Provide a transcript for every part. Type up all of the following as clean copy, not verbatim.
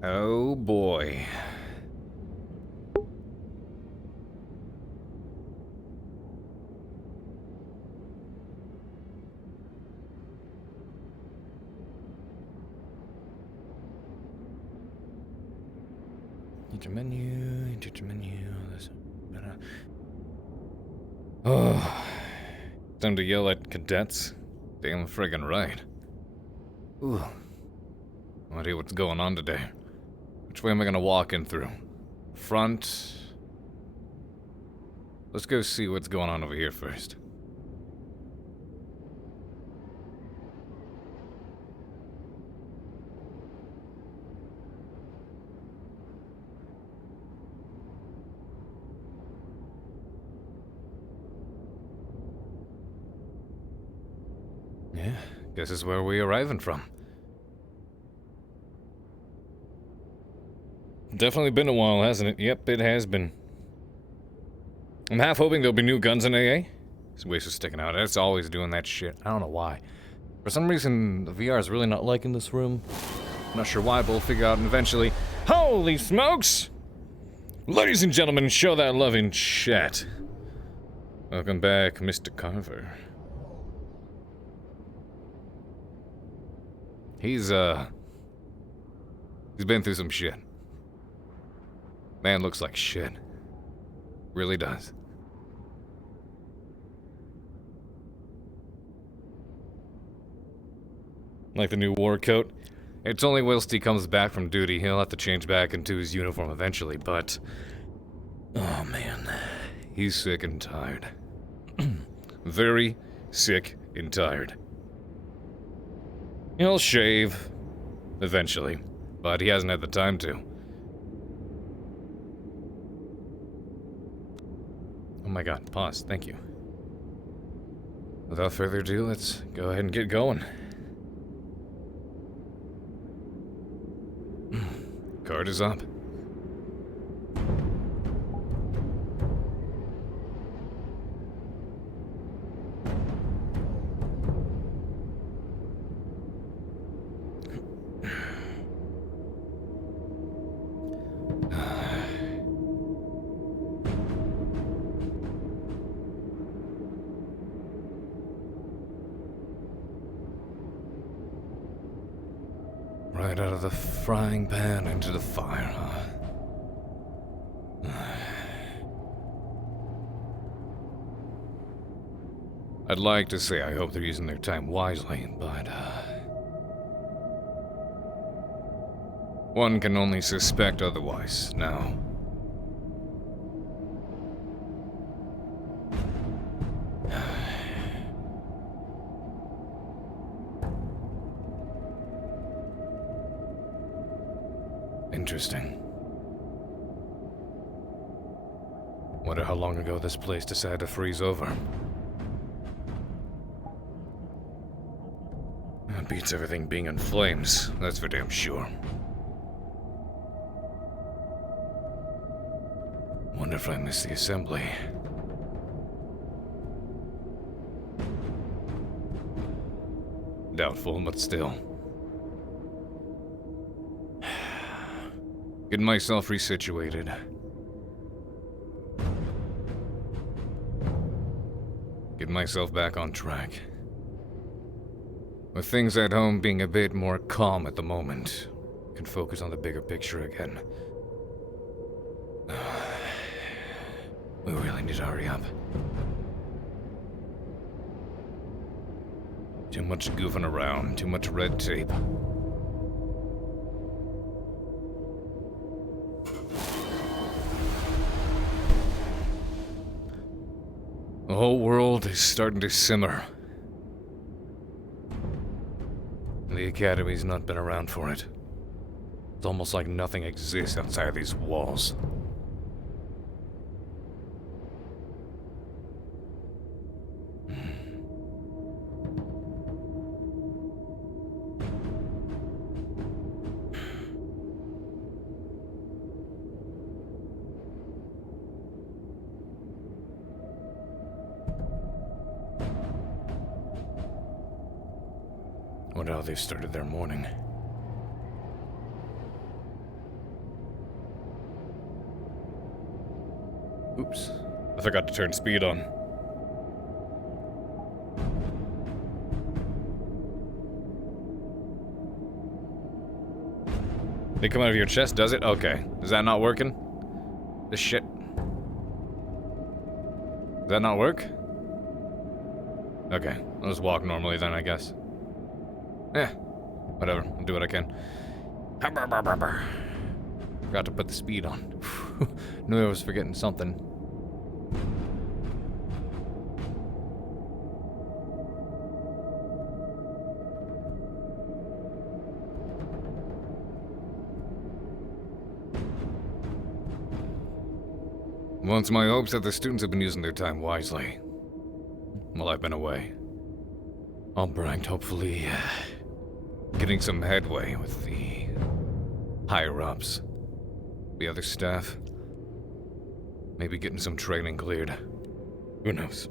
Oh boy. Enter menu, enter menu. Oh, time to yell at cadets. Damn friggin' right. Ooh. I wonder what's going on today. Which way am I gonna walk in through? Front. Let's go see what's going on over here first. Yeah, guess this is where we're arriving from. Definitely been a while, hasn't it? Yep, it has been. I'm half hoping there'll be new guns in AA. This waste is sticking out. It's always doing that shit. I don't know why. For some reason, the VR is really not liking this room. I'm not sure why, but we'll figure out eventually. Holy smokes! Ladies and gentlemen, show that love in chat. Welcome back, Mr. Carver. He's been through some shit. Man looks like shit. Really does. Like the new war coat. It's only whilst he comes back from duty, he'll have to change back into his uniform eventually, but... Oh man, he's sick and tired. Very sick and tired. He'll shave, eventually, but he hasn't had the time to. Oh my god, pause, thank you. Without further ado, let's go ahead and get going. Card is up. Right out of the frying pan into the fire, huh? I'd like to say I hope they're using their time wisely, but, one can only suspect otherwise now. Interesting. Wonder how long ago this place decided to freeze over. That beats everything being in flames, that's for damn sure. Wonder if I missed the assembly. Doubtful, but still. Getting myself resituated. Getting myself back on track. With things at home being a bit more calm at the moment, can focus on the bigger picture again. We really need to hurry up. Too much goofing around, too much red tape. The whole world is starting to simmer. The Academy's not been around for it. It's almost like nothing exists outside of these walls. Wonder how they've started their morning. Oops. I forgot to turn speed on. They come out of your chest, does it? Okay. Is that not working? This shit. Does that not work? Okay. I'll just walk normally then, I guess. Yeah. Whatever. I'll do what I can. Forgot to put the speed on. Knew I was forgetting something. Well, it's my hopes that the students have been using their time wisely. While I've been away. Albrecht, hopefully, getting some headway with the higher-ups. The other staff. Maybe getting some training cleared. Who knows?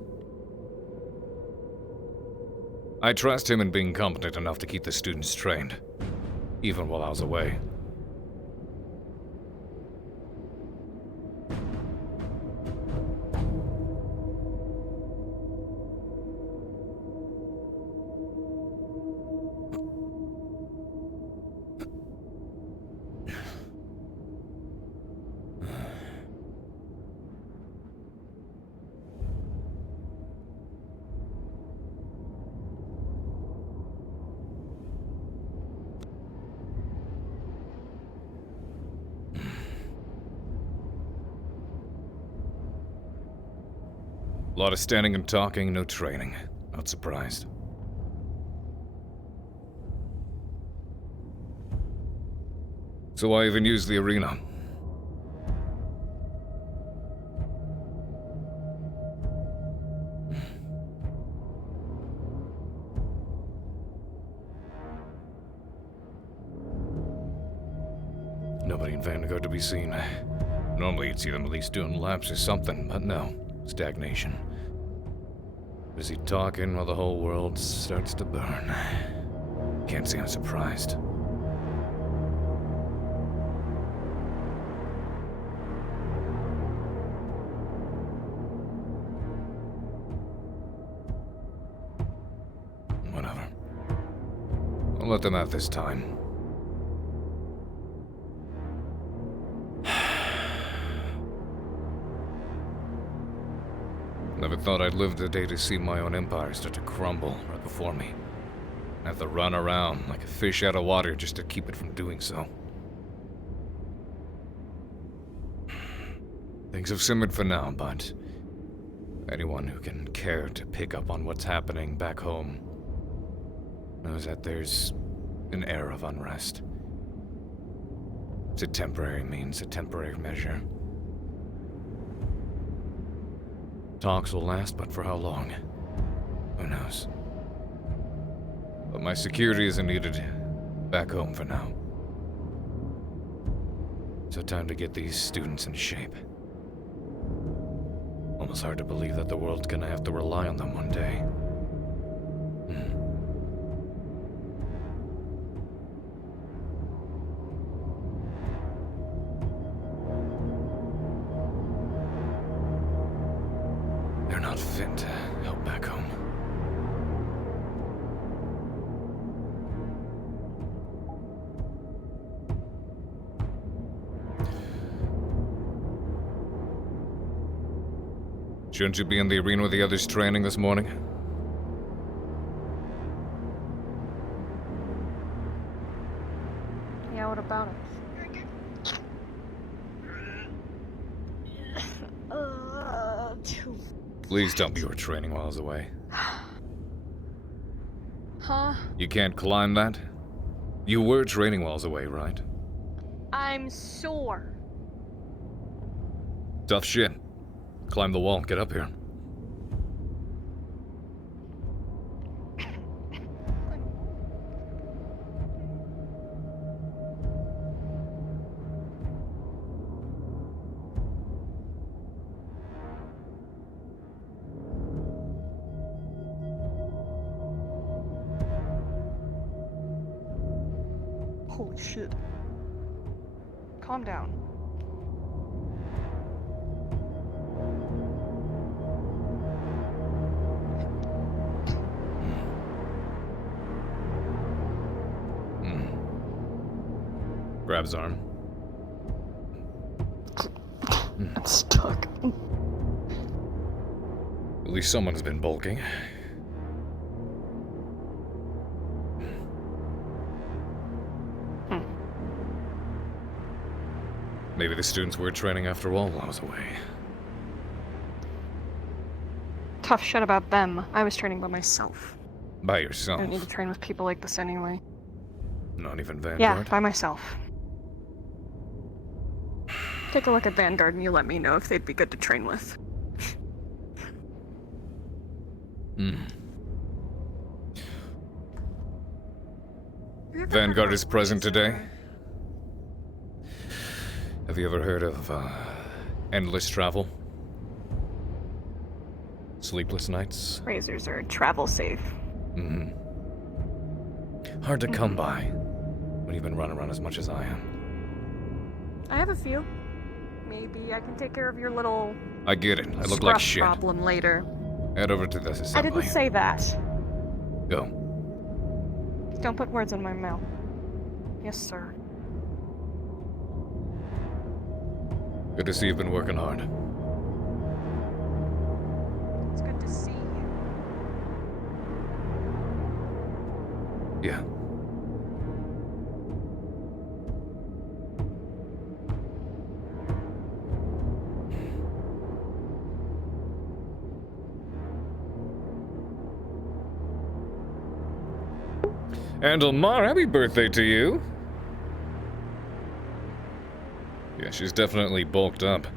I trust him in being competent enough to keep the students trained. Even while I was away. A lot of standing and talking, no training. Not surprised. So why even use the arena? Nobody in Vanguard to be seen. Normally you'd see them at least doing laps or something, but no. Stagnation. Busy talking while the whole world starts to burn. Can't say I'm surprised. Whatever. I'll let them have this time. Never thought I'd live the day to see my own empire start to crumble right before me. I have to run around like a fish out of water just to keep it from doing so. Things have simmered for now, but anyone who can care to pick up on what's happening back home knows that there's an air of unrest. It's a temporary means, a temporary measure. Talks will last, but for how long? Who knows? But my security isn't needed back home for now. So time to get these students in shape. Almost hard to believe that the world's gonna have to rely on them one day. They're not fit to help back home. Shouldn't you be in the arena with the others training this morning? Yeah, what about it? Please tell me you were training while I was away. Huh? You can't climb that? You were training while I was away, right? I'm sore. Tough shit. Climb the wall, get up here. Holy shit. Calm down. Grabs arm. It's stuck. At least someone's been bulking. Maybe the students were training after all while I was away. Tough shit about them. I was training by myself. By I yourself? don't need to train with people like this anyway. Not even Vanguard? Yeah, by myself. Take a look at Vanguard and you let me know if they'd be good to train with. Vanguard is present today. Have you ever heard of endless travel? Sleepless nights? Razors are travel safe. Hard to come by when you've been running around as much as I am. I have a few. Maybe I can take care of your little I get it. I look like scruff shit. problem later. Head over to this I assembly. didn't say that. Go. Don't put words in my mouth. Yes, sir. Good to see you've been working hard. It's good to see you. Yeah. And Elmar, happy birthday to you. Yeah, she's definitely bulked up.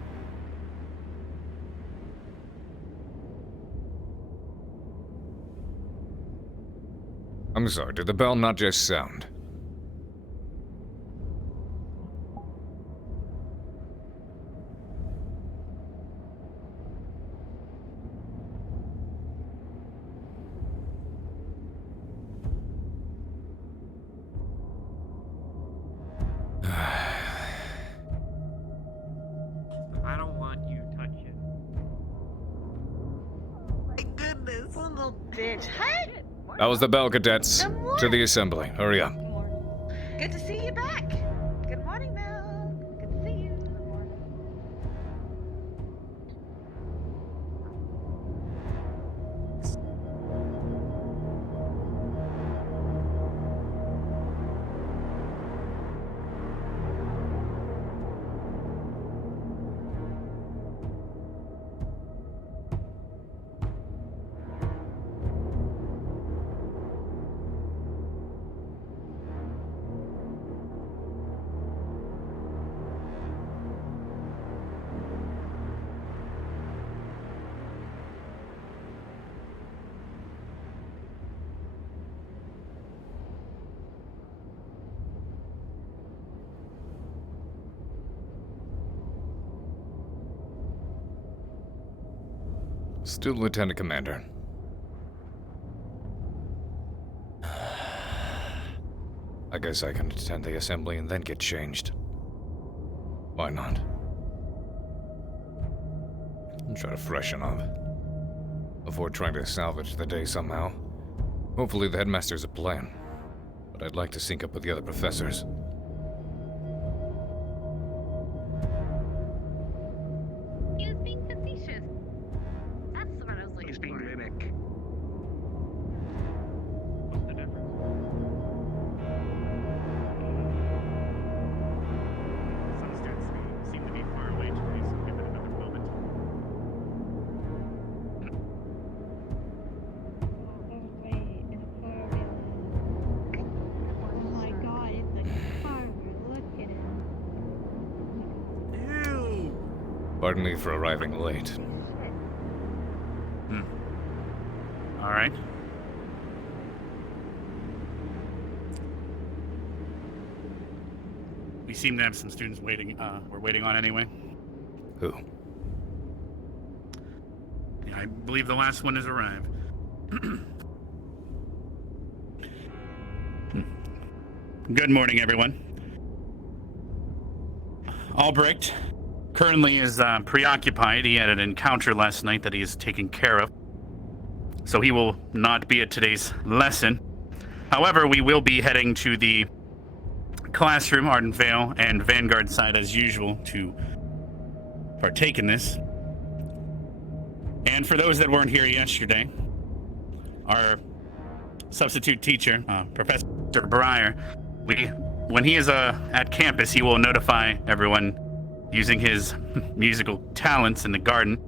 I'm sorry, did the bell not just sound? I don't want you touching. My goodness, little bitch. Hey! That was the bell, cadets. To the assembly. Hurry up. Good to see you back. Good morning, Mel. Good to see you. Student Lieutenant Commander. I guess I can attend the assembly and then get changed. Why not? I'll try to freshen up. Before trying to salvage the day somehow. Hopefully the headmaster's a plan. But I'd like to sync up with the other professors. He was being facetious. That's what I was looking He's being for. mimic. What's the difference? Some students seem to be far away today, so give it another moment. Oh my god, it's a Carver. Look at him. Ew! Pardon me for arriving late. All right. We seem to have some students waiting. We're waiting on anyway. Who? Yeah, I believe the last one has arrived. Good morning, everyone. Albrecht currently is preoccupied. He had an encounter last night that he is taking care of. So he will not be at today's lesson. However, we will be heading to the classroom, Ardent Vale, and Vanguard side as usual to partake in this. And for those that weren't here yesterday, our substitute teacher, Professor Breyer, when he is at campus, he will notify everyone using his musical talents in the garden.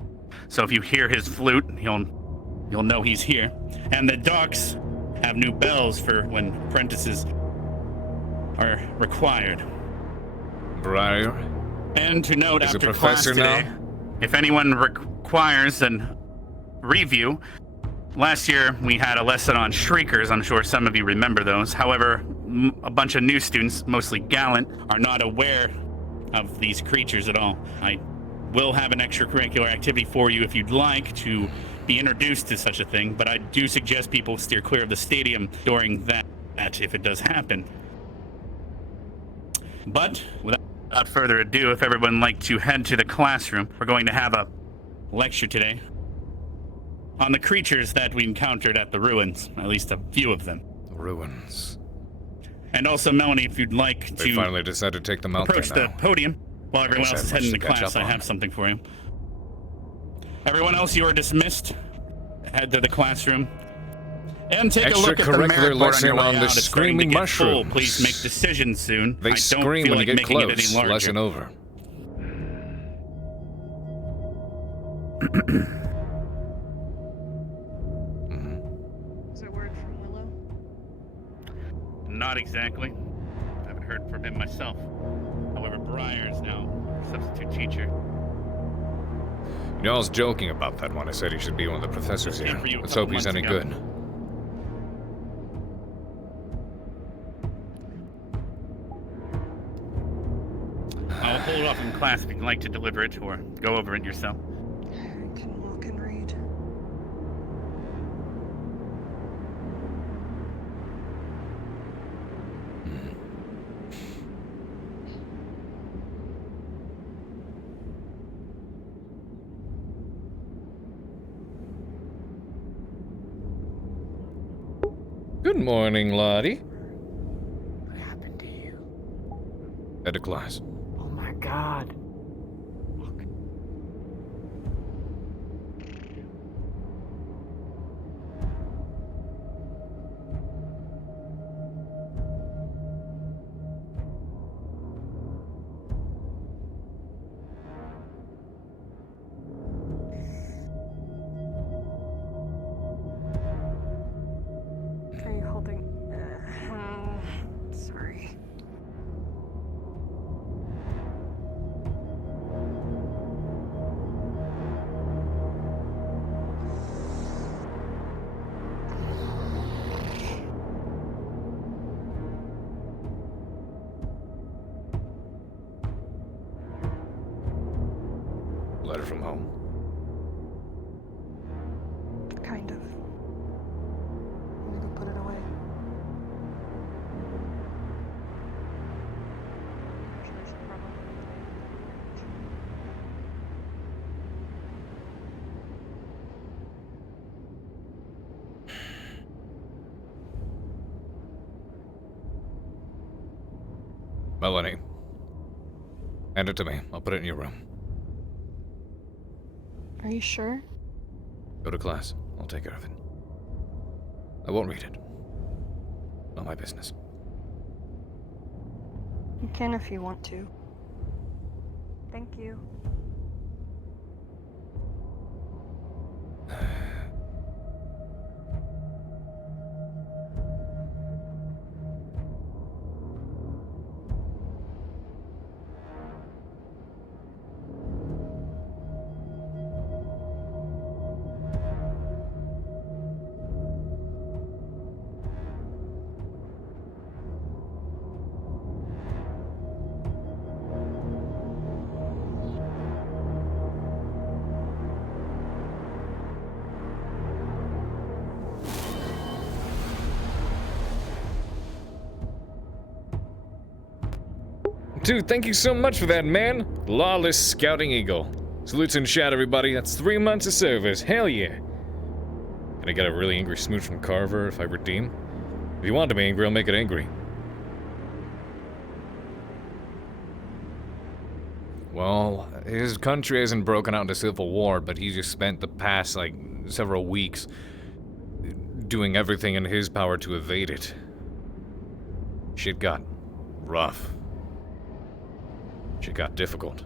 So if you hear his flute, you'll know he's here. And the docks have new bells for when apprentices are required. Breyer And to note, is a after class professor today, now? if anyone requires a review, last year we had a lesson on shriekers. I'm sure some of you remember those. However, a bunch of new students, mostly Gallant, are not aware of these creatures at all. I will have an extracurricular activity for you if you'd like to be introduced to such a thing, but I do suggest people steer clear of the stadium during that if it does happen. But without further ado, if everyone would like to head to the classroom, we're going to have a lecture today on the creatures that we encountered at the ruins, at least a few of them. Ruins. And also, Melanie, if you'd like They to finally decided to take them out approach there the now. podium while everyone guess I else is have heading much to to catch class, up I on. have something for you. Everyone else, you are dismissed. Head to the classroom. And take a look at the Extracurricular merit board on lesson your way on the out. It's starting to screaming get full. mushrooms. Please make decisions soon. They I don't scream feel when like you get making it any close. larger. Lesson over. Is it word from Willow? Not exactly. I haven't heard from him myself. However, Breyer is now our substitute teacher. You know, I was joking about that when I said he should be one of the professors Just here. came for you a Let's couple hope he's months any ago. good. I'll hold off in class if you'd like to deliver it or go over it yourself. I can walk and read. Good morning, Lottie. What happened to you? Head to class. Oh my god. Are you holding? Sorry. Letter from home. Kind of. I'm gonna put it away. Actually, I should probably put it away. Melanie. Hand it to me. I'll put it in your room. Are you sure? Go to class. I'll take care of it. I won't read it. Not my business. You can if you want to. Thank you. Dude, thank you so much for that, man. Lawless Scouting Eagle. Salutes in chat, everybody. That's 3 months of service. Hell yeah. Can I get a really angry smooch from Carver if I redeem? If you want to be angry, I'll make it angry. Well, his country hasn't broken out into civil war, but he just spent the past, like, several weeks doing everything in his power to evade it. Shit got rough. Shit got difficult.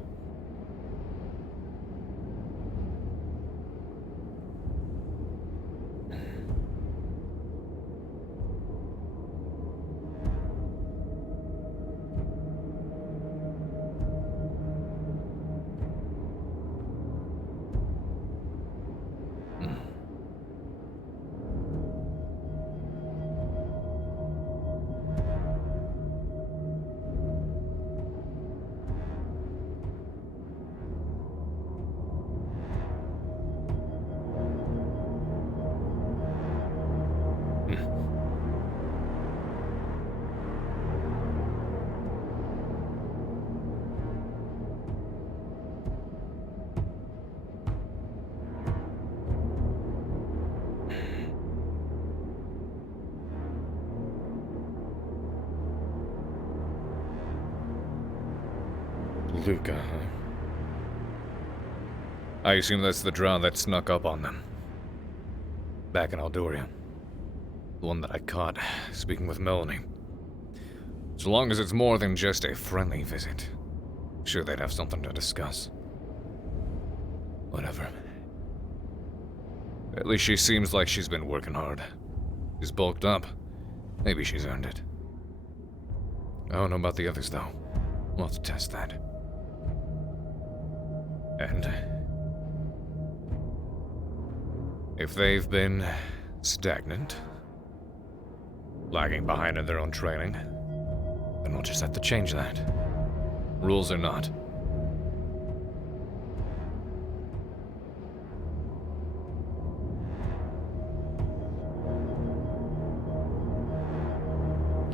Luca, huh? I assume that's the drow that snuck up on them. Back in Aldoria. The one that I caught, speaking with Melanie. So long as it's more than just a friendly visit. Sure they'd have something to discuss. Whatever. At least she seems like she's been working hard. She's bulked up. Maybe she's earned it. I don't know about the others, though. We'll have to test that. And if they've been stagnant, lagging behind in their own training, then we'll just have to change that. Rules or not.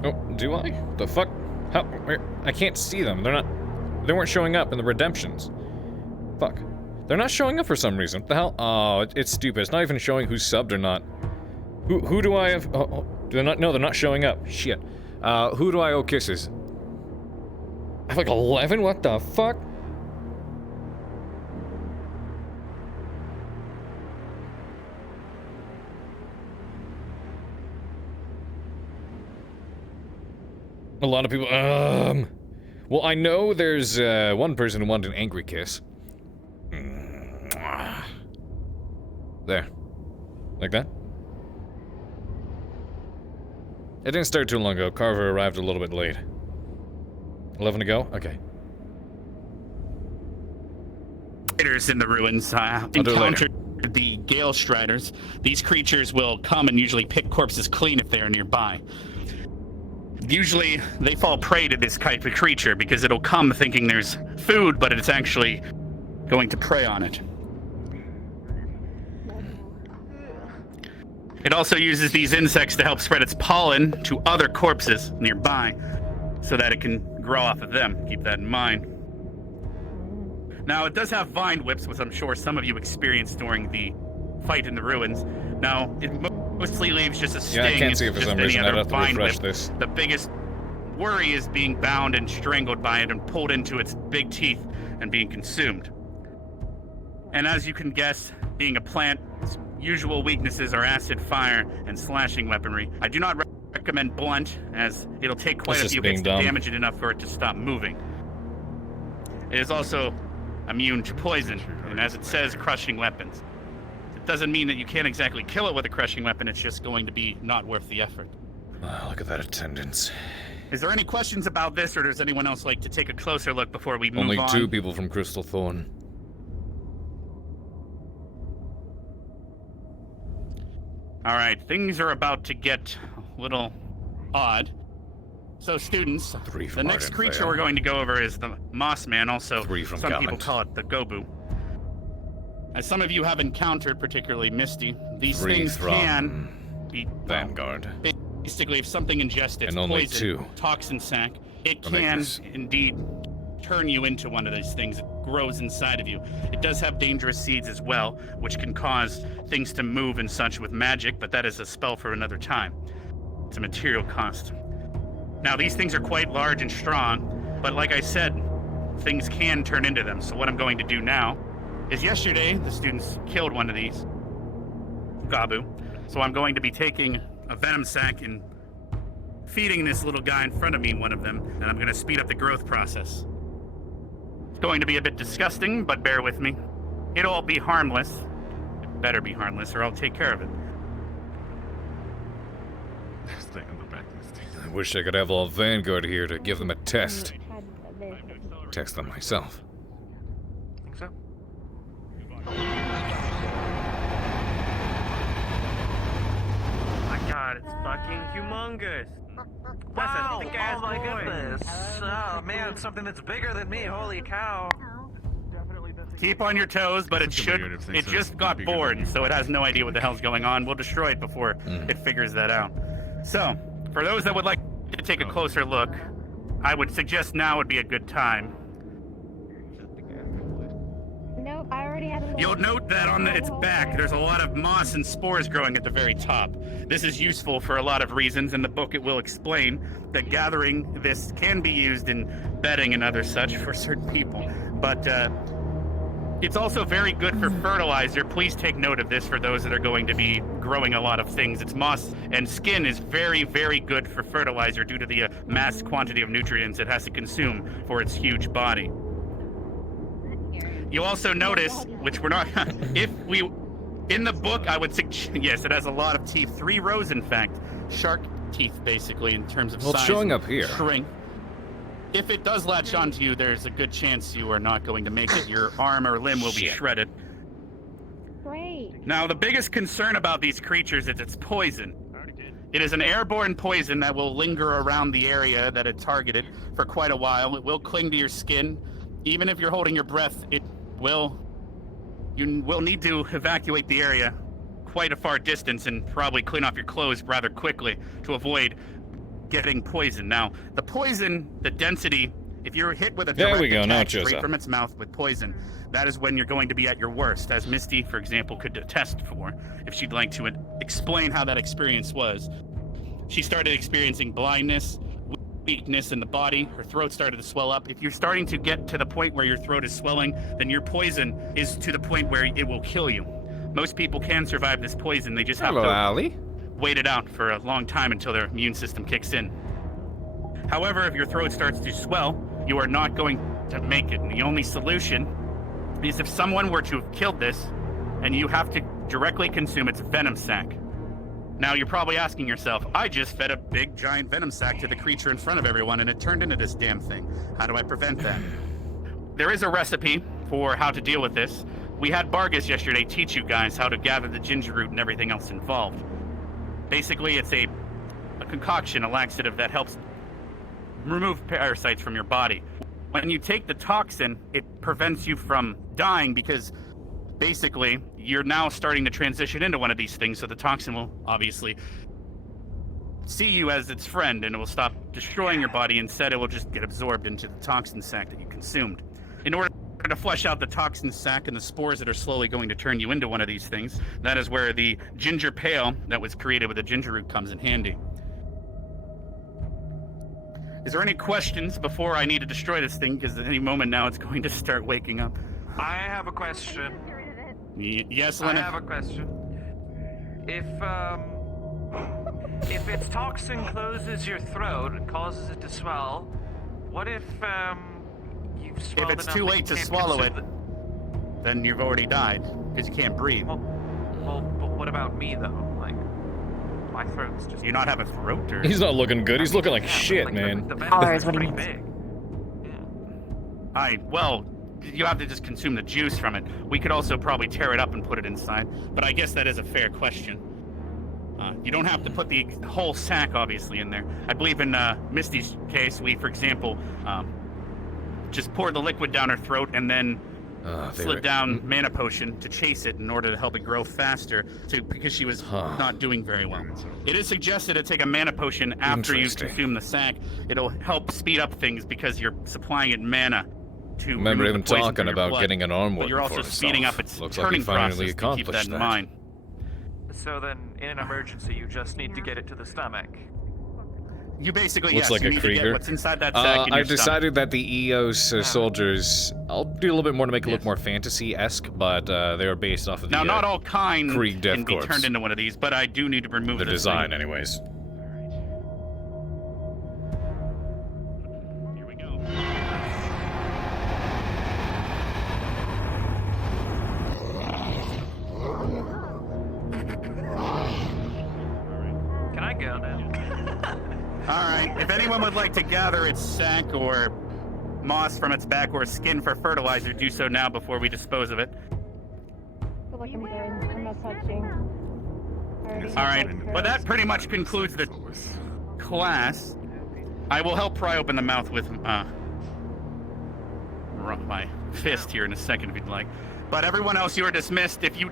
Oh, do I? The fuck? How? Where? I can't see them. They weren't showing up in the redemptions. Fuck. They're not showing up for some reason. What the hell? Oh, it's stupid. It's not even showing who's subbed or not. Who do I have? Oh, they're not. No, they're not showing up. Shit. Who do I owe kisses? I have like 11. What the fuck? A lot of people. Well, I know there's one person who wanted an angry kiss. There. Like that? It didn't start too long ago. Carver arrived a little bit late. 11 to go? Okay. Raiders in the ruins encountered the Gale Striders. These creatures will come and usually pick corpses clean if they are nearby. Usually, they fall prey to this type of creature because it'll come thinking there's food, but it's actually going to prey on it. It also uses these insects to help spread its pollen to other corpses nearby so that it can grow off of them. Keep that in mind. Now, it does have vine whips, which I'm sure some of you experienced during the fight in the ruins. Now, it mostly leaves just a sting. Yeah, I can't see it for some reason. I'd have to refresh this. The biggest worry is being bound and strangled by it and pulled into its big teeth and being consumed. And as you can guess, being a plant, its usual weaknesses are acid, fire, and slashing weaponry. I do not recommend blunt, as it'll take quite a few hits to damage it enough for it to stop moving. It is also immune to poison, and as it says, crushing weapons. It doesn't mean that you can't exactly kill it with a crushing weapon, it's just going to be not worth the effort. Wow, look at that attendance. Is there any questions about this, or does anyone else like to take a closer look before we move on? Only 2 people from Crystal Thorn. Alright, things are about to get a little odd. So students, the next creature we're going to go over is the Moss Man, also some people call it the Gobu. As some of you have encountered, particularly Misty, these things can be Vanguard. Basically, if something ingests its poison, toxin sac, it can indeed turn you into one of these things. It grows inside of you. It does have dangerous seeds as well, which can cause things to move and such with magic, but that is a spell for another time. It's a material cost. Now, these things are quite large and strong, but like I said, things can turn into them. So what I'm going to do now is yesterday the students killed one of these, Gabu. So I'm going to be taking a venom sac and feeding this little guy in front of me one of them, and I'm going to speed up the growth process. It's going to be a bit disgusting, but bear with me. It'll be harmless. It better be harmless, or I'll take care of it. I wish I could have a little Vanguard here to give them a test. Test them myself. Think so? My god, it's fucking humongous. Wow! That's a thick ass Oh my boy. goodness! Oh man, something that's bigger than me. Holy cow! Keep on your toes, but it just got bored, so it has no idea what the hell's going on. We'll destroy it before it figures that out. So, for those that would like to take a closer look, I would suggest now would be a good time. Nope, I already had a little... You'll note that on its back, there's a lot of moss and spores growing at the very top. This is useful for a lot of reasons. In the book, it will explain that gathering this can be used in bedding and other such for certain people. But it's also very good for fertilizer. Please take note of this for those that are going to be growing a lot of things. Its moss and skin is very, very good for fertilizer due to the mass quantity of nutrients it has to consume for its huge body. You also notice, which we're not, in the book, I would suggest, yes, it has a lot of teeth, 3 rows, in fact, shark teeth, basically, in terms of size. Well, it's showing up here. Shrink. If it does latch onto you, there's a good chance you are not going to make it. Your arm or limb will be shredded. Great. Now, the biggest concern about these creatures is its poison. It is an airborne poison that will linger around the area that it targeted for quite a while. It will cling to your skin. Even if you're holding your breath, you will need to evacuate the area quite a far distance and probably clean off your clothes rather quickly to avoid getting poisoned. Now, the poison, the density, if you're hit with a direct attack straight from its mouth with poison, that is when you're going to be at your worst, as Misty, for example, could attest for, if she'd like to explain how that experience was. She started experiencing blindness, weakness in the body, her throat started to swell up. If you're starting to get to the point where your throat is swelling, then your poison is to the point where it will kill you. Most people can survive this poison, they just have to wait it out for a long time until their immune system kicks in. However, if your throat starts to swell, you are not going to make it. And the only solution is if someone were to have killed this, and you have to directly consume its venom sac. Now, you're probably asking yourself, I just fed a big, giant venom sac to the creature in front of everyone, and it turned into this damn thing. How do I prevent that? There is a recipe for how to deal with this. We had Bargus yesterday teach you guys how to gather the ginger root and everything else involved. Basically, it's a concoction, a laxative that helps remove parasites from your body. When you take the toxin, it prevents you from dying because basically, you're now starting to transition into one of these things, so the toxin will obviously see you as its friend, and it will stop destroying your body. Instead, it will just get absorbed into the toxin sac that you consumed. In order to flush out the toxin sac and the spores that are slowly going to turn you into one of these things, that is where the ginger pail that was created with the ginger root comes in handy. Is there any questions before I need to destroy this thing? Because at any moment now, it's going to start waking up. I have a question. Yes, I Lena? have a question. If its toxin closes your throat and causes it to swell, what if you've swelled If it's enough too that late you to can't swallow it, consume then you've already died because you can't breathe. Well, but what about me though? Like, my throat's just. Do you not have a throat, or? He's not looking good. He's looking like shit, like man. The Dollar is what he pretty means. big. Yeah. Well, you have to just consume the juice from it. We could also probably tear it up and put it inside, but I guess that is a fair question. You don't have to put the whole sack, obviously, in there. I believe in Misty's case, we, for example, just poured the liquid down her throat and then slid down mana potion to chase it in order to help it grow faster, because she was not doing very well. It is suggested to take a mana potion after you consume the sack. It'll help speed up things because you're supplying it mana. To remember even talking about blood, getting an arm but working you're also for speeding itself. up its Looks like he turning finally process. To keep that accomplished in that. So then, in an emergency, you just need to get it to the stomach. You basically, Looks yes, like you a need to get Krieger. what's inside that sack in your I've decided that the EOS soldiers, I'll do a little bit more to make it look more fantasy-esque, but they are based off of the Now, not all kind Krieg Death can be Corps. turned into one of these, but I do need to remove The this design, thing. anyways. Here we go. Can I go now? All right. If anyone would like to gather its sack or moss from its back or skin for fertilizer, do so now before we dispose of it. Feel like I'm good. I'm not touching. All right. Well, that pretty much concludes the class. I will help pry open the mouth with my fist here in a second if you'd like. But everyone else, you are dismissed. If you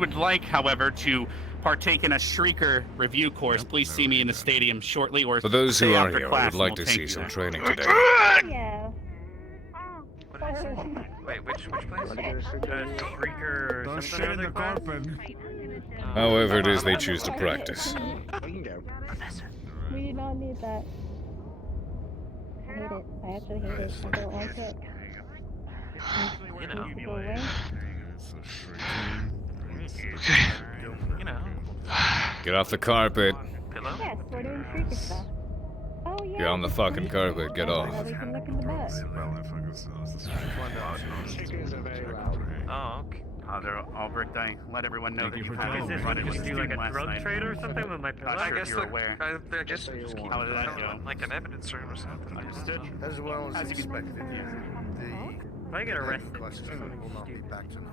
would like, however, to partake in a Shrieker review course, please see me in the stadium shortly, or For those who stay are after here, I class would and like we'll to take see you some there. training today. Yeah. What did I say? Wait, which place? Shrieker or something or other class? However it is they choose to practice. We do not need that. I hate it. I actually hate it. I don't like it. You know. Needs to go away. You know. Get off the carpet. Pillow? Yes, we're doing freaky stuff. Oh yeah. Get on the fucking carpet. Get off. Now we can look in the butt. Oh, okay. Albrecht, I let everyone know that you Is have this run just with do like student a last drug night. trade or something with my pillow? Not sure I if guess you're aware. I guess we just keep How did that it go? like an evidence room or something. Understood. As well as expected, If I get arrested for question something will not be stupid. back tonight.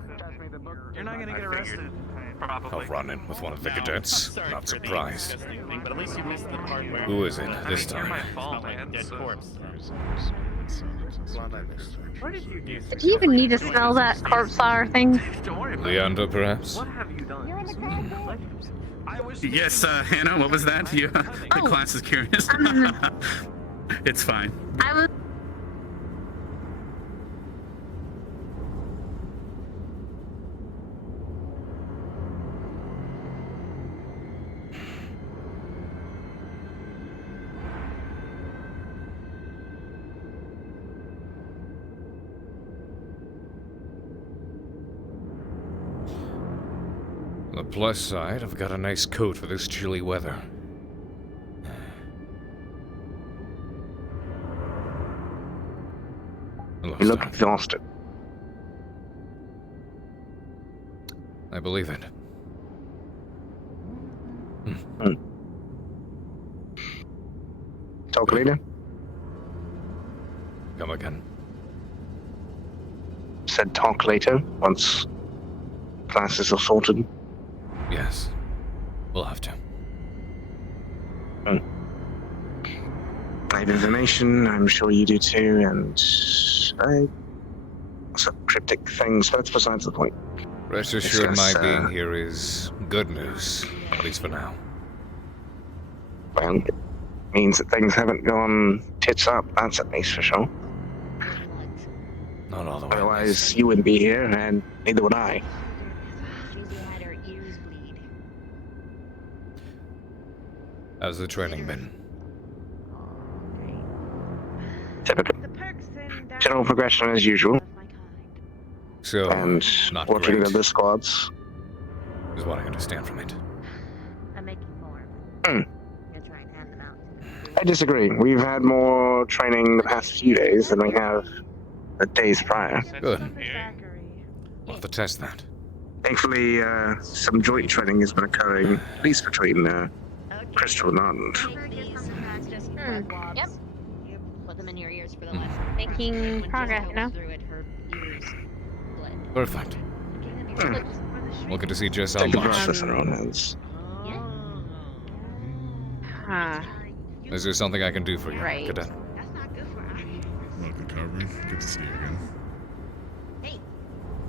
You're not gonna get I arrested, probably. I'll run in with one of the Now, cadets. sorry Not for the surprised. disgusting thing, but at least you missed the part where Who is it this You're my time? fault, smelled like a man. dead So corpse. Glad I missed. What did you do? Do you even need to smell that corpse flower thing? don't worry about it. Leander, perhaps? What have you done? You're on the carpet. I was. Yes, Hannah, what was that? You, the Oh. class is curious. It's fine. I was. On the plus side, I've got a nice coat for this chilly weather. You look exhausted. I believe it. Talk later. Come again. Said talk later, once classes are sorted. Yes. We'll have to. I have information, I'm sure you do too, and some cryptic things, but that's besides the point. Rest assured, my Discuss, being here is good news, at least for now. Well, it means that things haven't gone tits up, that's at least for sure. Not all the way. Otherwise, you wouldn't be here, and neither would I. How's the training been? Typical. General progression as usual, So, and not working great, with other squads. is what I understand from it. I'm making more. Hmm. Gonna try and hand them out. I disagree. We've had more training the past few days than we have the days prior. Good. We'll have to test that. Thankfully, some joint training has been occurring, at least between Crystal and Ardent. Yep. You put them in your ears for the lesson. Making When progress, Jessica no? went through it, her ears bled. Perfect. Looking to see just how Take the much. process in our own hands. Huh. Is there something I can do for you, Right. Cadet? That's not good for us. Welcome, Carver. Good to see you again. Hey,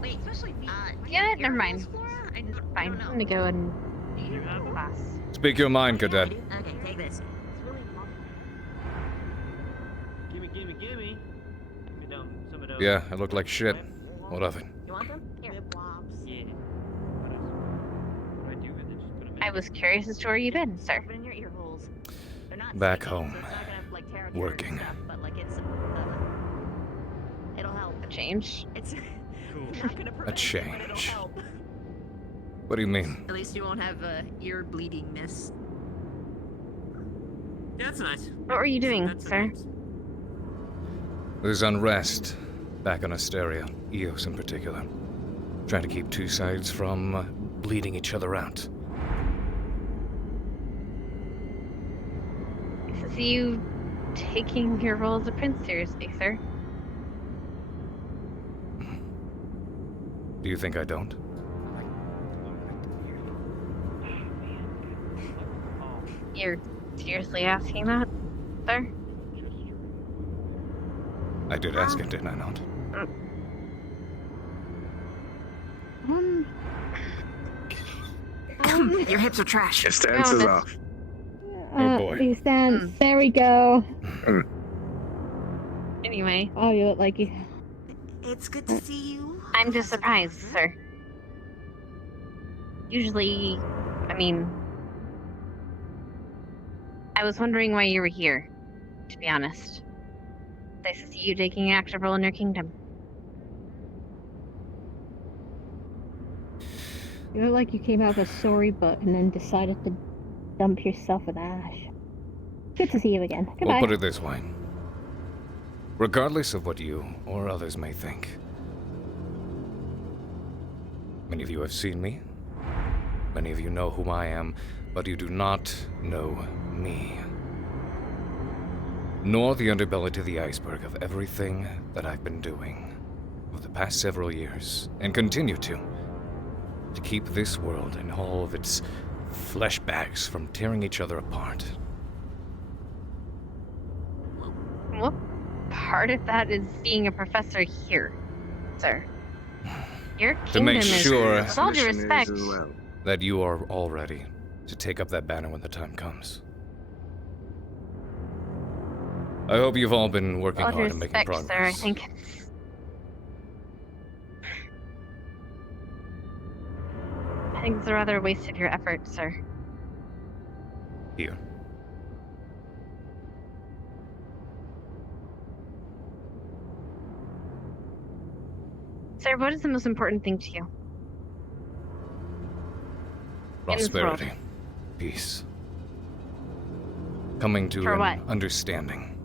wait, especially me. Yeah, never mind. Explorer? I just Fine. I'm gonna go and class. Speak your mind, Cadet. Okay, take this. Gimme. Give me some of those. Yeah, I look like shit. What of it? You want them? Here. Blobs. Yeah. What else? What do I do with it? Just put them in. I was curious as to where you've been, sir. Put in your ear holes. not back sticking, home, so it's not gonna, like, tear up your working. stuff, but, like, it'll help. A change? It's Cool. not gonna A prevent it, but it'll change. help. What do you mean? At least you won't have ear bleedingness. Yeah, that's nice. What were you doing, That's sir? nice. There's unrest back on Asteria, Eos in particular. Trying to keep two sides from bleeding each other out. This is you taking your role as a prince seriously, sir. Do you think I don't? You're seriously asking that, sir? I did ask it, didn't I not? Your hips are trash. Your stance is Honest. off. Oh, boy. You stand. There we go. Anyway, Oh, you look like you. It's good to see you. I'm just surprised, sir. Usually, I was wondering why you were here, to be honest. Nice to see you taking an active role in your kingdom. You look like you came out of a sorry butt and then decided to dump yourself with Ash. Good to see you again. Goodbye. We'll put it this way. Regardless of what you or others may think, many of you have seen me. Many of you know who I am, but you do not know me. Nor the underbelly to the iceberg of everything that I've been doing over the past several years, and continue to keep this world and all of its flesh bags from tearing each other apart. What part of that is being a professor here, sir? Your To kingdom make is, sure with all due Mission is respect, as well. that you are all ready to take up that banner when the time comes. I hope you've all been working all due hard and making respect, sir, I progress. think it's a rather waste of your effort, sir. Here. Sir, what is the most important thing to you? In this world. Prosperity. Peace. Coming to For an what? understanding.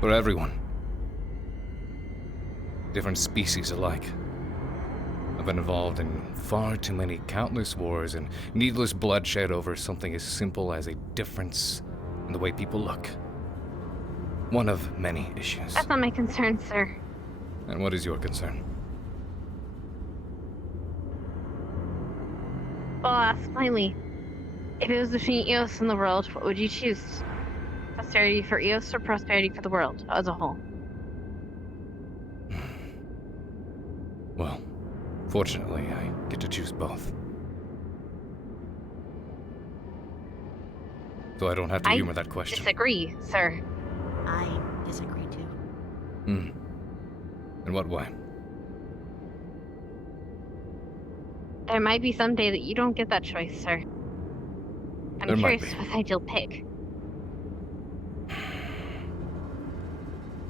For everyone. Different species alike. I've been involved in far too many countless wars and needless bloodshed over something as simple as a difference in the way people look. One of many issues. That's not my concern, sir. And what is your concern? Well, I'll ask plainly. If it was between Eos and the world, what would you choose? Prosperity for Eos or prosperity for the world as a whole? Well, fortunately, I get to choose both. So I don't have to I humor that question. Disagree, sir. I disagree too. In what way? There might be some day that you don't get that choice, sir. I'm There might curious be. what side you'll pick.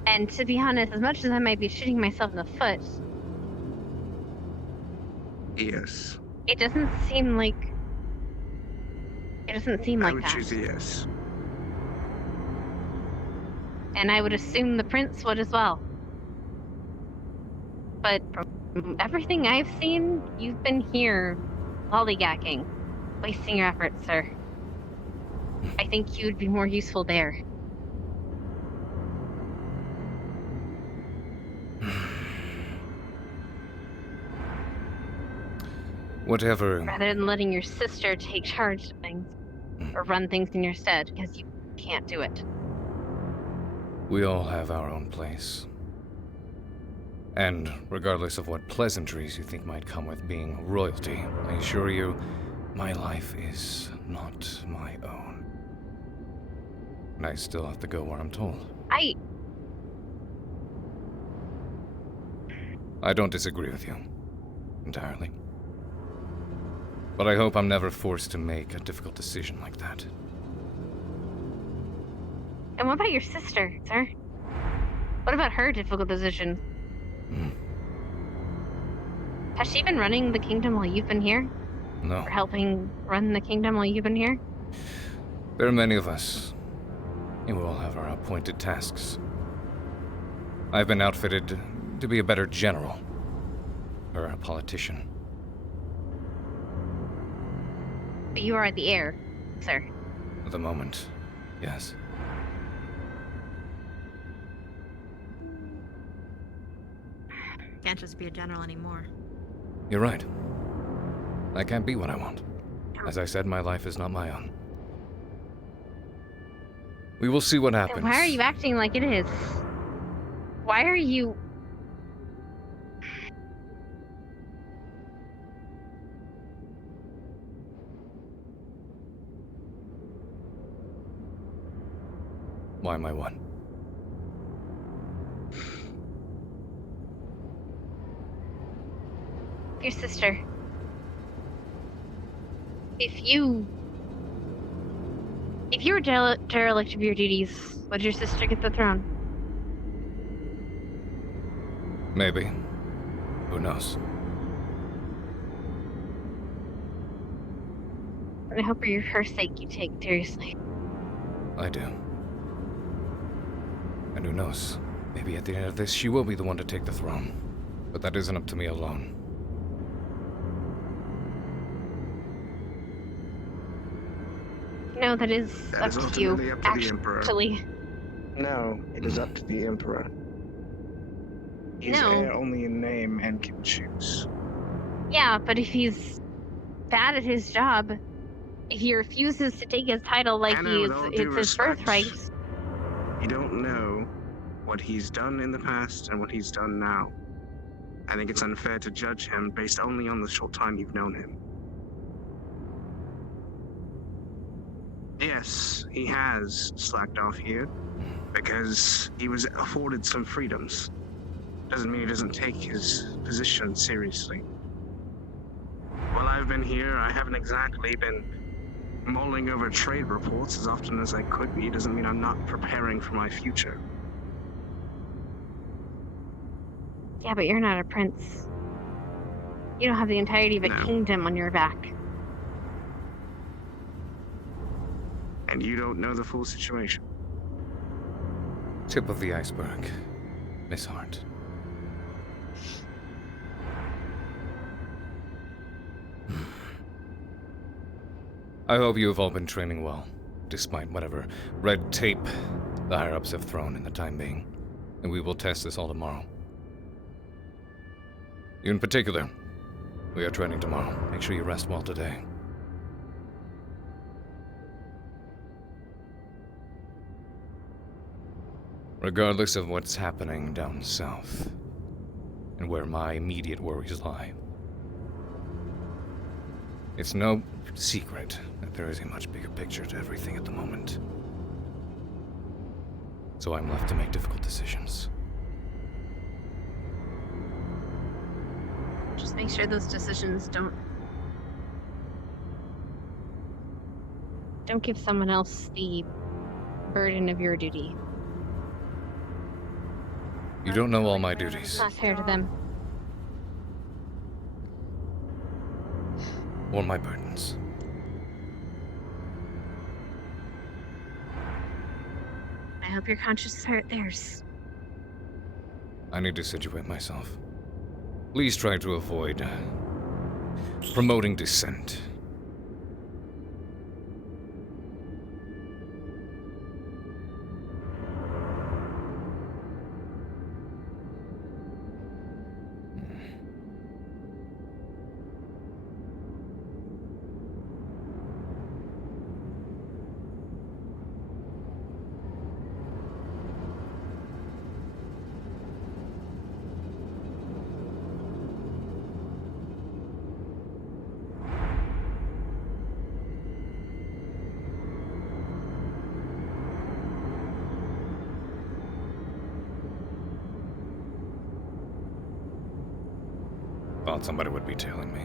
And to be honest, as much as I might be shooting myself in the foot, Yes. it doesn't seem like I like would that. choose a yes. And I would assume the prince would as well. But from everything I've seen, you've been here lollygagging, wasting your efforts, sir. I think you'd be more useful there. Whatever. Rather than letting your sister take charge of things, or run things in your stead, because you can't do it. We all have our own place. And regardless of what pleasantries you think might come with being royalty, I assure you, my life is not my own. And I still have to go where I'm told. I don't disagree with you. Entirely. But I hope I'm never forced to make a difficult decision like that. And what about your sister, sir? What about her difficult decision? Has she been running the kingdom while you've been here? No. Or helping run the kingdom while you've been here? There are many of us. And we all have our appointed tasks. I've been outfitted to be a better general. Or a politician. But you are the heir, sir. At the moment, yes. Can't just be a general anymore. You're right. I can't be what I want. As I said, my life is not my own. We will see what happens. Then why are you acting like it is? Why are you... Why am I one? Your sister. If you were derelict of your duties, would your sister get the throne? Maybe. Who knows? And I hope for her sake you take it seriously. I do. And who knows? Maybe at the end of this, she will be the one to take the throne. But that isn't up to me alone. No, that is up to ultimately you, up to the Emperor. actually. No, it is up to the Emperor. He's No. heir only in name and can choose. Yeah, but if he's bad at his job, if he refuses to take his title like Anna, with all due it's his respect, birthright. You don't know what he's done in the past and what he's done now. I think it's unfair to judge him based only on the short time you've known him. Yes, he has slacked off here because he was afforded some freedoms. Doesn't mean he doesn't take his position seriously. While I've been here, I haven't exactly been mulling over trade reports as often as I could be. Doesn't mean I'm not preparing for my future. Yeah, but you're not a prince. You don't have the entirety of a No. kingdom on your back. And you don't know the full situation. Tip of the iceberg. Miss Hart. I hope you have all been training well, despite whatever red tape the higher-ups have thrown in the time being. And we will test this all tomorrow. You in particular, we are training tomorrow. Make sure you rest well today. Regardless of what's happening down south, and where my immediate worries lie, it's no secret that there is a much bigger picture to everything at the moment. So I'm left to make difficult decisions. Just make sure those decisions don't give someone else the burden of your duty. You don't know all my It's duties, not fair to them. or my burdens. I hope your conscience hurt theirs. I need to situate myself. Please try to avoid promoting dissent. Thought somebody would be tailing me.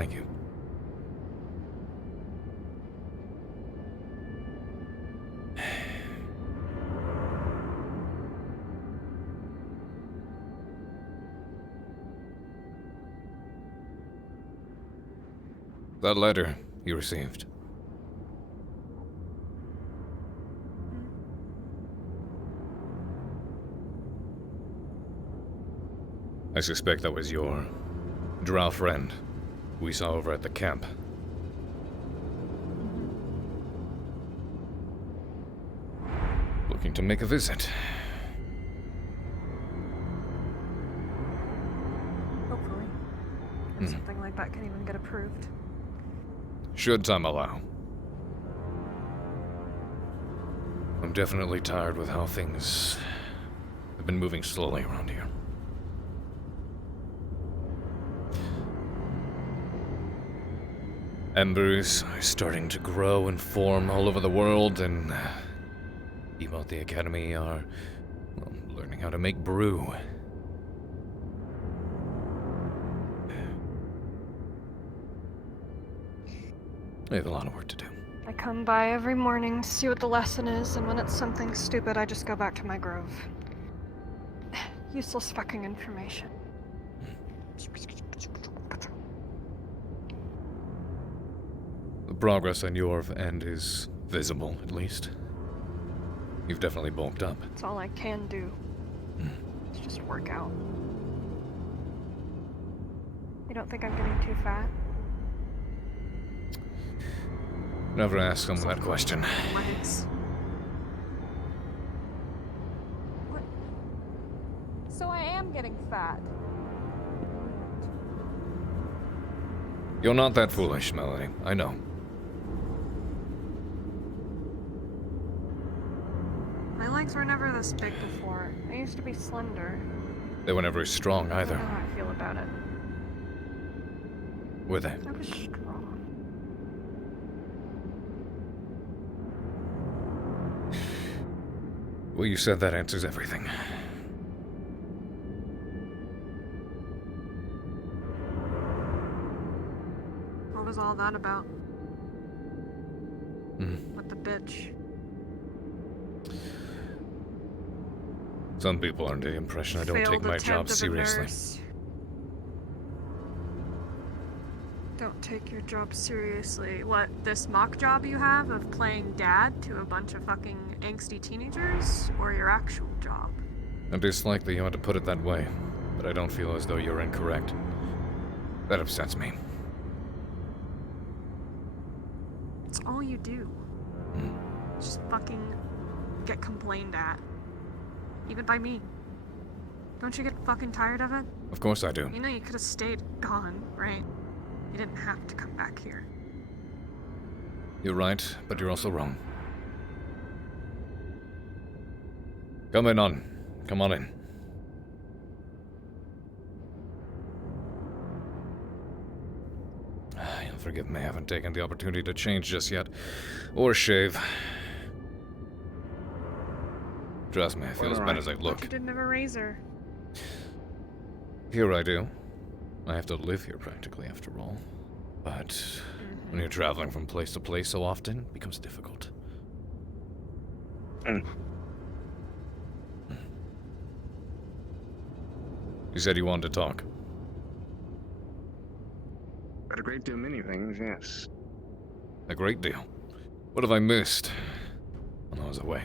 Thank you. That letter you received. I suspect that was your drow friend we saw over at the camp. Looking to make a visit. Hopefully. If something like that can even get approved. Should time allow. I'm definitely tired with how things have been moving slowly around here. Embers are starting to grow and form all over the world, and people at the Academy are, well, learning how to make brew. We have a lot of work to do. I come by every morning to see what the lesson is, and when it's something stupid, I just go back to my grove. Useless fucking information. The progress on your end is visible, at least. You've definitely bulked up. That's all I can do. It's just work out. You don't think I'm getting too fat? Never ask someone that question. Legs. What? So I am getting fat. You're not that foolish, Melody. I know. My legs were never this big before. I used to be slender. They were never strong I either, don't know how I feel about it. were they? I was strong. Well, you said that answers everything. What was all that about? With the bitch. Some people are under the impression I don't Failed take my job attempt of a seriously. nurse. Don't take your job seriously. What, this mock job you have of playing dad to a bunch of fucking angsty teenagers? Or your actual job? I dislike that you had to put it that way, but I don't feel as though you're incorrect. That upsets me. It's all you do. Just fucking get complained at. Even by me. Don't you get fucking tired of it? Of course I do. You know you could have stayed gone, right? You didn't have to come back here. You're right, but you're also wrong. Come on in. You'll forgive me, I haven't taken the opportunity to change just yet. Or shave. Trust me, I feel as bad as I look. You didn't have a razor. Here I do. I have to live here practically, after all. But when you're traveling from place to place so often, it becomes difficult. You said you wanted to talk. But a great deal of many things, yes. A great deal. What have I missed when I was away?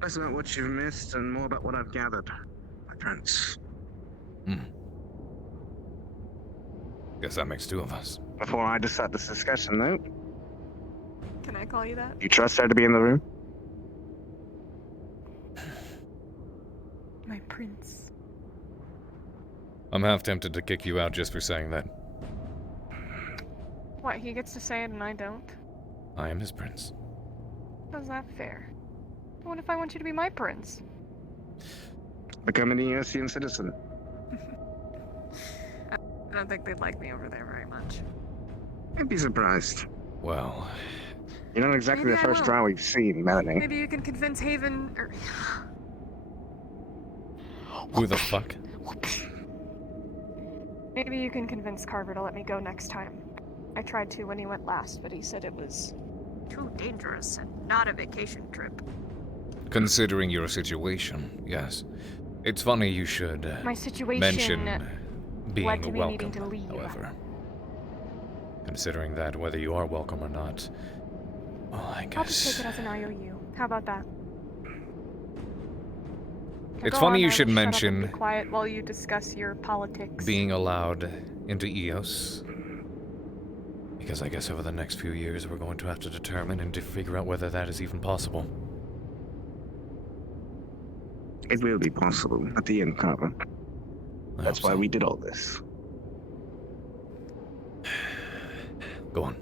Less about what you've missed and more about what I've gathered, my prince. Guess that makes two of us. Before I decide this discussion, though, Can I call you that? you trust her to be in the room? My prince. I'm half tempted to kick you out just for saying that. What, he gets to say it and I don't? I am his prince. How's that fair? What if I want you to be my prince? Become an EOCian citizen. I don't think they'd like me over there very much. I'd be surprised. Well, You're not exactly Maybe the I first won't. drow we've seen, Melanie. Maybe you can convince Haven, or... who the fuck? Maybe you can convince Carver to let me go next time. I tried to when he went last, but he said it was too dangerous and not a vacation trip. Considering your situation, yes. It's funny you should My situation mention being led to me welcome, needing to leave. however. Considering that, whether you are welcome or not, well, I I'll just guess... take it as an IOU. How about that? Now It's go funny on, you I will should shut up and mention be quiet while you discuss your politics. being allowed into EOS. Because I guess over the next few years we're going to have to determine and to figure out whether that is even possible. It will be possible at the end, Carver. That's why we did all this. Go on.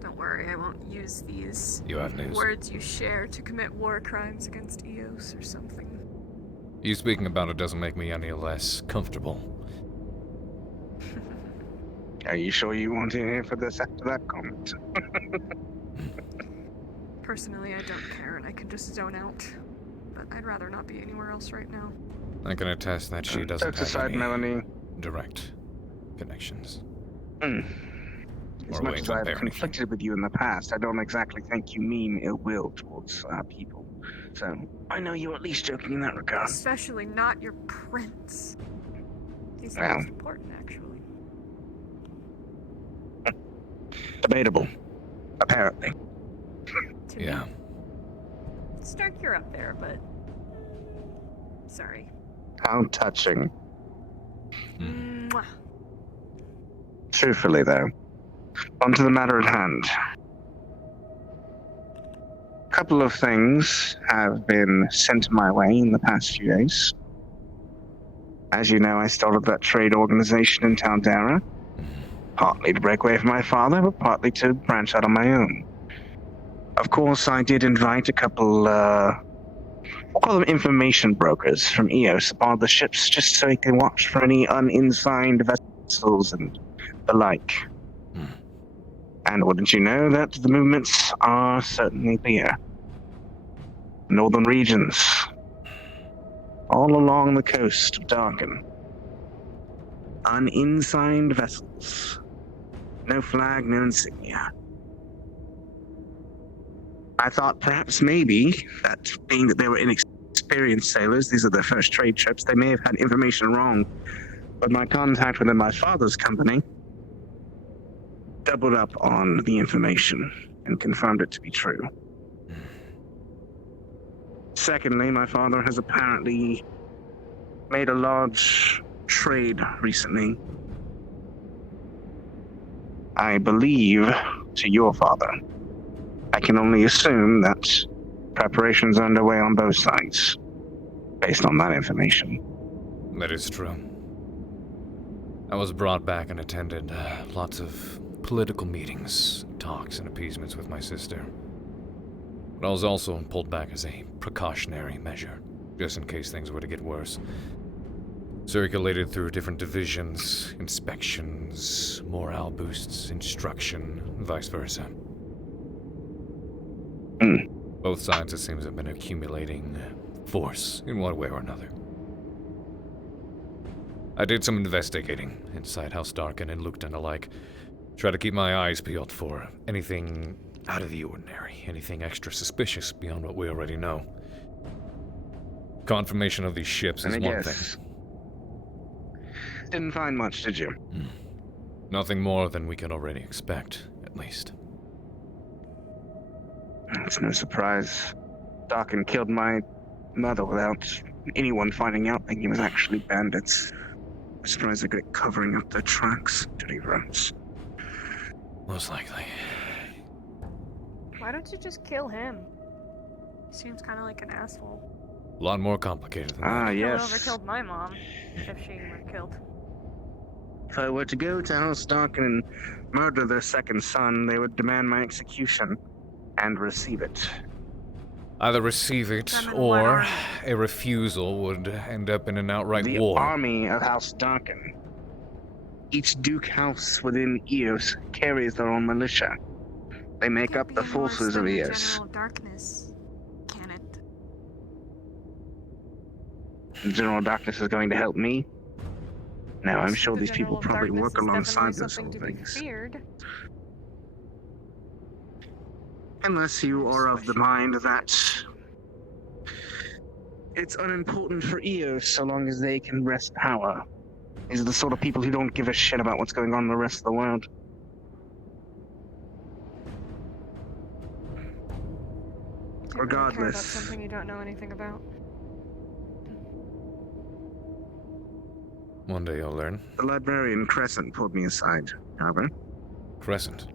Don't worry, I won't use these You have news. words you share to commit war crimes against EOS or something. You speaking about it doesn't make me any less comfortable. Are you sure you want in here for this after that comment? Personally, I don't care and I can just zone out. But I'd rather not be anywhere else right now. I can attest that she doesn't Jokes have aside, any Melanie. direct connections. As Or much ways as of I've parenting. conflicted with you in the past, I don't exactly think you mean ill will towards people. So, I know you're at least joking in that regard. Especially not your prince. He's the Well. most important, actually. Debatable. Apparently. To Yeah. me. Stark, you're up there, but... Sorry. How touching. Mwah. Truthfully, though, onto the matter at hand. A couple of things have been sent my way in the past few days. As you know, I started that trade organization in Taldera, partly to break away from my father, but partly to branch out on my own. Of course, I did invite a couple, we'll call them information brokers from EOS aboard the ships, just so they can watch for any unsigned vessels and the like. And wouldn't you know that the movements are certainly clear. Northern regions, all along the coast of Darken. Unsigned vessels. No flag, no insignia. I thought perhaps maybe that being that they were inexperienced sailors, these are their first trade trips, they may have had information wrong. But my contact within my father's company doubled up on the information and confirmed it to be true. Secondly, my father has apparently made a large trade recently. I believe to your father. I can only assume that preparations are underway on both sides, based on that information. That is true. I was brought back and attended lots of political meetings, talks, and appeasements with my sister. But I was also pulled back as a precautionary measure, just in case things were to get worse. Circulated through different divisions, inspections, morale boosts, instruction, vice versa. Both sides, it seems, have been accumulating force in one way or another. I did some investigating inside House Darken and Lukton alike. Try to keep my eyes peeled for anything out of the ordinary, anything extra suspicious beyond what we already know. Confirmation of these ships is one thing. Didn't find much, did you? Nothing more than we can already expect, at least. It's no surprise. Darken killed my mother without anyone finding out that he was actually bandits. I'm surprised they're good at covering up their tracks, dirty rats. Most likely. Why don't you just kill him? He seems kind of like an asshole. A lot more complicated than that. Yes. He overkilled my mom, if she were killed. If I were to go to House Darken and murder their second son, they would demand my execution and receive it. Either receive it, or a refusal would end up in an outright The war. army of House Darken. Each Duke House within EOS carries their own militia. They make up the forces of EOS. General Darkness, can it? General Darkness is going to help me. Now, I'm sure The these people General of probably Darkness work is alongside definitely those something sort of to be things. feared. Unless you are of the mind that it's unimportant for EOS so long as they can wrest power. These are the sort of people who don't give a shit about what's going on in the rest of the world. You really care about Regardless, something you don't know anything about. One day you'll learn. the librarian Crescent pulled me aside, Carver. Crescent.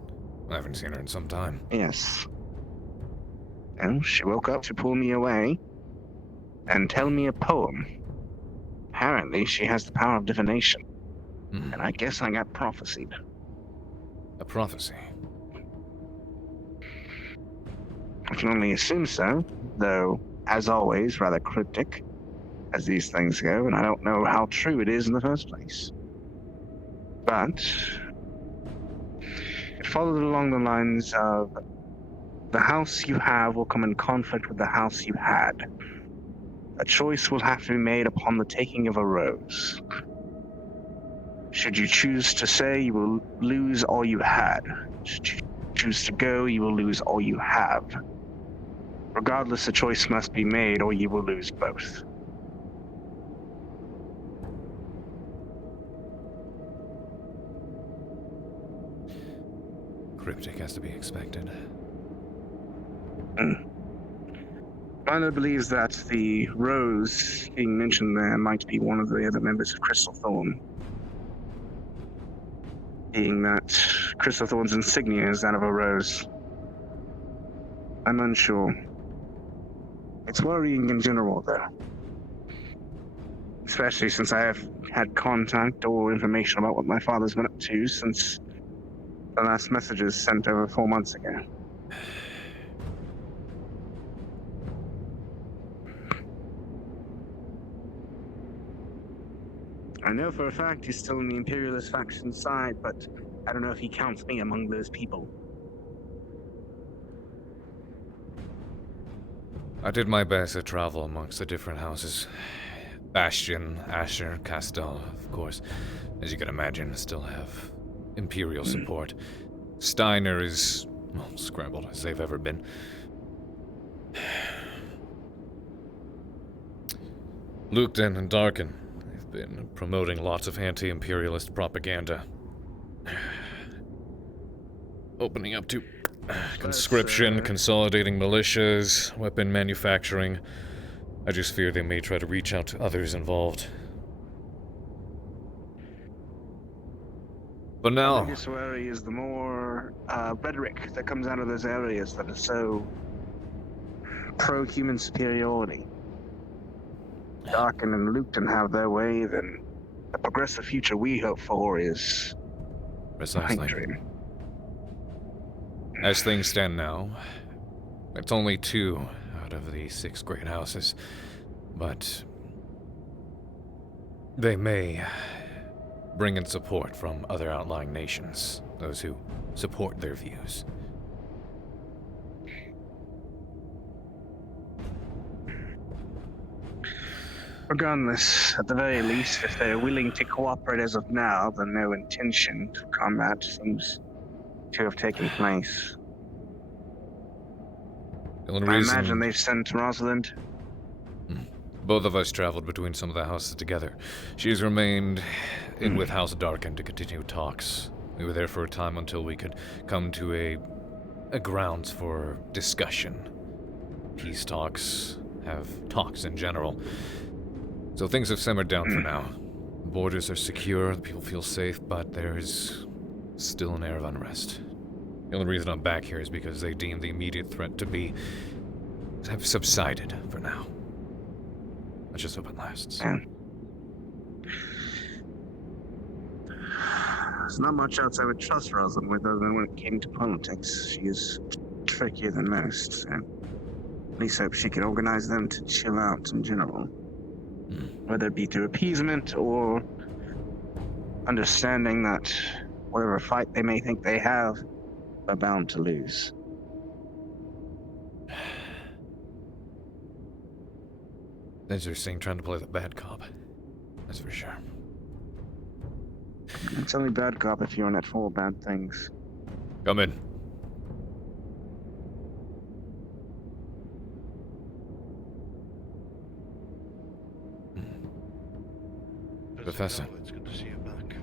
I haven't seen her in some time. Yes. Well, she woke up to pull me away and tell me a poem. Apparently, she has the power of divination. And I guess I got prophesied. A prophecy. I can only assume so, though, as always, rather cryptic, as these things go, and I don't know how true it is in the first place. But it followed along the lines of the house you have will come in conflict with the house you had. A choice will have to be made upon the taking of a rose. Should you choose to stay, you will lose all you had. Should you choose to go, you will lose all you have. Regardless, a choice must be made, or you will lose both. Cryptic has to be expected. Milo believes that the rose being mentioned there might be one of the other members of Crystal Thorn. Being that Crystal Thorn's insignia is that of a rose. I'm unsure. It's worrying in general, though. Especially since I have had contact or information about what my father's been up to since the last messages sent over 4 months ago. I know for a fact he's still in the Imperialist faction side, but I don't know if he counts me among those people. I did my best to travel amongst the different houses. Bastion, Asher, Castell, of course. As you can imagine, still have Imperial support. Steiner is, well, scrambled as they've ever been. Lukden and Darkin, they've been promoting lots of anti-imperialist propaganda. Opening up to conscription, consolidating militias, weapon manufacturing. I just fear they may try to reach out to others involved. But The now, biggest worry is the more rhetoric that comes out of those areas that is so pro-human superiority. Darkin and Lukton have their way, then the progressive future we hope for is precisely. a dream. As things stand now, it's only 2 out of the 6 great houses, but they may bring in support from other outlying nations, those who support their views. Regardless, at the very least, if they're willing to cooperate as of now, then no intention to combat seems to have taken place. The only I reason imagine they've sent Rosalind. both of us traveled between some of the houses together. She's remained in with House Darkin to continue talks. We were there for a time until we could come to a grounds for discussion. Peace talks have talks in general. So things have simmered down for now. The borders are secure, the people feel safe, but there is still an air of unrest. The only reason I'm back here is because they deem the immediate threat to have subsided for now. Let's just hope it lasts. There's not much else I would trust Rosalind with other than when it came to politics. She is trickier than most, so at least hope she can organize them to chill out in general. Whether it be through appeasement or understanding that whatever fight they may think they have, are bound to lose. Interesting trying to play the bad cop. That's for sure. It's only bad cop if you're in it for bad things. Come in. Professor. It's good to see you back.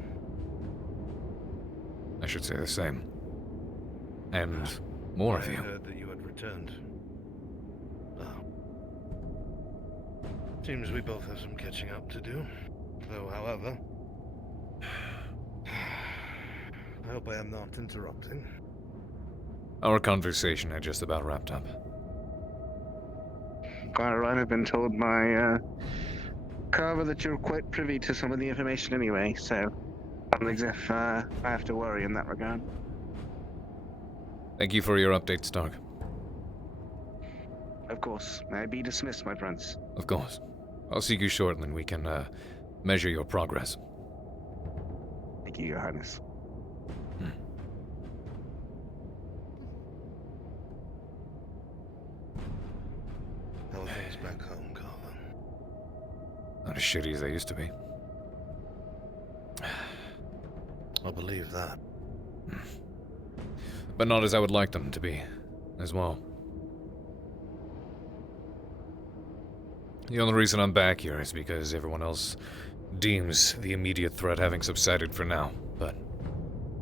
I should say the same. And more of I you. heard that you had returned. Now, seems we both have some catching up to do. Though, however, I hope I am not interrupting. Our conversation had just about wrapped up. Quite right, I've been told by Carver that you're quite privy to some of the information anyway, so not as if I have to worry in that regard. Thank you for your update, Stark. Of course. May I be dismissed, my friends? Of course. I'll see you shortly and we can measure your progress. Thank you, Your Highness. How are things back home, Carver? Not as shitty as they used to be. I believe that. But not as I would like them to be, as well. The only reason I'm back here is because everyone else deems the immediate threat having subsided for now, but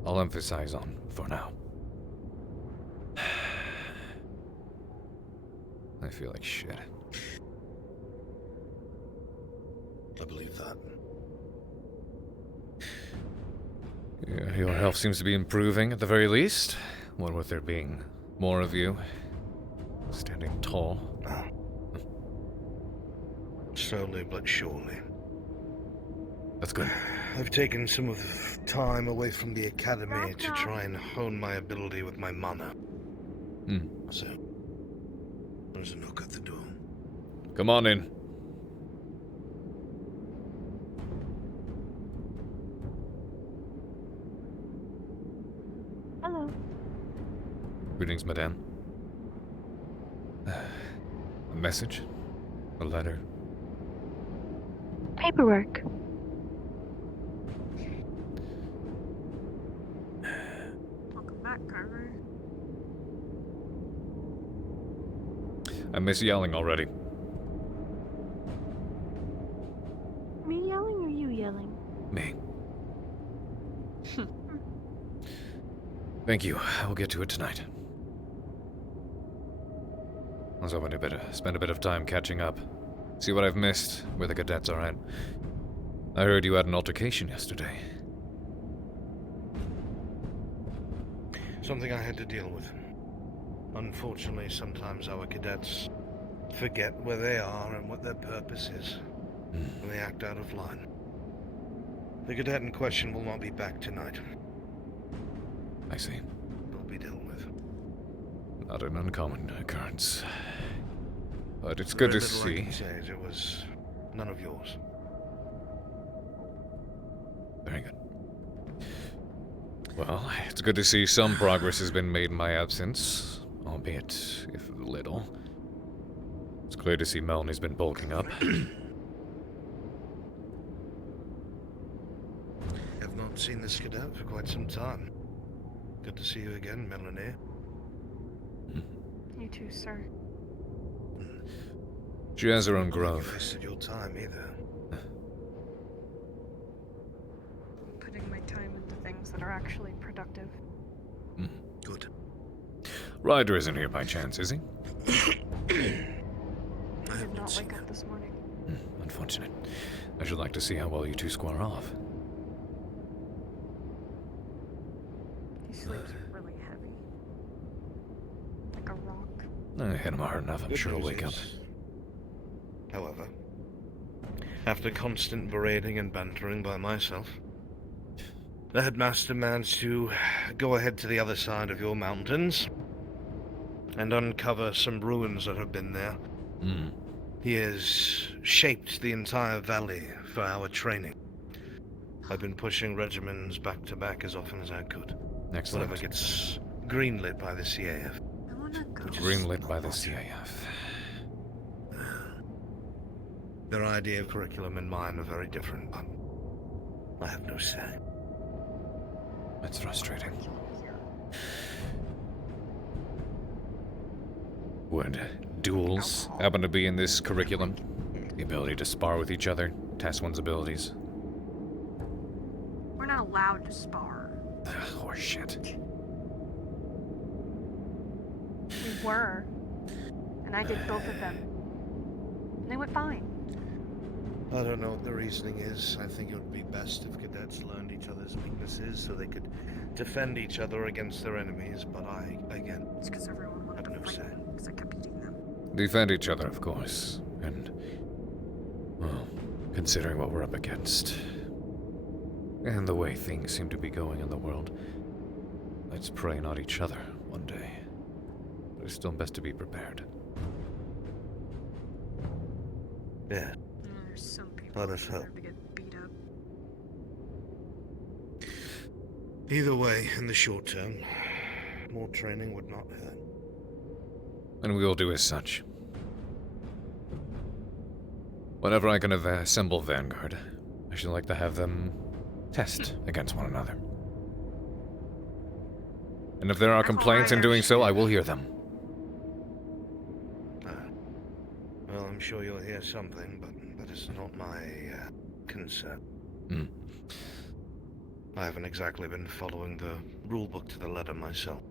I'll emphasize on for now. I feel like shit. I believe that. Yeah, your health seems to be improving at the very least. What with there being more of you. Standing tall. Slowly but surely. That's good. I've taken some of the time away from the academy to try and hone my ability with my mana. So, there's a knock at the door. Come on in. Hello. Greetings, madame. A message? A letter? Paperwork. Welcome back, Carver. I miss yelling already. Me yelling or you yelling? Me. Thank you. We'll get to it tonight. I was hoping to spend a bit of time catching up. See what I've missed, where the cadets are at. I heard you had an altercation yesterday. Something I had to deal with. Unfortunately, sometimes our cadets forget where they are and what their purpose is, and they act out of line. The cadet in question will not be back tonight. I see. Will be dealt with. Not an uncommon occurrence. But it's good to Very little I see. can say is it was none of yours. Very good. Well, it's good to see some progress has been made in my absence, albeit if little. It's clear to see Melanie's been bulking up. Have not seen this cadet for quite some time. Good to see you again, Melanie. You too, sir. She has her own You grove. wasted your time either. Putting my time into things that are actually productive. Good. Ryder isn't here by chance, is he? I did not wake up this morning. Unfortunate. I should like to see how well you two square off. He sleeps really heavy. Like a rock. I hit him hard enough, I'm Good sure he'll news wake up. is, however, after constant berating and bantering by myself, the headmaster managed to go ahead to the other side of your mountains and uncover some ruins that have been there. He has shaped the entire valley for our training. I've been pushing regiments back to back as often as I could. Excellent. Whatever gets greenlit by the CAF. I wanna go. Greenlit by the CAF. Their idea of curriculum and mine are very different, but I have no say. That's frustrating. Would duels happen to be in this curriculum? The ability to spar with each other, test one's abilities. We're not allowed to spar. Horse shit. We were. And I did both of them. And they went fine. I don't know what the reasoning is. I think it would be best if cadets learned each other's weaknesses so they could defend each other against their enemies, but again... It's because everyone wanted to fight me, because I kept beating them. Defend each other, of course. And, well, considering what we're up against, and the way things seem to be going in the world, let's pray not each other one day. But it's still best to be prepared. Yeah. There's some people Let us out there hope. to get beat up. Either way, in the short term, more training would not hurt. And we will do as such. Whenever I can assemble Vanguard, I should like to have them test against one another. And if there are complaints in doing so, I will hear them. Well, I'm sure you'll hear something, but that is not my concern. Hmm. I haven't exactly been following the rulebook to the letter myself.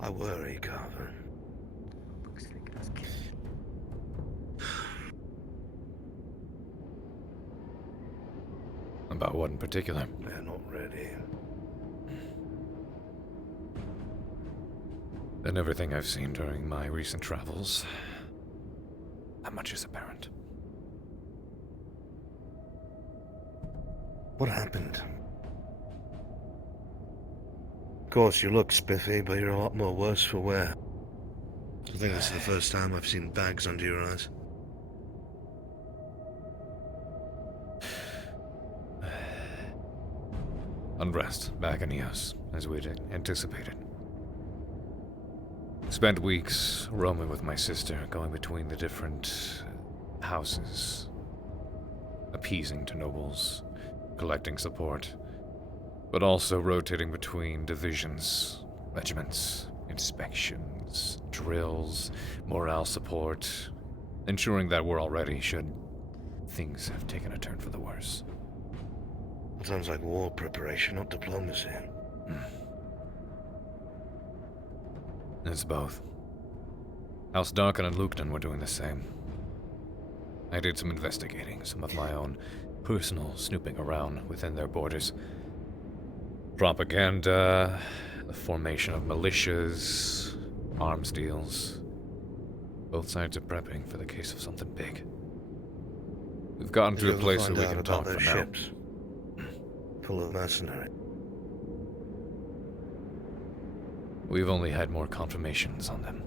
I worry, Carver. Looks like it was killed. About what in particular? They're not ready. And everything I've seen during my recent travels, that much is apparent. What happened? Of course, you look spiffy, but you're a lot more worse for wear. I think this is the first time I've seen bags under your eyes. Unrest back in EOS, as we'd anticipated. Spent weeks roaming with my sister, going between the different houses, appeasing to nobles, collecting support, but also rotating between divisions, regiments, inspections, drills, morale support, ensuring that we're all ready should things have taken a turn for the worse. Sounds like war preparation, not diplomacy. It's both. House Duncan and Luketon were doing the same. I did some investigating, some of my own personal snooping around within their borders. Propaganda, the formation of militias, arms deals. Both sides are prepping for the case of something big. We've gotten to a place where we can talk for now. Ships full of mercenaries. We've only had more confirmations on them,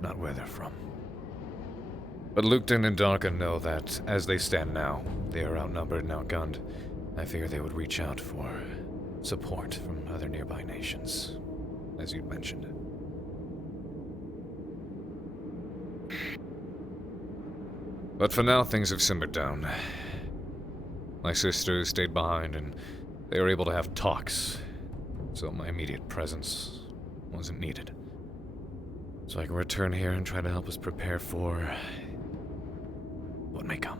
not where they're from. But Luketon and Duncan know that, as they stand now, they are outnumbered and outgunned. I figure they would reach out for support from other nearby nations, as you mentioned. But for now, things have simmered down. My sister stayed behind, and they were able to have talks, so my immediate presence wasn't needed. So I can return here and try to help us prepare for what may come.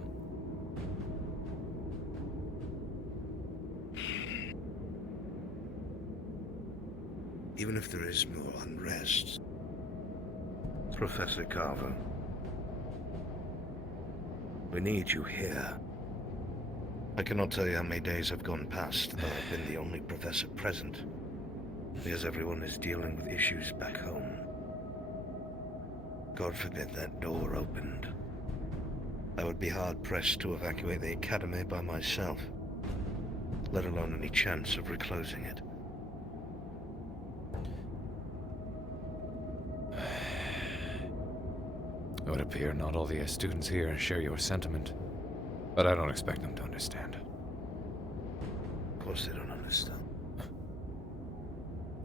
Even if there is more unrest, Professor Carver, we need you here. I cannot tell you how many days have gone past that I've been the only professor present, because everyone is dealing with issues back home. God forbid that door opened. I would be hard-pressed to evacuate the academy by myself, let alone any chance of reclosing it. It would appear not all the students here share your sentiment, but I don't expect them to understand. Of course they don't understand.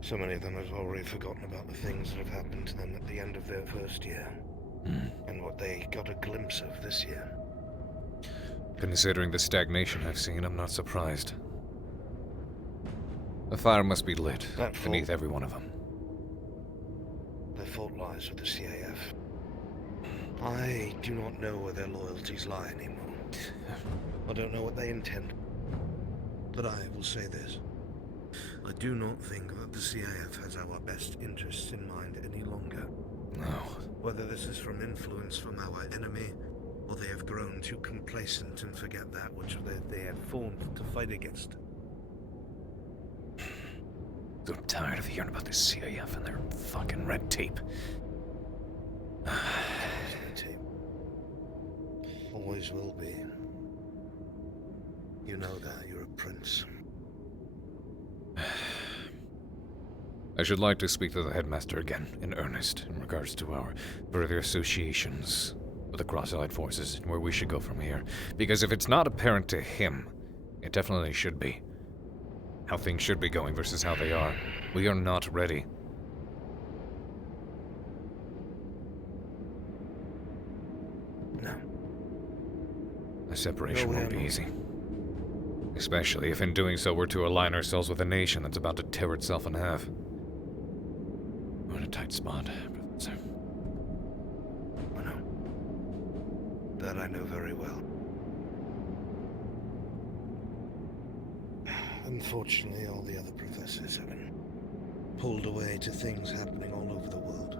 So many of them have already forgotten about the things that have happened to them at the end of their first year, and what they got a glimpse of this year. Considering the stagnation I've seen, I'm not surprised. A fire must be lit beneath every one of them. Their fault lies with the CAF. I do not know where their loyalties lie anymore. I don't know what they intend. But I will say this. I do not think that the CAF has our best interests in mind any longer. No. Whether this is from influence from our enemy, or they have grown too complacent and forget that which they had formed to fight against. I'm tired of hearing about this CAF and their fucking red tape. Red tape. Always will be. You know that, you're a prince. I should like to speak to the headmaster again, in earnest, in regards to our further associations with the Cross-Allied forces and where we should go from here. Because if it's not apparent to him, it definitely should be. How things should be going versus how they are. We are not ready. No. A separation won't be easy. Especially if in doing so we're to align ourselves with a nation that's about to tear itself in half. We're in a tight spot, Professor. I know. That I know very well. Unfortunately, all the other professors have been pulled away to things happening all over the world.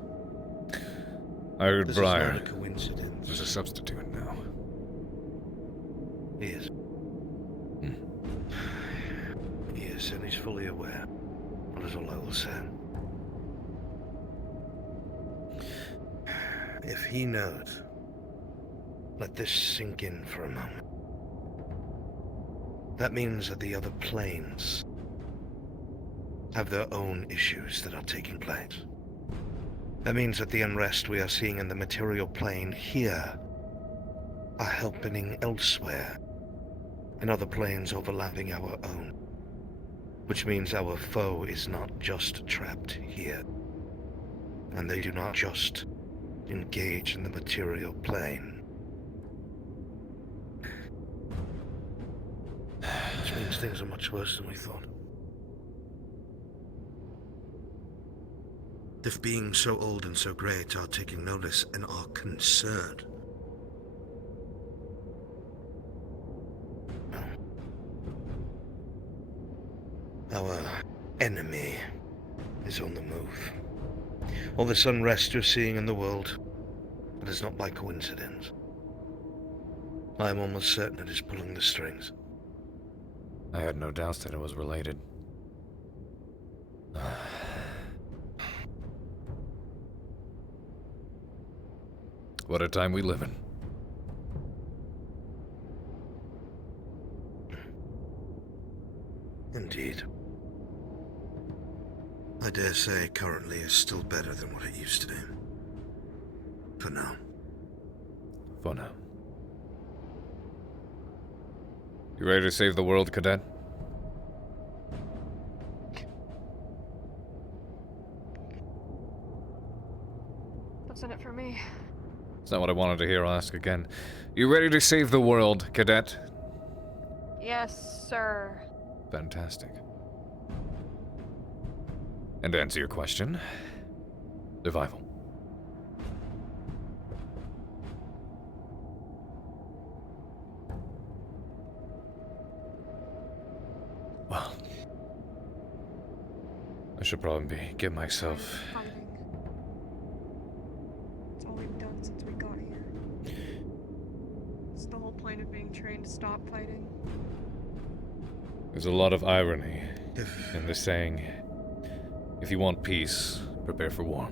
I heard This Briar is not a coincidence. is a substitute now. He is. Yes, and he's fully aware. That is all I will say. If he knows, let this sink in for a moment. That means that the other planes have their own issues that are taking place. That means that the unrest we are seeing in the material plane here are happening elsewhere, in other planes overlapping our own. Which means our foe is not just trapped here. And they do not just engage in the material plane. Which means things are much worse than we thought. If beings so old and so great are taking notice and are concerned, our enemy is on the move. All this unrest you're seeing in the world, it is not by coincidence. I am almost certain it is pulling the strings. I had no doubts that it was related. What a time we live in. Indeed. I dare say currently is still better than what it used to be. For now. For now. You ready to save the world, Cadet? What's in it for me? That's not what I wanted to hear. I'll ask again. You ready to save the world, Cadet? Yes, sir. Fantastic. And to answer your question, survival. Well, I should probably get myself... Fighting. It's all we've done since we got here. It's the whole point of being trained to stop fighting. There's a lot of irony in the saying, if you want peace, prepare for war.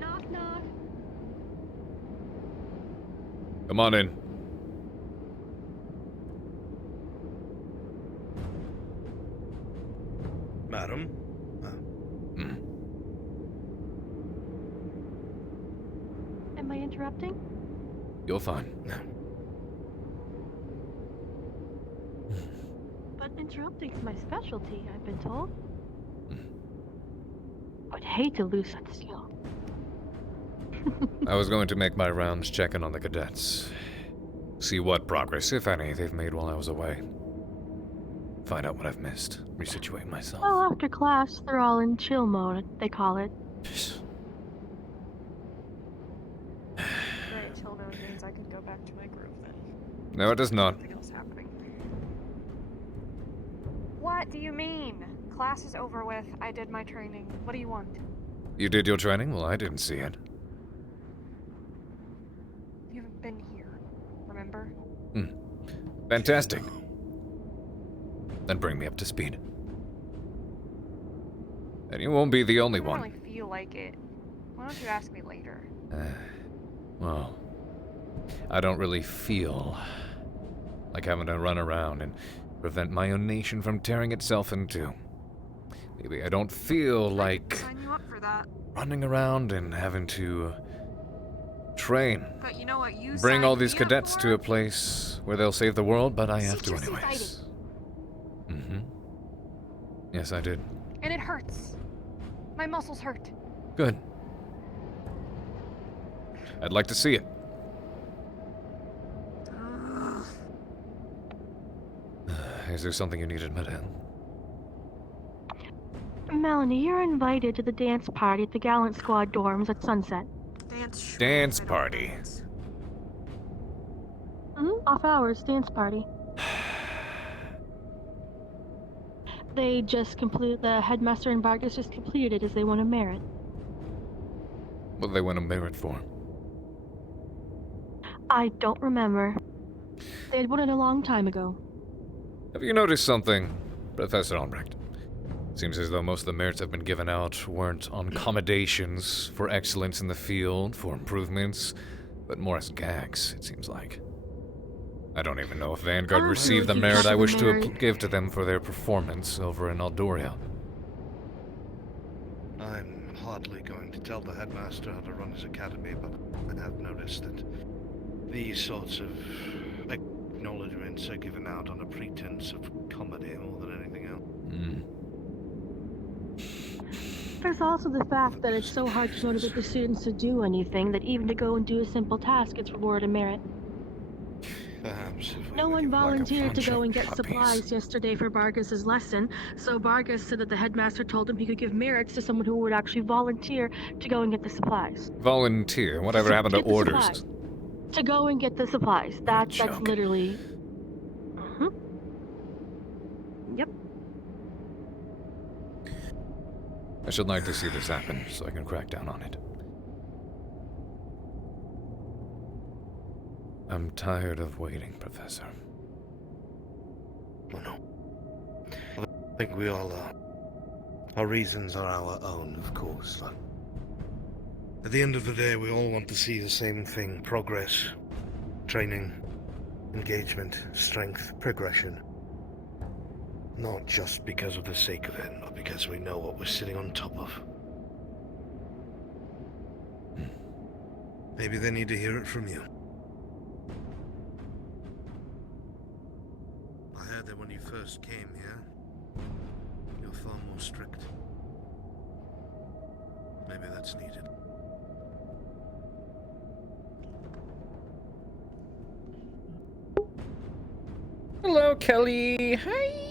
Knock, knock. Come on in. Madam? Am I interrupting? You're fine. No. But interrupting's my specialty, I've been told. I'd hate to lose that skill. I was going to make my rounds checking on the cadets. See what progress, if any, they've made while I was away. Find out what I've missed. Resituate myself. Well, after class, they're all in chill mode, they call it. Right, chill mode means I can go back to my groove then. No, it does not. Nothing else happening. What do you mean? Class is over with. I did my training. What do you want? You did your training? Well, I didn't see it. You haven't been here, remember? Fantastic. Then bring me up to speed. And you won't be the only I don't one. really feel like it. Why don't you ask me later? Well, I don't really feel like having to run around and prevent my own nation from tearing itself in two. Maybe I don't feel like Sign you up for that. running around and having to train. But you know what you Bring all signed these me up cadets for? to a place where they'll save the world, but I have to Citrus anyways. Yes, I did. And it hurts. My muscles hurt. Good. I'd like to see it. Is there something you needed, Madame? Melanie, you're invited to the dance party at the Gallant Squad dorms at sunset. Dance party. Off hours, dance party. They just completed, the headmaster and Vargas just completed it as they won a merit. What do they win a merit for? I don't remember. They had won it a long time ago. Have you noticed something, Professor Albrecht? Seems as though most of the merits have been given out weren't on commendations for excellence in the field, for improvements, but more as gags, it seems like. I don't even know if Vanguard received the merit I wish to give to them for their performance over in Aldoria. I'm hardly going to tell the headmaster how to run his academy, but I have noticed that these sorts of acknowledgements are given out on a pretense of comedy more than anything else. There's also the fact that it's so hard to motivate the students to do anything that even to go and do a simple task gets rewarded a merit. Perhaps if we No were one given volunteered to bunch go of and get puppies. supplies yesterday for Vargas's lesson, so Vargas said that the headmaster told him he could give merits to someone who would actually volunteer to go and get the supplies. Volunteer? Whatever happened to Get the orders? supplies. To go and get the supplies. That's joke. literally... Yep. I should like to see this happen so I can crack down on it. I'm tired of waiting, Professor. Oh, no. I think we all are. Our reasons are our own, of course, but at the end of the day, we all want to see the same thing. Progress, training, engagement, strength, progression. Not just because of the sake of it, but because we know what we're sitting on top of. Maybe they need to hear it from you. I heard that when you first came here, you were far more strict. Maybe that's needed. Hello, Kelly. Hi.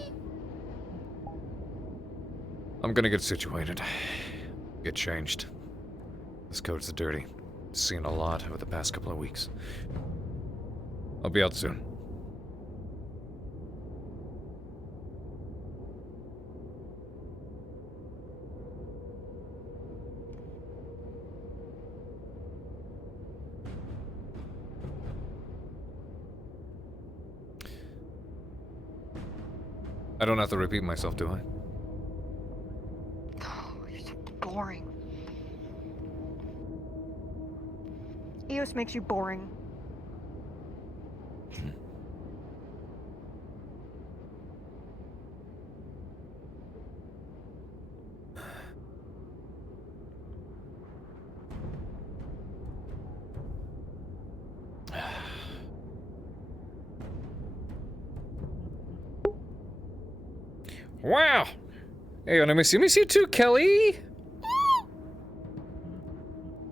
I'm gonna get situated. Get changed. This coat's dirty. Seen a lot over the past couple of weeks. I'll be out soon. I don't have to repeat myself, do I? Oh, you're so boring. EOS makes you boring. Wow! Hey, let me see you too, Kelly!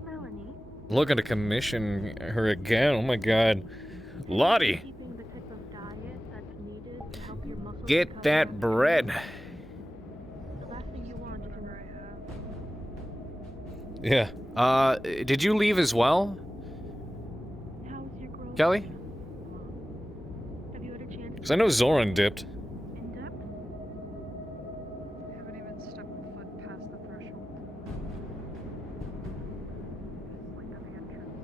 Melanie, Looking to commission her again. Oh my god. Lottie! Keeping the type of diet that's needed to help your muscles Get recover. that bread. The last thing you want is Yeah. Did you leave as well, how's your growth? Kelly? Have you had a chance Because I know Zoran dipped. in depth? I haven't even stepped foot past the threshold. It's like at the entrance.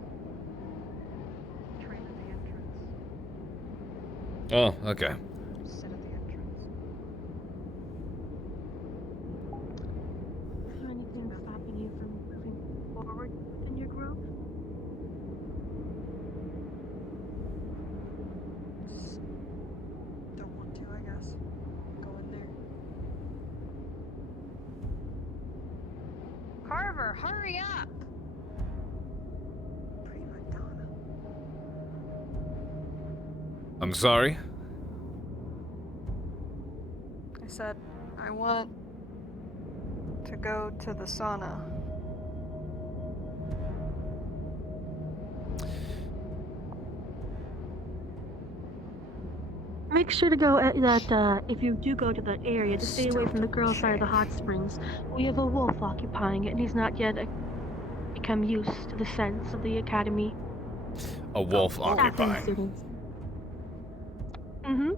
Train at the entrance. Oh, okay. Sit at the entrance. Is there anything stopping you from moving forward in your growth? Just don't want to, I guess. Go in there. Carver, hurry up! Prima donna. I'm sorry. I said, I want to go to the sauna. Make sure to go at that, if you do go to that area, to stay away from the girls' side of the hot springs. We have a wolf occupying it, and he's not yet become used to the sense of the academy. A wolf staffing occupying. students. Mm-hmm.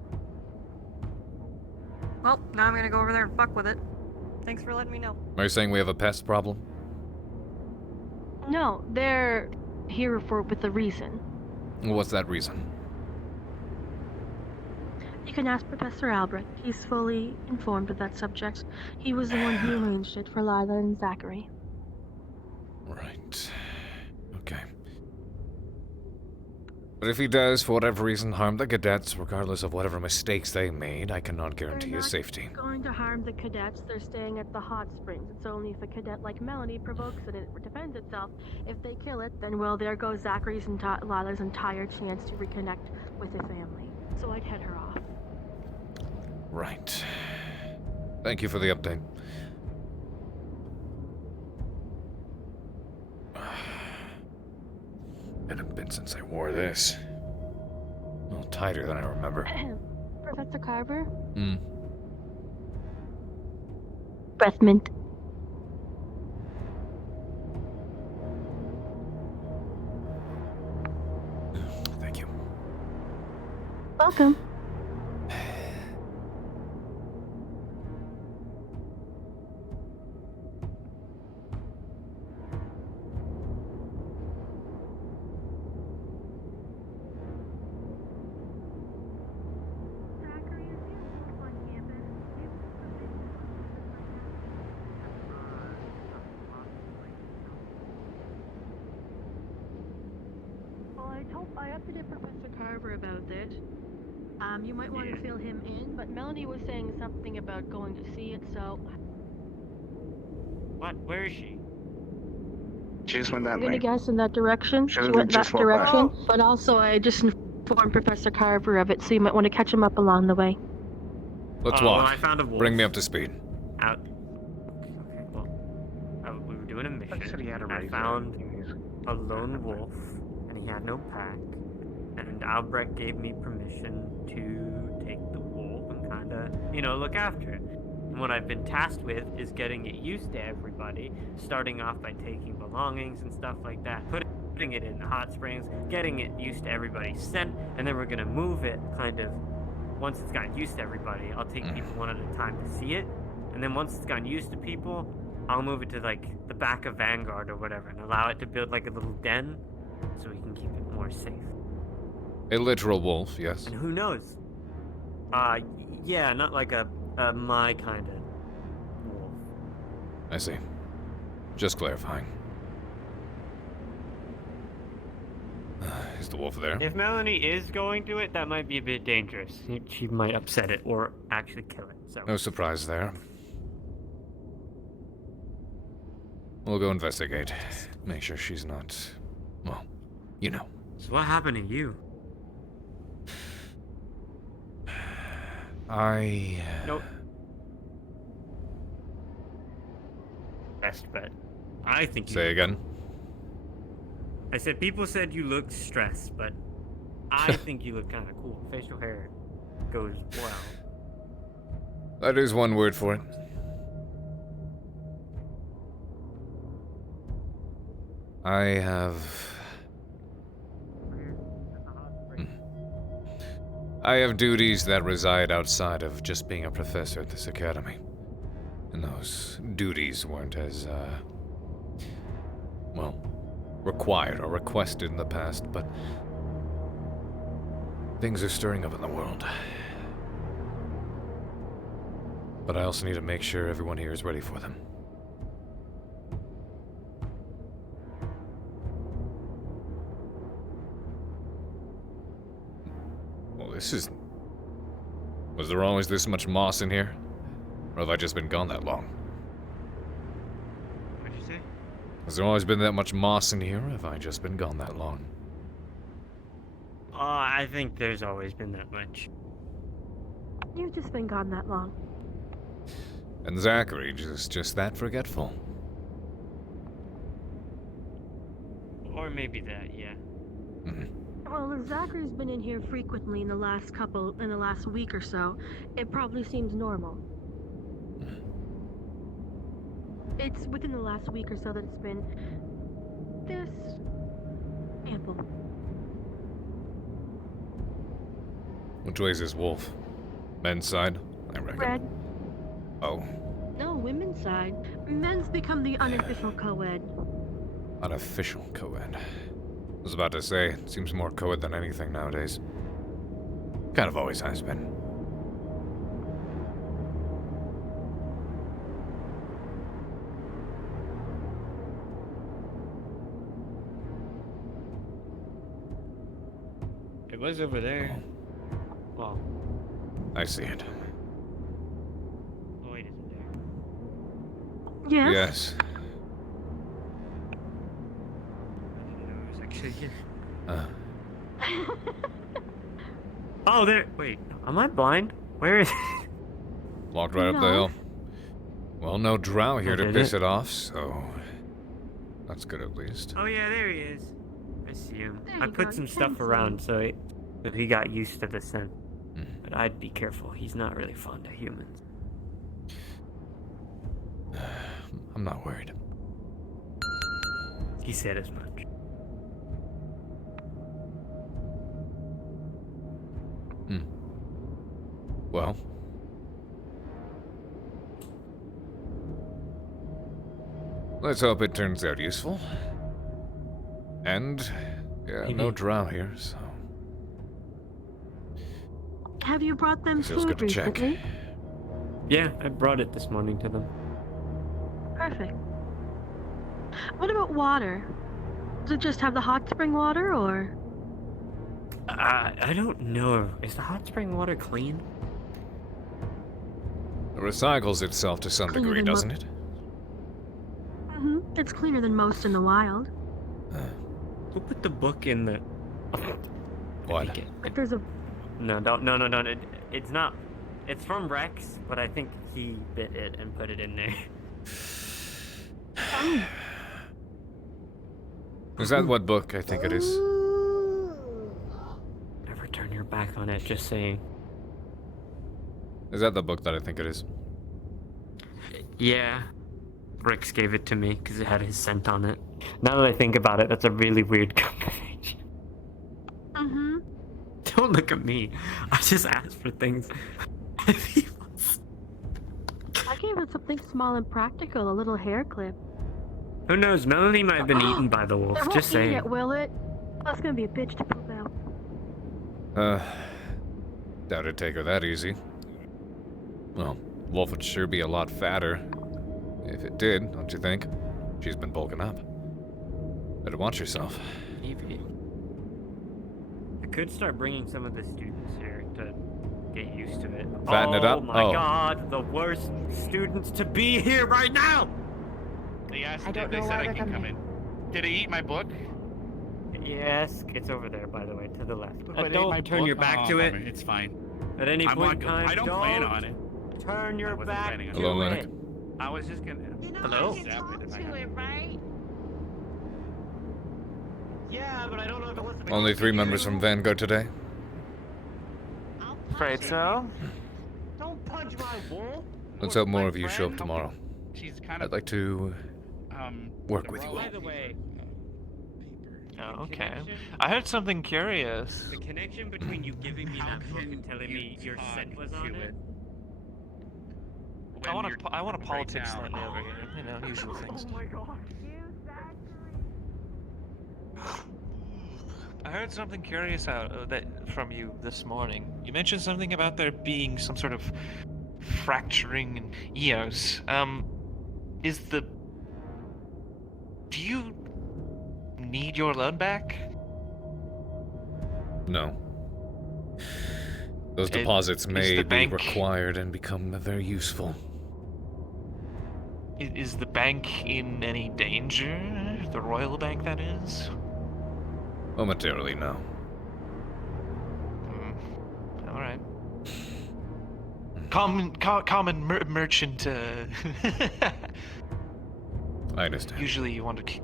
Well, now I'm gonna go over there and fuck with it. Thanks for letting me know. Are you saying we have a pest problem? No, they're here with a reason. What's that reason? You can ask Professor Albrecht. He's fully informed of that subject. He was the one who arranged it for Lila and Zachary. Right. Okay. But if he does, for whatever reason, harm the cadets, regardless of whatever mistakes they made, I cannot guarantee his safety. Going to harm the cadets. They're staying at the hot springs. It's only if a cadet like Melanie provokes it and it defends itself. If they kill it, then well, there goes Zachary's and Lila's entire chance to reconnect with their family. So I'd head her off. Right. Thank you for the update. It had been since I wore this. A little tighter than I remember. Professor Carver? Hmm. Breath mint. Thank you. Welcome. I updated Professor Carver about it. You might want to fill him in, but Melanie was saying something about going to see it, so... What? Where is she? She just went that I'm way. gonna guess in that direction. She She doesn't went that just walk by. direction, but also I just informed Professor Carver of it, so you might want to catch him up along the way. Let's Well, walk. I found a wolf. Bring me up to speed. Out. Okay, well, we were doing a mission. said he had a I razor. found a lone wolf, and he had no pack. And Albrecht gave me permission to take the wolf and kind of, look after it. And what I've been tasked with is getting it used to everybody, starting off by taking belongings and stuff like that, putting it in the hot springs, getting it used to everybody's scent, and then we're going to move it kind of, once it's gotten used to everybody, I'll take people one at a time to see it. And then once it's gotten used to people, I'll move it to like the back of Vanguard or whatever and allow it to build like a little den so we can keep it more safe. A literal wolf, yes. And who knows? Yeah, not like a my kind of wolf. I see. Just clarifying. Is the wolf there? If Melanie is going to it, that might be a bit dangerous. She might upset it or actually kill it. So No surprise there. We'll go investigate. Make sure she's not... well, you know. So what happened to you? Nope. Best bet. I think you... Say again? I said people said you looked stressed, but I think you look kind of cool. Facial hair goes well. That is one word for it. I have duties that reside outside of just being a professor at this academy. And those duties weren't as, well, required or requested in the past, but things are stirring up in the world. But I also need to make sure everyone here is ready for them. Well, this is... Was there always this much moss in here? Or have I just been gone that long? What'd you say? Has there always been that much moss in here, or have I just been gone that long? I think there's always been that much. You've just been gone that long. And Zachary just that forgetful. Or maybe that, yeah. Well, Zachary's been in here frequently in the last week or so. It probably seems normal. It's within the last week or so that it's been this ample. Which way is this wolf? Men's side? I reckon. Red. Oh. No, women's side. Men's become the unofficial co-ed. Unofficial co-ed. I was about to say, it seems more co-ed than anything nowadays. Kind of always has been. It was over there. Well, I see it. oh, wait, is it there? Yes. Yes. I didn't know it was actually here. Uh, Oh, there. Wait, am I blind? Where is it? walked right up the hill. Well, no drow here to did piss it? it off, so... That's good at least. Oh, yeah, there he is. I see him. There I you put go, some you stuff can see around so he got used to the scent. Mm. But I'd be careful. He's not really fond of humans. I'm not worried. He said as much. Well... Let's hope it turns out useful. And... yeah, no drow here, so... Have you brought them Feels food good to check. recently? Yeah, I brought it this morning to them. Perfect. What about water? Does it just have the hot spring water, or...? I don't know. Is the hot spring water clean? It recycles itself to some Cleaner degree, than doesn't it? Mm-hmm. It's cleaner than most in the wild. Who put the book in the... What? Like there's a... No, don't. No. It's not. It's from Rex, but I think he bit it and put it in there. Is that what book I think it is? Never turn your back on it, just saying. Is that the book that I think it is? Yeah. Rex gave it to me because it had his scent on it. Now that I think about it, that's a really weird combination. Mm-hmm. Don't look at me. I just asked for things. I gave it something small and practical, a little hair clip. Who knows? Melanie might have been eaten by the wolf. It won't Just eat saying. it, will it? That's gonna be a bitch to poop out. Doubt it'd take her that easy. Well, wolf would sure be a lot fatter. If it did, don't you think? She's been bulking up. Better watch yourself. Maybe. I could start bringing some of the students here to get used to it. Fatten it up? Oh my Oh. god, the worst students to be here right now! They asked I if don't they know said why I they're can come coming. in. Did he eat my book? Yes, it's over there, by the way, to the left. But it ate Don't my turn book. your back Oh, to it. It's fine. At any I'm point in not time, I don't plan on it. turn your I wasn't back planning on to Hello, it. Lennox. I was just gonna. You know, Hello? I can talk to it, right? Yeah, but I don't know if it listens. Only 3 members from Vanguard today. Afraid so. Don't punch my wolf. Let's hope more of you show up tomorrow. She's kind I'd of like to work with you all. By the way, Oh, okay. I heard something curious. the connection between you giving me that book and telling me your scent was on it. I want to politics slightly over here. You know, usual things. Oh my god. I heard something curious out that from you this morning. You mentioned something about there being some sort of fracturing in EOS. Do you need your loan back? No. Those deposits may the be bank- required and become very useful. Is the bank in any danger? The Royal Bank, that is? Momentarily, no. All right. Common merchant. I understand. Usually, you want to.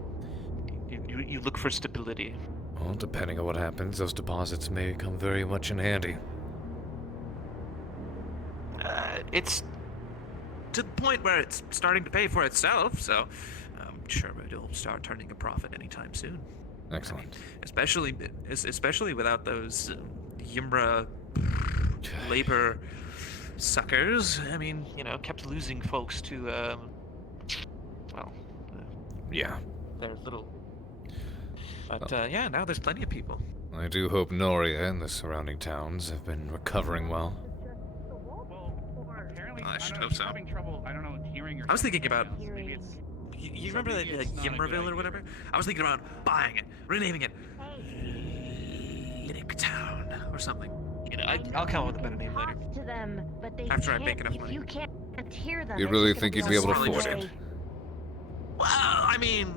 You look for stability. Well, depending on what happens, those deposits may come very much in handy. It's to the point where it's starting to pay for itself, so I'm sure it'll start turning a profit anytime soon. Excellent. Especially without those Yimbra labor suckers. I mean, you know, kept losing folks to, yeah. Their little. But yeah, now there's plenty of people. I do hope Noria and the surrounding towns have been recovering well. I should hope so. I was thinking about. You remember that Yimmerville or whatever? I was thinking about buying it, renaming it Linux Town or something. You know, I'll come up with a better name later. To them, but they After I can't, make enough if money. you can't hear them. You it's really just think gonna you'd be able to a afford one-way. it? Well, I mean,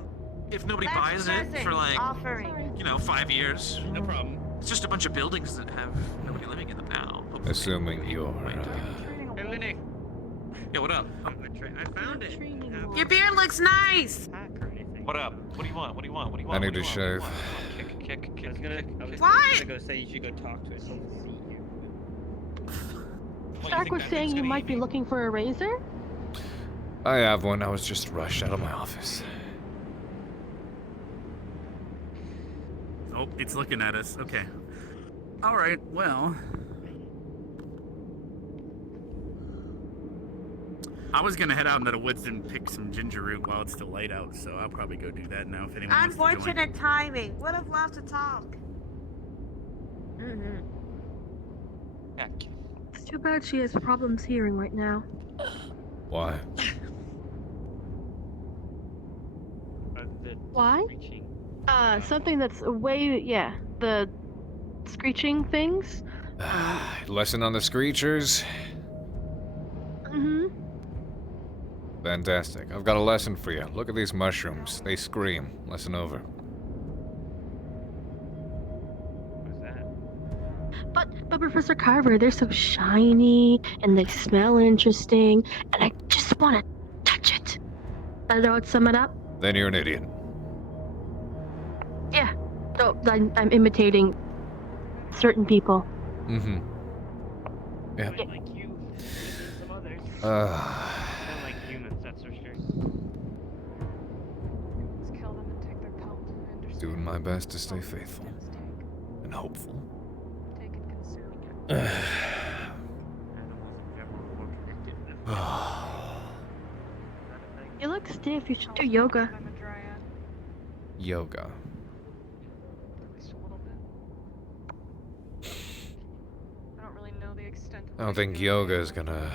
if nobody buys it for like, offering. you know, 5 years, no problem. It's just a bunch of buildings that have nobody living in them now. Hopefully. Assuming you're... Hey, Lenny. Yeah, what up? I found it. Your beard looks nice. What up? What do you want? What do you want? What do you I want? need to shave. Kick. I was gonna What? go say you should go talk to it. So see you. Stark was saying you might be looking for a razor? I have one. I was just rushed out of my office. Oh, it's looking at us. Okay. All right. Well, I was gonna head out into the woods and pick some ginger root while it's still light out, so I'll probably go do that now. If anyone wants to join. Unfortunate timing. Would have loved to talk. It's too bad she has problems hearing right now. Why? Why? Something that's the screeching things. Lesson on the screechers? Mm-hmm. Fantastic. I've got a lesson for you. Look at these mushrooms. They scream. Lesson over. What's that? But Professor Carver, they're so shiny and they smell interesting, and I just want to touch it. That would sum it up? Then you're an idiot. Yeah. So I'm imitating certain people. Mm-hmm. Yeah. Like you. Some others. Uh, Don't like humans, that's for sure. Let's kill them and take their pelt and understand. doing my best to stay faithful and hopeful. Take and consume. Animals in general are more connected than You look stiff. You should do yoga. I'm a dryad, Yoga. at least a little bit. I don't really know the extent of I don't think yoga is gonna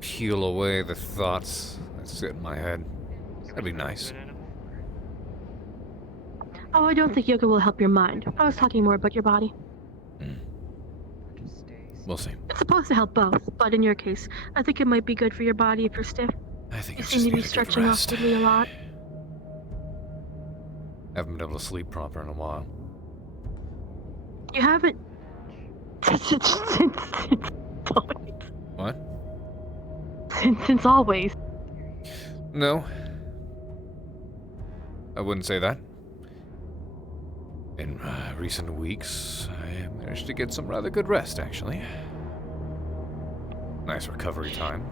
peel away the thoughts that sit in my head. That'd be nice. Oh, I don't think yoga will help your mind. I was talking more about your body. We'll see. It's supposed to help both, but in your case, I think it might be good for your body if you're stiff. I think You I seem just to be need a good stretching rest. awkwardly a lot. Haven't been able to sleep proper in a while. You haven't. What? Since always. No. I wouldn't say that. In recent weeks, I managed to get some rather good rest, actually. Nice recovery time.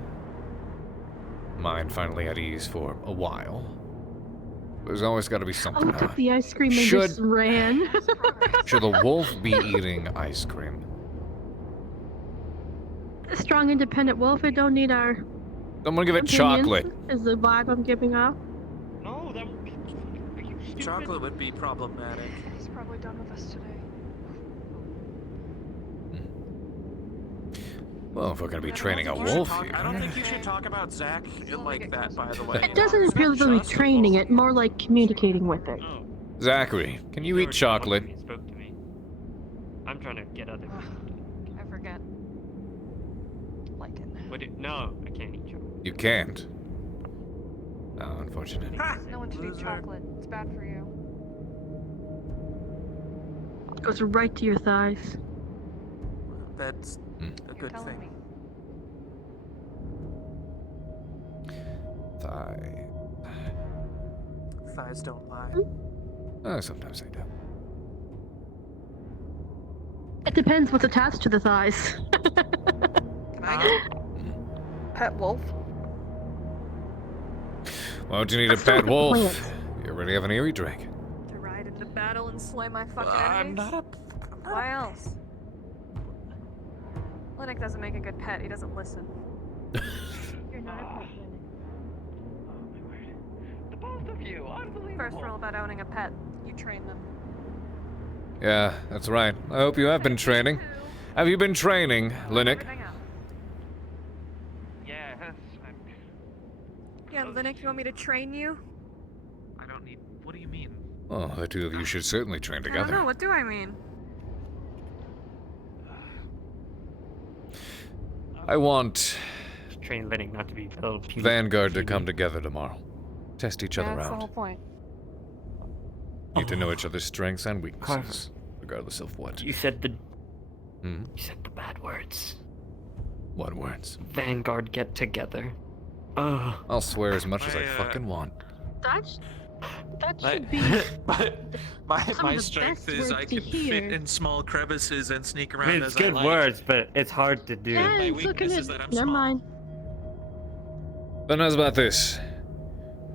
Mind finally at ease for a while. There's always got to be something. I took the ice cream and Should- just ran. Should the wolf be eating ice cream? A strong, independent wolf. It don't need our. Someone give it opinions, chocolate. Is the vibe I'm giving off? No, that would be. Are you stupid? Chocolate would be problematic. He's probably done with us today. Well, if we're gonna be I don't training a think you should wolf talk- here. I don't think you should talk about Zach like that, by the way. It doesn't appear to be training it, more like communicating with it. Oh, Zachary, can you he eat already chocolate? spoke to me. I'm trying to get other people. I forget. Like it. No, I can't eat chocolate. You can't. Oh, unfortunate. No one should eat chocolate. It's bad for you. It goes right to your thighs. That's a You're good telling thing. me. Thigh. Thighs don't lie. Sometimes they do. It depends what's attached to the thighs. Can I get pet wolf? Why don't you need a Let's start pet with the wolf? plants. You already have an eerie drink. To ride into battle and slay my fucking I'm enemies? not a. Why else? Linux doesn't make a good pet. He doesn't listen. You're not a pet, The both of you, unbelievable. First rule about owning a pet: you train them. Yeah, that's right. I hope you have been training. Have you been training, Linux? Everything else. Yes, I'm. Yeah, Linux, you want me to train you? I don't need. What do you mean? Oh, the two of you should certainly train I don't together. know. What do I mean? I want Train Linux not to be little puny. Vanguard to come together tomorrow. Test each other That's the out. whole point. Need to know each other's strengths and weaknesses, regardless of what. You said the. Hmm? You said the bad words. What words? Vanguard get together. Ugh. I'll swear as much as I I, fucking want. That I- should be. but Some my of the strength best is words I to can fit hear. in small crevices and sneak I around mean, as it's good I like. words, but it's hard to do. my Yeah, look at weakness it. is that I'm Never small. mind. Then how's about this?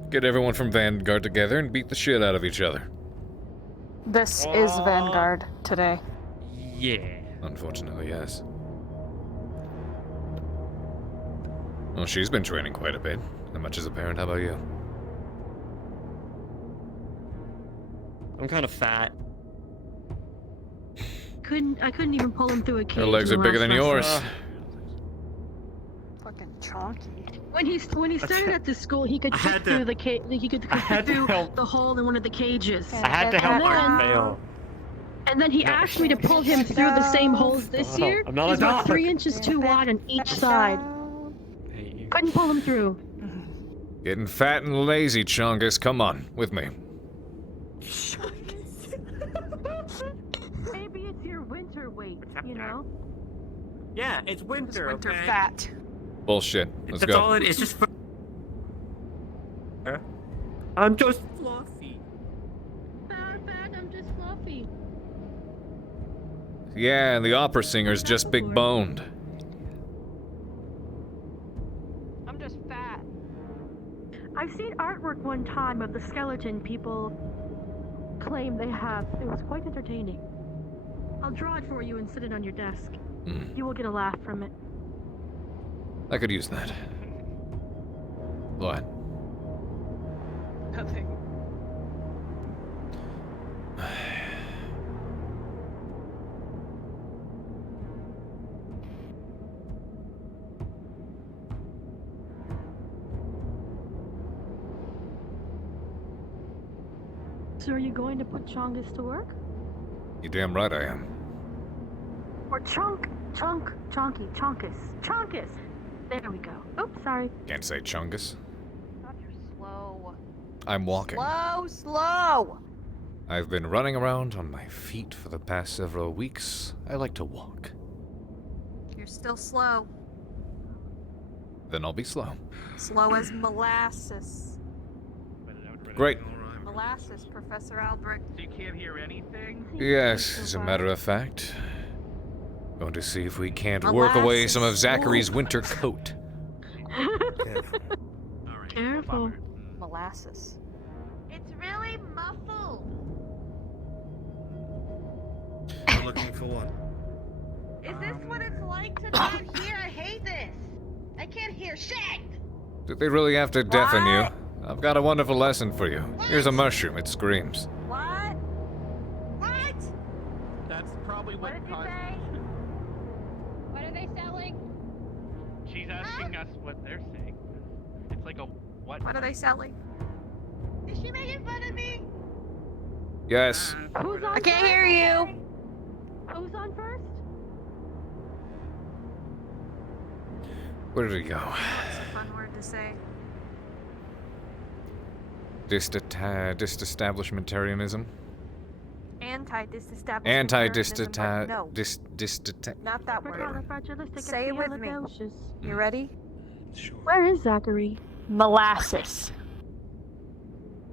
Get everyone from Vanguard together and beat the shit out of each other. This is Vanguard today. Yeah. Unfortunately, yes. Well, she's been training quite a bit. That much is apparent. How about you? I'm kind of fat. I couldn't even pull him through a cage. Her legs in are the bigger last than lesson. yours. Fucking chonky. When he started at the school, he could I fit had to- through the cage. He could I had fit to through help. the hole in one of the cages. I had to help And Art then- fail. And then he No. asked me to pull him through the same holes this Oh, year. I'm not a He's about dog. 3 inches too wide on each side. Hey, you. Couldn't pull him through. Getting fat and lazy, Chungus. Come on, with me. Maybe it's your winter weight, you know? Yeah, it's winter. Winter okay? fat. Bullshit. Let's That's go. all it is. Just. I'm just fluffy. Fat, I'm just fluffy. Yeah, and the opera singer's just big boned. I'm just fat. I've seen artwork one time of the skeleton people claim they have. It was quite entertaining. I'll draw it for you and sit it on your desk. You will get a laugh from it. I could use that. What? Nothing. So are you going to put Chongus to work? You damn right I am. Or Chonkus. Chonkus! There we go. Oops, sorry. Can't say Chungus. God, you're slow. I'm walking. Slow! I've been running around on my feet for the past several weeks. I like to walk. You're still slow. Then I'll be slow. Slow as molasses. Great. Molasses, Professor Albrecht. So you can't hear anything? Yes, as a matter of fact. Going to see if we can't work away some of Zachary's winter coat. Careful. Molasses. It's really muffled. I'm looking for one. Is this what it's like to not hear? I hate this. I can't hear shit. Did they really have to deafen you? I've got a wonderful lesson for you. Here's a mushroom, it screams. What? What? That's probably what What did you caused say? What are they selling? She's asking us what they're saying. It's like a what? What are they selling? Is she making fun of me? Yes. Who's on I can't first? hear you. Who's on first? Where did he go? That's a fun word to say. Disestablishmentarianism? Anti-disestablishmentarianism. Anti-distata... No, not that word. Supercalifragilistic Say it with me. expialidocious. You ready? Where is Zachary? Molasses.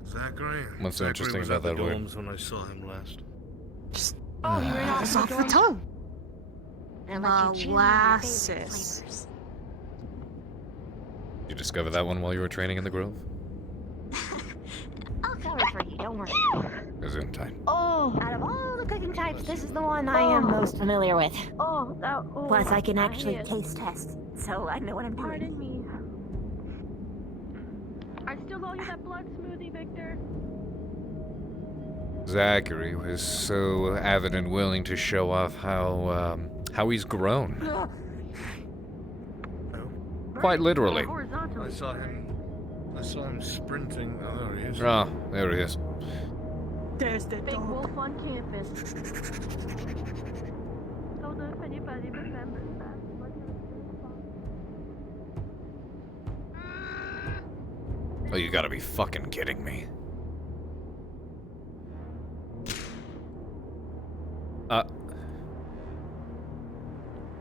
Zachary. What's so Zachary interesting was about at the that word? dorms when I saw him last. Oh, you're not it's off the tongue. Molasses. Molasses. Did you discover that one while you were training in the Grove? I'll cover for you, don't worry. Gesundheit. Oh, out of all the cooking types, this is the one I am most familiar with. Oh, that. Oh, Plus, I can my actually hand. taste test, so I know what I'm doing. Pardon me. I still owe you that blood smoothie, Victor. Zachary was so avid and willing to show off how he's grown. Quite literally. I saw him sprinting. Oh, there he is. Ah, there he is. There's the big wolf on campus. Don't know if anybody remembers that. but it was really fun. Oh, you gotta be fucking kidding me.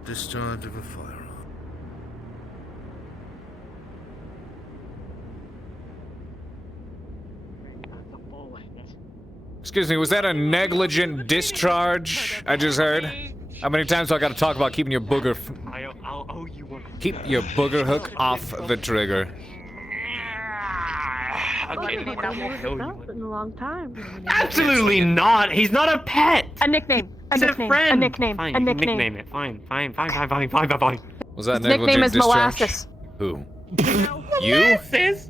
Discharge of a firearm. Excuse me, was that a negligent discharge I just heard? How many times do I gotta talk about keeping your booger... I'll owe you one. Keep your booger hook off the trigger. Okay, I will kill you. In a long time. Absolutely not. He's not a pet. A nickname. He's a friend. A nickname. Fine, A you can nickname. nickname it. Fine. Was that His nickname negligent is discharge? Molasses. Who? You? Sis?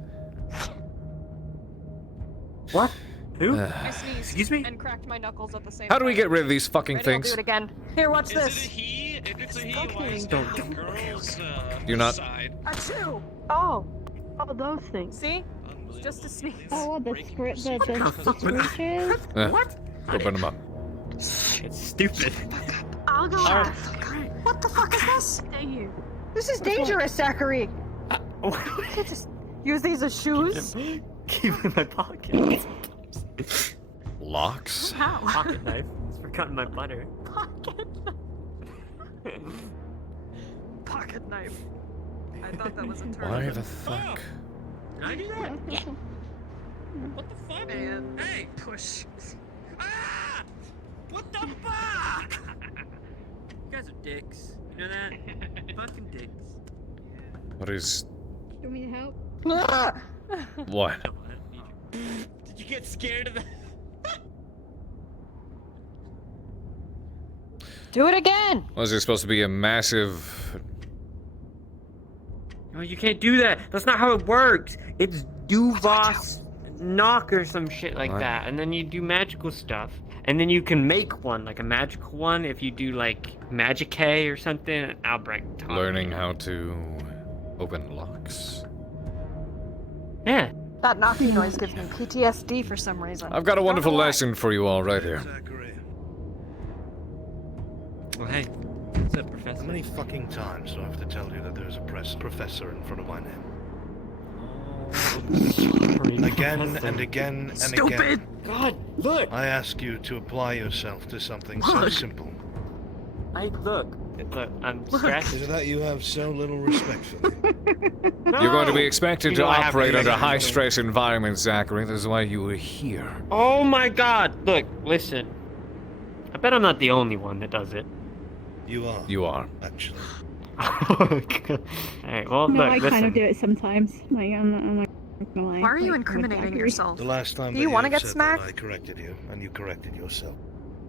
What? Who? I sneezed. Excuse me? And cracked my knuckles at the same How do we time. get rid of these fucking Ready, I'll things? do it again. Here, watch Is this. it a he? If it's a he, Okay. why is it on the girl's Do not- side? Achoo! Oh, those things. See? It's just a sneeze. Oh, the script, the screeches. What? Go burn them up. It's stupid. I'll go Alright. last. What the fuck is this? Stay here. This is dangerous, Zachary. You can't just use these as shoes. Keep it in my pocket. Locks? How? Pocket knife. It's for cutting my butter. Pocket knife. Pocket knife. I thought that was a term. Why the fuck? Did I do that? Yeah. What the fuck? And Hey! push. Ah! What the fuck? You guys are dicks. You know that? Fucking dicks. What is... Do you want me to help? What? Did you get scared of that? Do it again. Was there supposed to be a massive... No, you can't do that. That's not how it works. It's Duvos knock or some shit like What? that, and then you do magical stuff, and then you can make one, like a magical one, if you do like Magic Hay or something. Albrecht taught me. Learning how to open locks? Yeah. That knocking noise gives me PTSD for some reason. I've got a wonderful lesson for you all right here. Zachary. Well, hey. What's up, Professor? How many fucking times do I have to tell you that there's a professor in front of my name? Again and again and Stupid. again. God, look! I ask you to apply yourself to something so Look. simple. Look. Look, I'm stressed. Is it that you have so little respect for me? You're going to be expected You to know I have operate under respect. high-stress environments, Zachary. This is why you were here. Oh my god! Look, listen. I bet I'm not the only one that does it. You are. You are. Actually. Alright, well, No, look, I listen. kind of do it sometimes. Like, I'm not gonna lie. Why are you Like, incriminating Zachary. yourself? The last time Do you want wanna to get smacked? I corrected you, and you corrected yourself.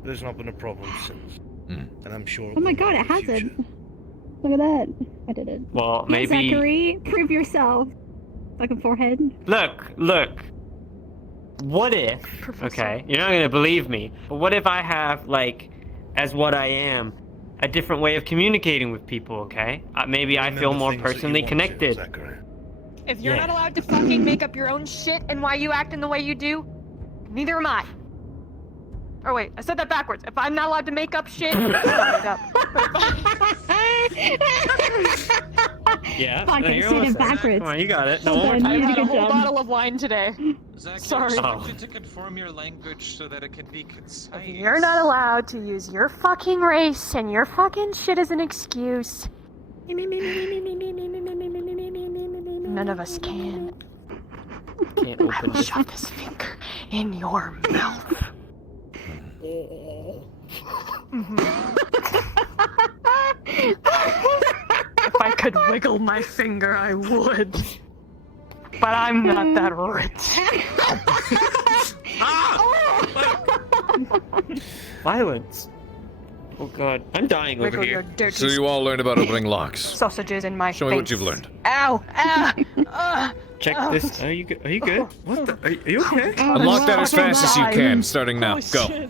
There's not been a problem since. And I'm sure. Oh my god, it hasn't. Look at that. I did it. Well, Yeah, maybe. Zachary, prove yourself. Fucking forehead. Look. What if? Okay, you're not gonna believe me, but what if I have, like, as what I am, a different way of communicating with people? Okay, maybe I feel more personally connected. If you're Yeah. not allowed to fucking make up your own shit and why you acting the way you do, neither am I. Or wait, I said that backwards. If I'm not allowed to make up shit, I'll make it up. Yeah, Fuck, no, I you're said it almost there. backwards. Come on, you got it. No, Well one more done, time. you I did had a a good whole job. bottle of wine today. Zach, Sorry. I expect you to conform your language so that it can be concise. You're not allowed to use your fucking race and your fucking shit as an excuse. None of us can. Can't I open will this. shove this finger in your mouth. If I could wiggle my finger, I would. But I'm not that rich. Violence. Oh god, I'm dying over Wiggle your here. dirty So you all learned about opening locks. sausages in my Show face. me what you've learned. Ow! Ah! Check this. Are you good? Are you good? What the? Are you okay? Unlock that as fast as you can, starting now. Go.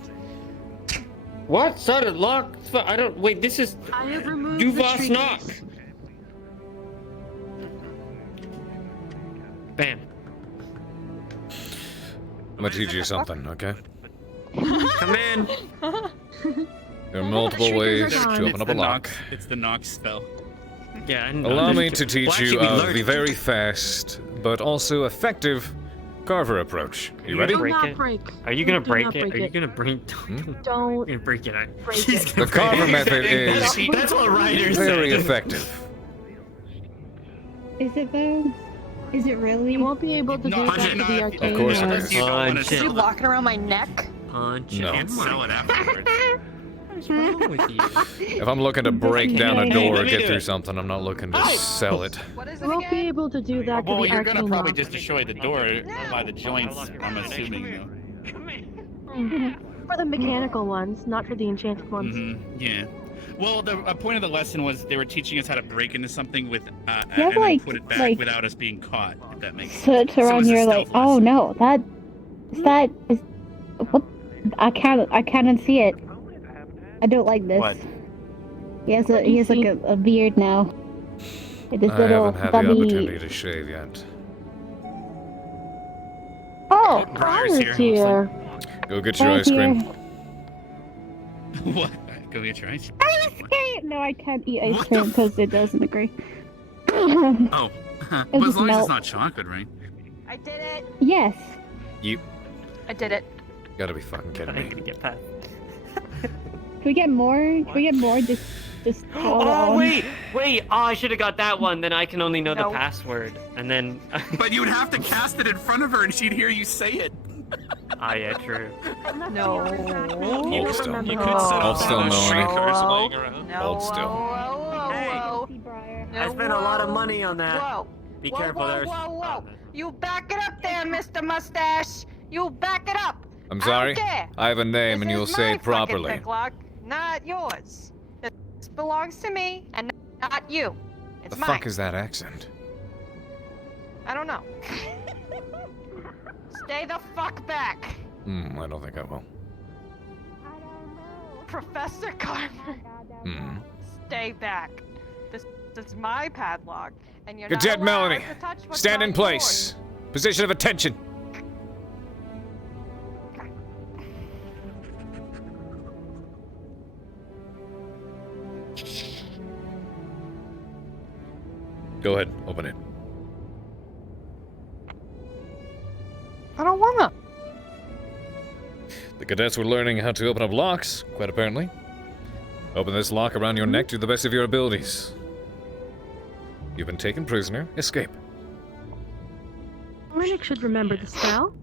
What? Started lock? I don't. Wait, this is. I have removed Du the was triggers. knock. Bam. I'm gonna teach you something, okay? Come in. There are multiple ways to open up a lock. It's the knock spell. Yeah. I know. Allow me to teach Well, you actually, we of learned the it. very fast, but also effective Carver approach. You ready? Do Break not it? break. Are you gonna Do break not it? break Are you it. gonna break? Don't You're gonna break it. break She's it. gonna The Carver break it. method is That's what writers very said. effective. Is it though? Is it really? You won't be able to do Punch that it, to the arcade. Of course it or- is. You don't want to Punch You sell it. walking around my neck? Punch No. it. Can't sell it afterwards. What's wrong with you? If I'm looking to break down a Hey, door or let me get do through it. something, I'm not looking to sell it. What is You it won't be again? able to do that to Well, the you're arcade gonna probably lock. just destroy the door by the joints, I'm assuming, For the mechanical ones, not for the enchanted though. ones. Yeah. Well, the point of the lesson was they were teaching us how to break into something with and have, then like- put it back like- without us being caught. If that makes sense. Search So around it's a your like. stealth Oh lesson. no, that is what? I can't unsee it. I don't like this. What? He has like a beard now. With this I little haven't had the stubby. opportunity to shave yet. Oh, Briar's here. here. Go get your right ice cream. here. What? Go get your ice. No, I can't eat ice What the cream f- because it doesn't agree. Oh, but as just long as melt. it's not chocolate, right? I did it. Yes. You I did it. gotta be fucking kidding I ain't me. gonna get past. Can we get more? Can we get more? Just throw it Oh on. wait. Oh, I should have got that one. Then I can only know No. the password, and then. But you would have to cast it in front of her, and she'd hear you say it. Ah, yeah, true. No. Hold still. You could set Hold up still, all those Melanie. shrinkers laying around. No. Hold still. Whoa. I spent a lot of money on that. Whoa. Be Whoa, careful, whoa, there's. whoa, whoa. You back it up there, Mr. Mustache. You back it up. I'm sorry. I don't care. I have a name and This you'll is say my it properly. fucking picklock, not yours. This belongs to me and not you. It's The mine. fuck is that accent? I don't know. Stay the fuck back, I don't think I will. Professor Carver. Stay back. This is my padlock, and you're Cadet not allowed Melanie, to touch what's stand not in place. Position of attention. Go ahead, open it. I don't wanna. The cadets were learning how to open up locks, quite apparently. Open this lock around your neck to the best of your abilities. You've been taken prisoner. Escape. Riddick should remember the spell.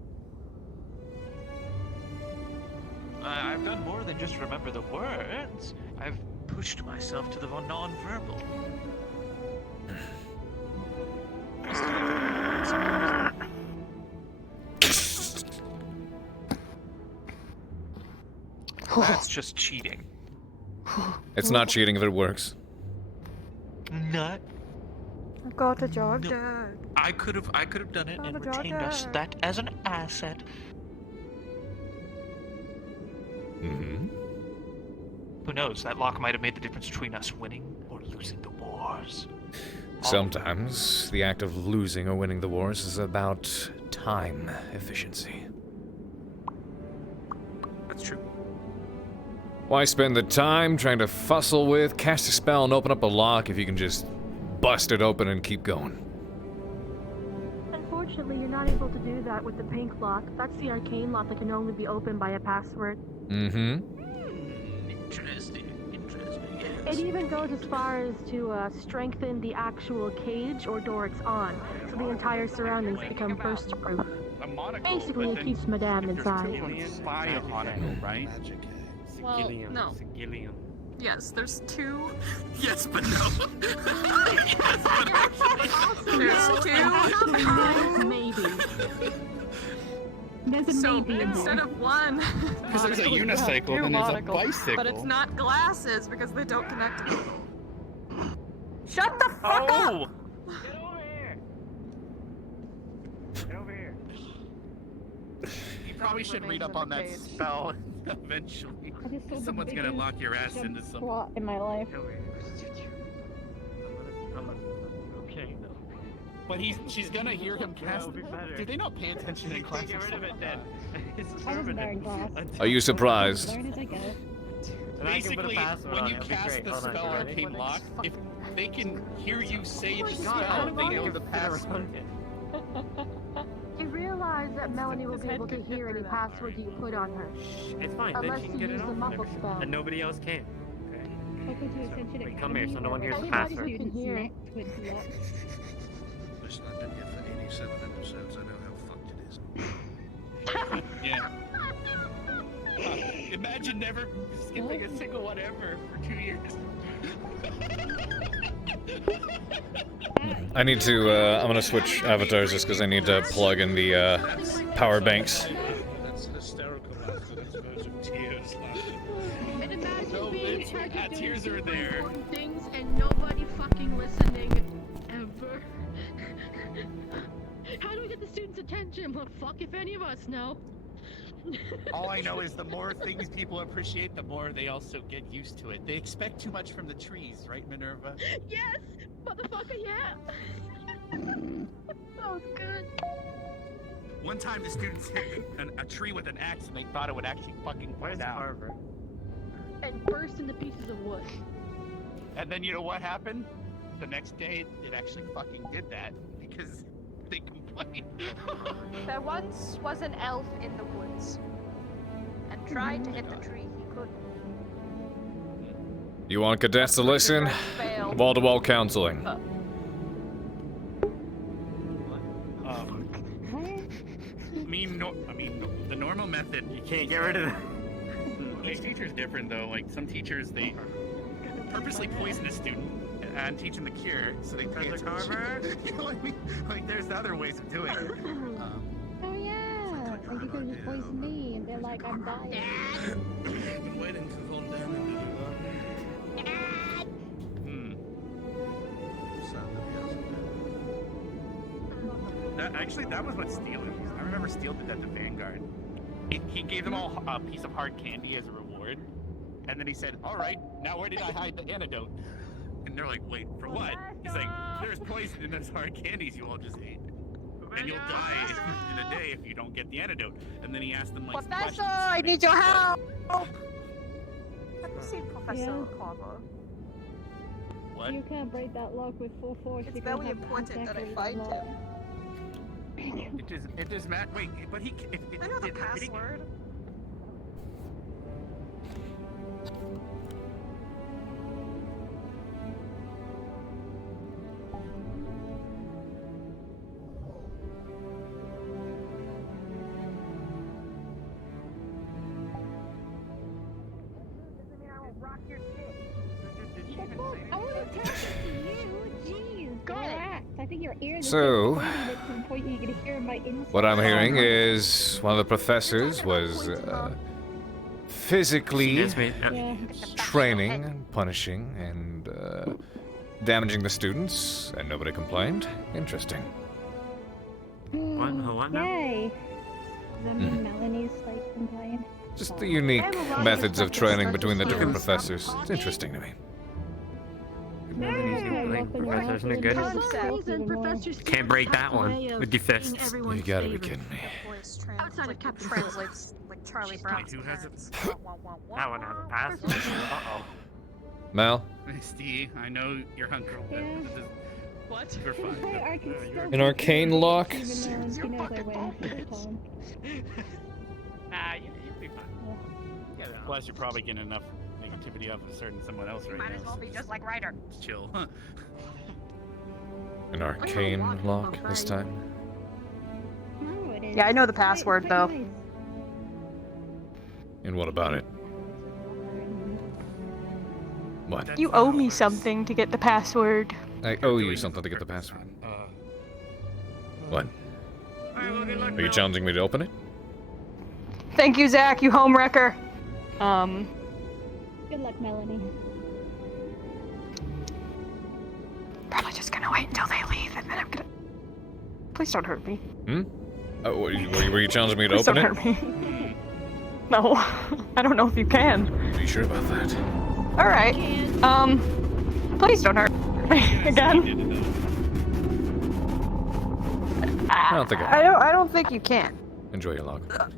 I've done more than just remember the words. I've pushed myself to the non-verbal. That's just cheating. It's not cheating if it works. Not. Got a job done. I could have done it and retained us that as an asset. Mm-hmm. Who knows? That lock might have made the difference between us winning or losing the wars. Sometimes the act of losing or winning the wars is about time efficiency. That's true. Why spend the time trying to fussle with, cast a spell, and open up a lock if you can just bust it open and keep going? Unfortunately, you're not able to do that with the pink lock. That's the arcane lock that can only be opened by a password. Mm-hmm. Interesting. It even goes as far as to strengthen the actual cage or door it's on, so the entire surroundings become burst-proof. Basically, it keeps Madame inside. Right? Well, no. Yes, there's two. Yes, but no. There's two. Maybe. There's a So maybe in instead there. of one. Because there's a unicycle, then there's a bicycle. But it's not glasses because they don't connect to people. Shut the fuck up! Get over here. You probably should read up on that spell eventually. I just saw the Someone's gonna biggest lock your ass into some. plot in my life. Get over here. Okay. But she's gonna hear him cast. That'll be better. Do they not pay attention in class? Get rid of it then. It's I was wearing permanent. glasses. Are you surprised? Learn as I go. And I can put a Basically, password when on you it, it'll be cast great. the Hold on, spell you ready? Arcane Lock, if they can hear you say the God, spell, they know the password. You realize that Melanie will be able to hear any password you put on her. It's fine. Then Unless she you can get use it the off muffle and spell. and nobody else can. Okay. Welcome to Ascension wait, come here, so no one hears the Anybody password. who can hear. Connect with lock. Listen, I've been here for 87 episodes. I know how fucked it is. Yeah. Imagine never skipping a single one ever for 2 years. I need to, I'm gonna switch avatars just because I need to plug in the, power banks. That's hysterical laughter. That's verge of tears laughter. And imagine No, being it's- charged with tears doing are super there. important things and nobody fucking listening ever. How do we get the students' attention? Well, fuck if any of us know. All I know is the more things people appreciate, the more they also get used to it. They expect too much from the trees, right, Minerva? Yes, motherfucker, yeah. That was good. One time the students hit a tree with an axe and they thought it would actually fucking fall Where's down. Carver? And burst into pieces of wood. And then you know what happened? The next day it actually fucking did that because they complained. There once was an elf in the woods, and tried to hit the tree he couldn't. You want cadets to listen? Failed. Wall-to-wall counseling. The normal method. You can't get rid of it. Each teacher's different though. Like some teachers, they purposely poison a student and teach them the cure, so they pay Professor attention. Carver? You know what I mean? Like there's other ways of doing it. Oh yeah, like you could just poison me and they're like, I'm dying. I've been waiting to calm down and do that. Sad that he hasn't. That was what Steele is. I remember Steele did that to Vanguard. He gave them all a piece of hard candy as a reward, and then he said, "All right, now where did I hide the antidote?" And they're like, "Wait, for what?" He's like, "There's poison in those hard candies you all just ate, and you'll die in a day if you don't get the antidote." And then he asked them like some Professor, questions. I need your help! Have you seen Professor Yeah. Carver? What? You can't break that lock with full force. It's you can't very have important that I contact find with the him. lock. It does Matt. Wait, but he. I know the password. So, To the point you can hear my inside. what I'm hearing is one of the professors was physically Yeah. training, punishing, and damaging the students, and nobody complained. Interesting. What now? Yay. Does that mean Melanie's like compliant? Just the unique methods of training between the different professors. It's interesting to me. Professors are good. Can't break that one with your fists. You gotta be kidding me. Outside of Captain Translates like Charlie Brown's Who has it? That one has a pass. Uh-oh. Mel? Steve, I know you're hungry. What? We're fine. An arcane lock? Even though he knows I win every time. You'll be fine. Plus, you're probably getting enough negativity off of someone else right Might now. as well be just like Ryder. Just chill. An arcane lock this time? No, it is. Yeah, I know the It's password, quite though. nice. And what about it? What? You owe me something to get the password. I owe you something to get the password. What? Are you challenging me to open it? Thank you, Zach, you home wrecker. Good luck, Melanie. Probably just gonna wait until they leave, and then I'm gonna. Please don't hurt me. Hmm? Oh, were you challenging me to Please open don't it? hurt me. No, I don't know if you can. Are you sure about that? All right. Please don't hurt me again. I don't think I don't think you can. Enjoy your log.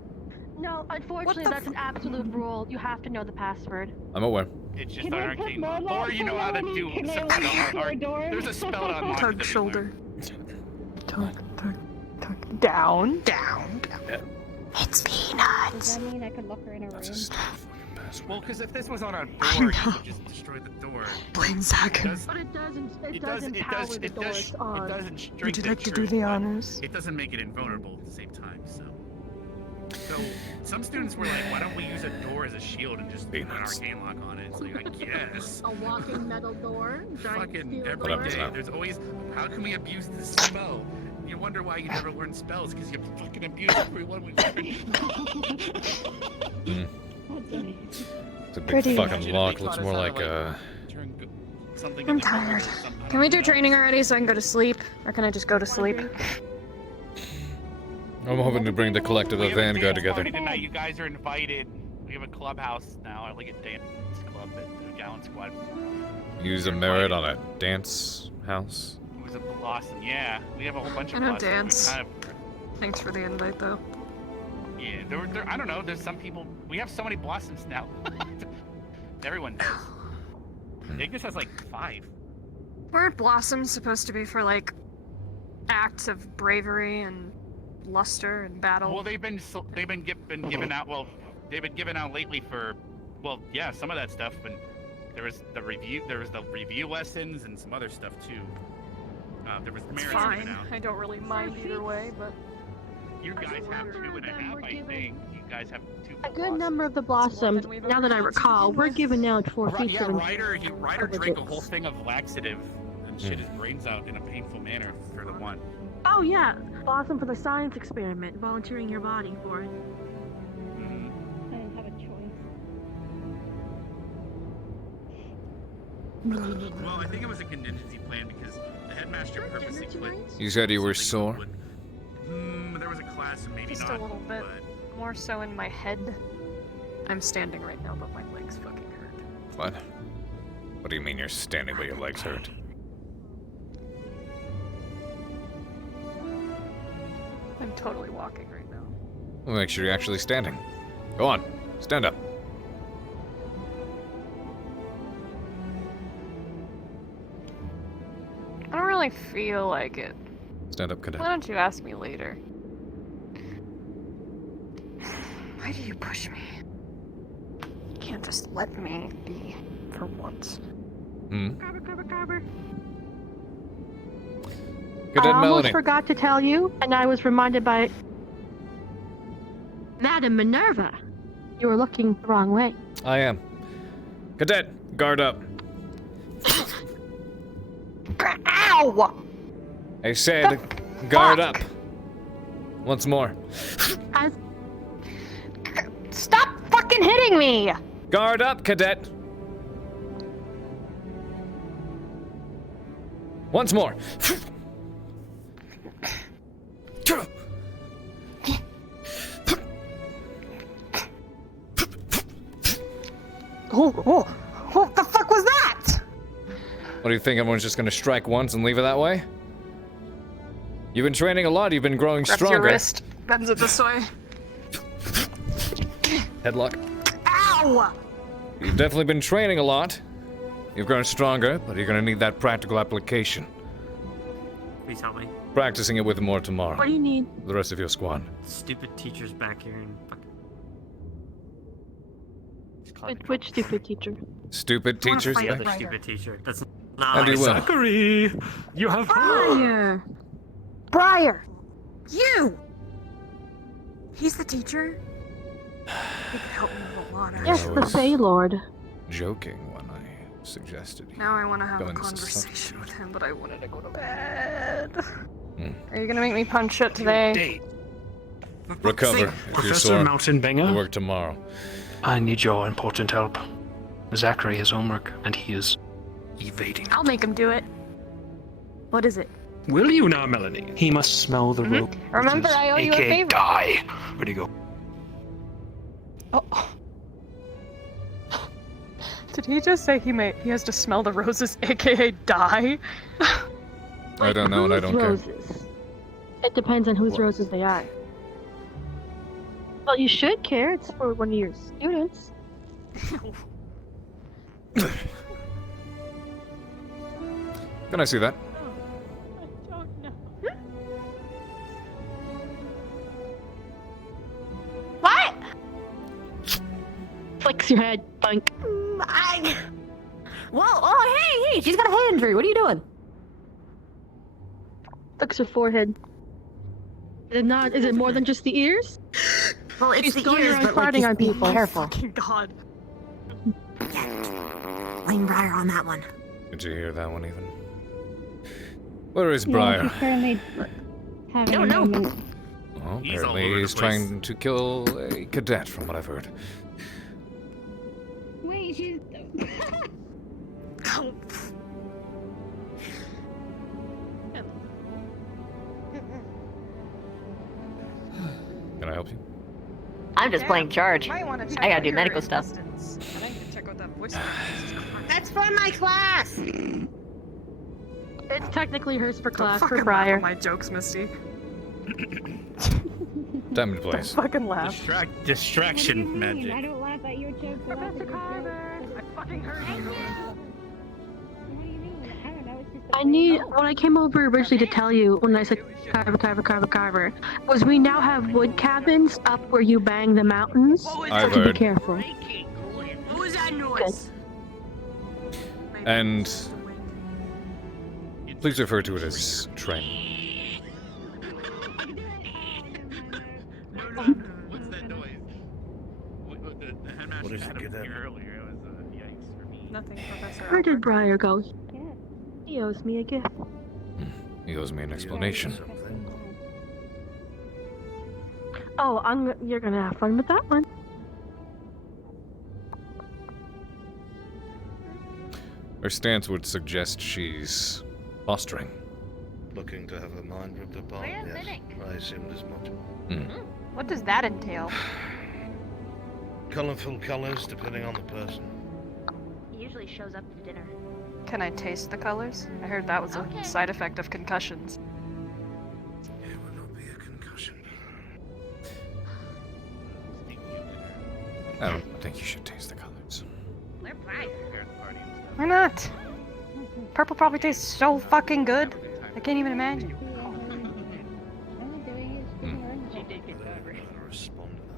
No, unfortunately, that's an absolute rule. You have to know the password. I'm aware. It's just Can an I put arcane more lock. lock Or you know how to on do Can I some lock kind your of door? There's a spell to unlock Tug that shoulder. Tug. Down. It's Does peanuts. that mean I could lock her in a room? Well, because if this was on a door, you could just destroy the door. Blame Zach. But it does empower the doors on. It doesn't strengthen Would you like to do truth, the but honors? It doesn't make it invulnerable at the same time, so. So, some students were like, why don't we use a door as a shield and just put an arcane lock on it? It's like, I guess. A walking metal door. Fucking every Whatever, day, now. there's always, how can we abuse this spell? You wonder why you never learn spells, because you fucking abuse every one we learn. It's a big Pretty. fucking lock. Looks more like Something I'm tired. Can we do training already so I can go to sleep? Or can I just go to sleep? I'm hoping to bring the collective We of have a Vanguard dance together. party tonight. You guys are invited. We have a clubhouse now, like a dance club at the Gallant Squad. Use a merit on a dance house. It was a blossom. Yeah, we have a whole bunch of I know blossoms. We dance. kind Thanks for the invite, though. yeah, there, I don't know. There's some people. We have so many blossoms now. Everyone does. Ignis has like 5. Weren't blossoms supposed to be for, like, acts of bravery and luster and battle? Well, they've been given out. Well, they've been given out lately for, well, yeah, some of that stuff. But there was the review lessons and some other stuff too. There was It's merits fine. given out. I don't really mind either way, but You guys have 2.5, I think. You guys have 2. A good number of the blossoms, now that I recall, were given out for feast Yeah, of Ryder of drank a the whole thing of laxative and shit his brains out in a painful manner for the one. Oh yeah, blossom for the science experiment, volunteering your body for it. I didn't have a choice. Well, I think it was a contingency plan because the headmaster purposely put. You said you were sore? There was a class, and maybe just not. a little bit. More so in my head. I'm standing right now, but my legs fucking hurt. What? What do you mean you're standing but your legs hurt? I'm totally walking right now. Well, make sure you're actually standing. Go on, stand up. I don't really feel like it. Stand up, cadet. Why don't you ask me later? Why do you push me? You can't just let me be for once. Carver. Cadet I almost Melanie. forgot to tell you, and I was reminded by Madam Minerva. You were looking the wrong way. I am. Cadet, guard up. Ow! I said, guard up. Once more. Stop fucking hitting me! Guard up, cadet. Once more. What the fuck was that? What do you think? Everyone's just gonna strike once and leave it that way? You've been training a lot. You've been growing Grabs stronger. your wrist. Bends it this way. Headlock. Ow! You've definitely been training a lot. You've grown stronger, but you're gonna need that practical application. Please help me. Practicing it with more tomorrow. What do you need? The rest of your squad. Stupid teachers back here and fucking. Which stupid teacher? Stupid teachers. The eh? other stupid teacher. That's And you will. Zachary, you have. Briar! Briar! You! He's the teacher? He could help me with a lot, Yes, actually. the Fey Lord. Joking when I suggested you Now I want to have a going as a conversation with him, but I wanted to go to bed. Hmm. Are you gonna make me punch it today? Recover. If you're Professor sore. Mountain Banger? We'll work tomorrow. I need your important help. Zachary has homework, and he is evading. I'll make him do it. What is it? Will you now, Melanie? He must smell the rope. Remember, I owe you a AKA favor. Die. Where'd he go? Oh. Did he just say he has to smell the roses, aka die? I don't know and I Whose don't care. roses? It depends on whose roses they are. Well, you should care. It's for one of your students. Can I see that? What? Flicks your head, bunk. Whoa, oh, hey, she's got a head injury. What are you doing? Flicks her forehead. Is it more than just the ears? Well, it's She's the going ears, around but like, farting on be people. careful. Fucking God. Blame Briar on that one. Did you hear that one even? Where is No, Briar? he's currently having a moment. Well, He's all apparently over the he's place. trying to kill a cadet, from what I've heard. Wait, she's. Can I help you? I'm just playing charge. Might wanna check I gotta out do your medical stuff. intestines. I need to check out that voice. That's for my class. It's technically hers for class, Don't for fucking laugh Briar. at my jokes, Misty. Time and place. Fucking laugh. Distraction I magic. don't laugh at your jokes. I laugh at your Carver, I fucking heard you. What do you mean? I don't know. It's just. I need, what I came over originally to tell you when I said Carver, was we now have wood cabins up where you bang the mountains. I've So be heard. careful. What was that noise? And please refer to it as training. What's that noise? The headmaster What is had it, him Cadet? here earlier. It was yikes for me. Nothing, Professor. Where did Albert. Briar go? He owes me a gift. He owes me an explanation. Oh, you're gonna have fun with that one. Her stance would suggest she's fostering. Looking to have her mind ripped apart, Wait a yes. minute. I assumed as much. What does that entail? Colorful colors, depending on the person. He usually shows up to dinner. Can I taste the colors? I heard that was a side effect of concussions. It will not be a concussion. I don't think you should taste the colors. We're fine. Why not? Purple probably tastes so fucking good. I can't even imagine. Respond to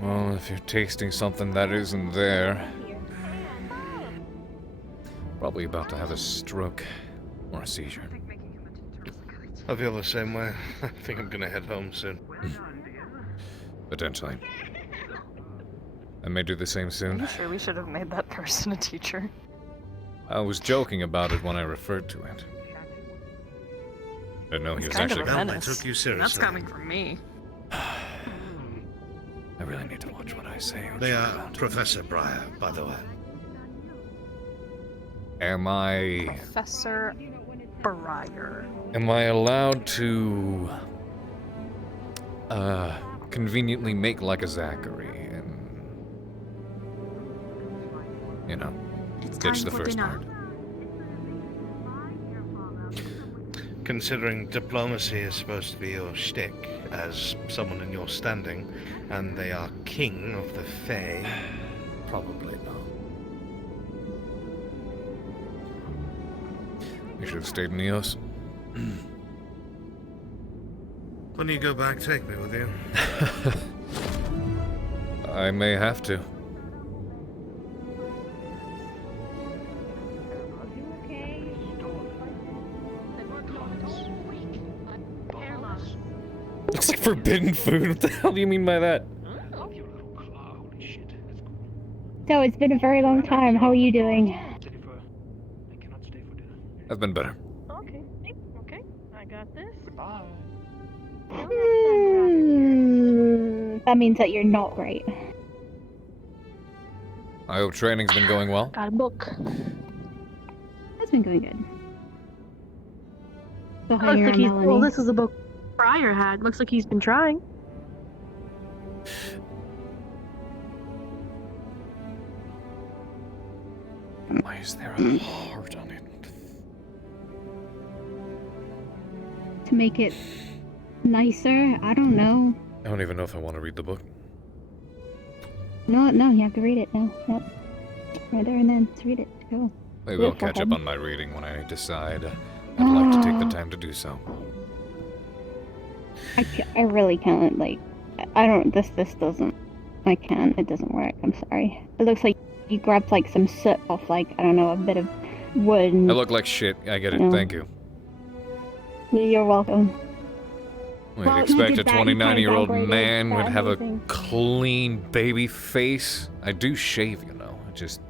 Well, if you're tasting something that isn't there, probably about to have a stroke or a seizure. I feel the same way. I think I'm gonna head home soon. Potentially. I may do the same Are soon. you sure we should have made that person a teacher? I was joking about it when I referred to it. I didn't know he It's was kind of actually a going. menace. took you That's seriously. coming from me. I really need to watch what I say. or They joke are about. Professor Breyer, by the way. Am I Professor Breyer. allowed to conveniently make like a Zachary and It's ditch time the for first dinner. part? Considering diplomacy is supposed to be your shtick as someone in your standing, and they are king of the Fae, probably not. You should have stayed in Neos. When you go back, take me with you. I may have to. Looks like forbidden food. What the hell do you mean by that? So it's been a very long time. How are you doing? I've been better. Okay, I got this. Goodbye. That means that you're not great. I hope training's been going well. Got a book. That's been going good. So Looks hanging like around he's, Melanie. well, this is a book Briar had. Looks like he's been trying. Why is there a heart on it? To make it nicer, I don't know. I don't even know if I want to read the book. No, you have to read it now. Yep. Right there and then. Let's read it. Go. Maybe I'll catch up on my reading when I decide I'd like to take the time to do so. I really can't, like, I don't, this doesn't, I can't, it doesn't work, I'm sorry. It looks like you grabbed, like, some soot off, like, I don't know, a bit of wood. I look like shit. I get it. Yeah. Thank you. You're welcome. We'd Well, you expect a did that, you kinda 29-year-old downgraded man would that have whole a thing. clean baby face. I do shave, I just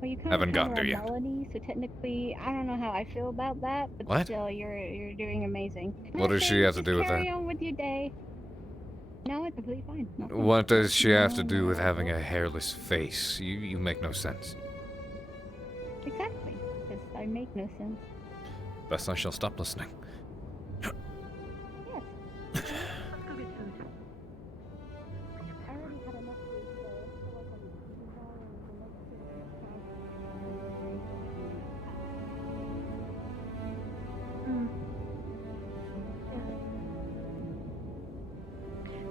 Well, you kinda haven't gotten kinda there are yet. Melanie, so technically, I don't know how I feel about that, but What? still, you're doing amazing. What does she have to do with Carry that? on with your day. No, it's completely fine. Nothing. What does she have to do with having a hairless face? You make no sense. Exactly, because I make no sense. Thus I shall stop listening. Yes. Let's go get food. I already had enough food, so I feel like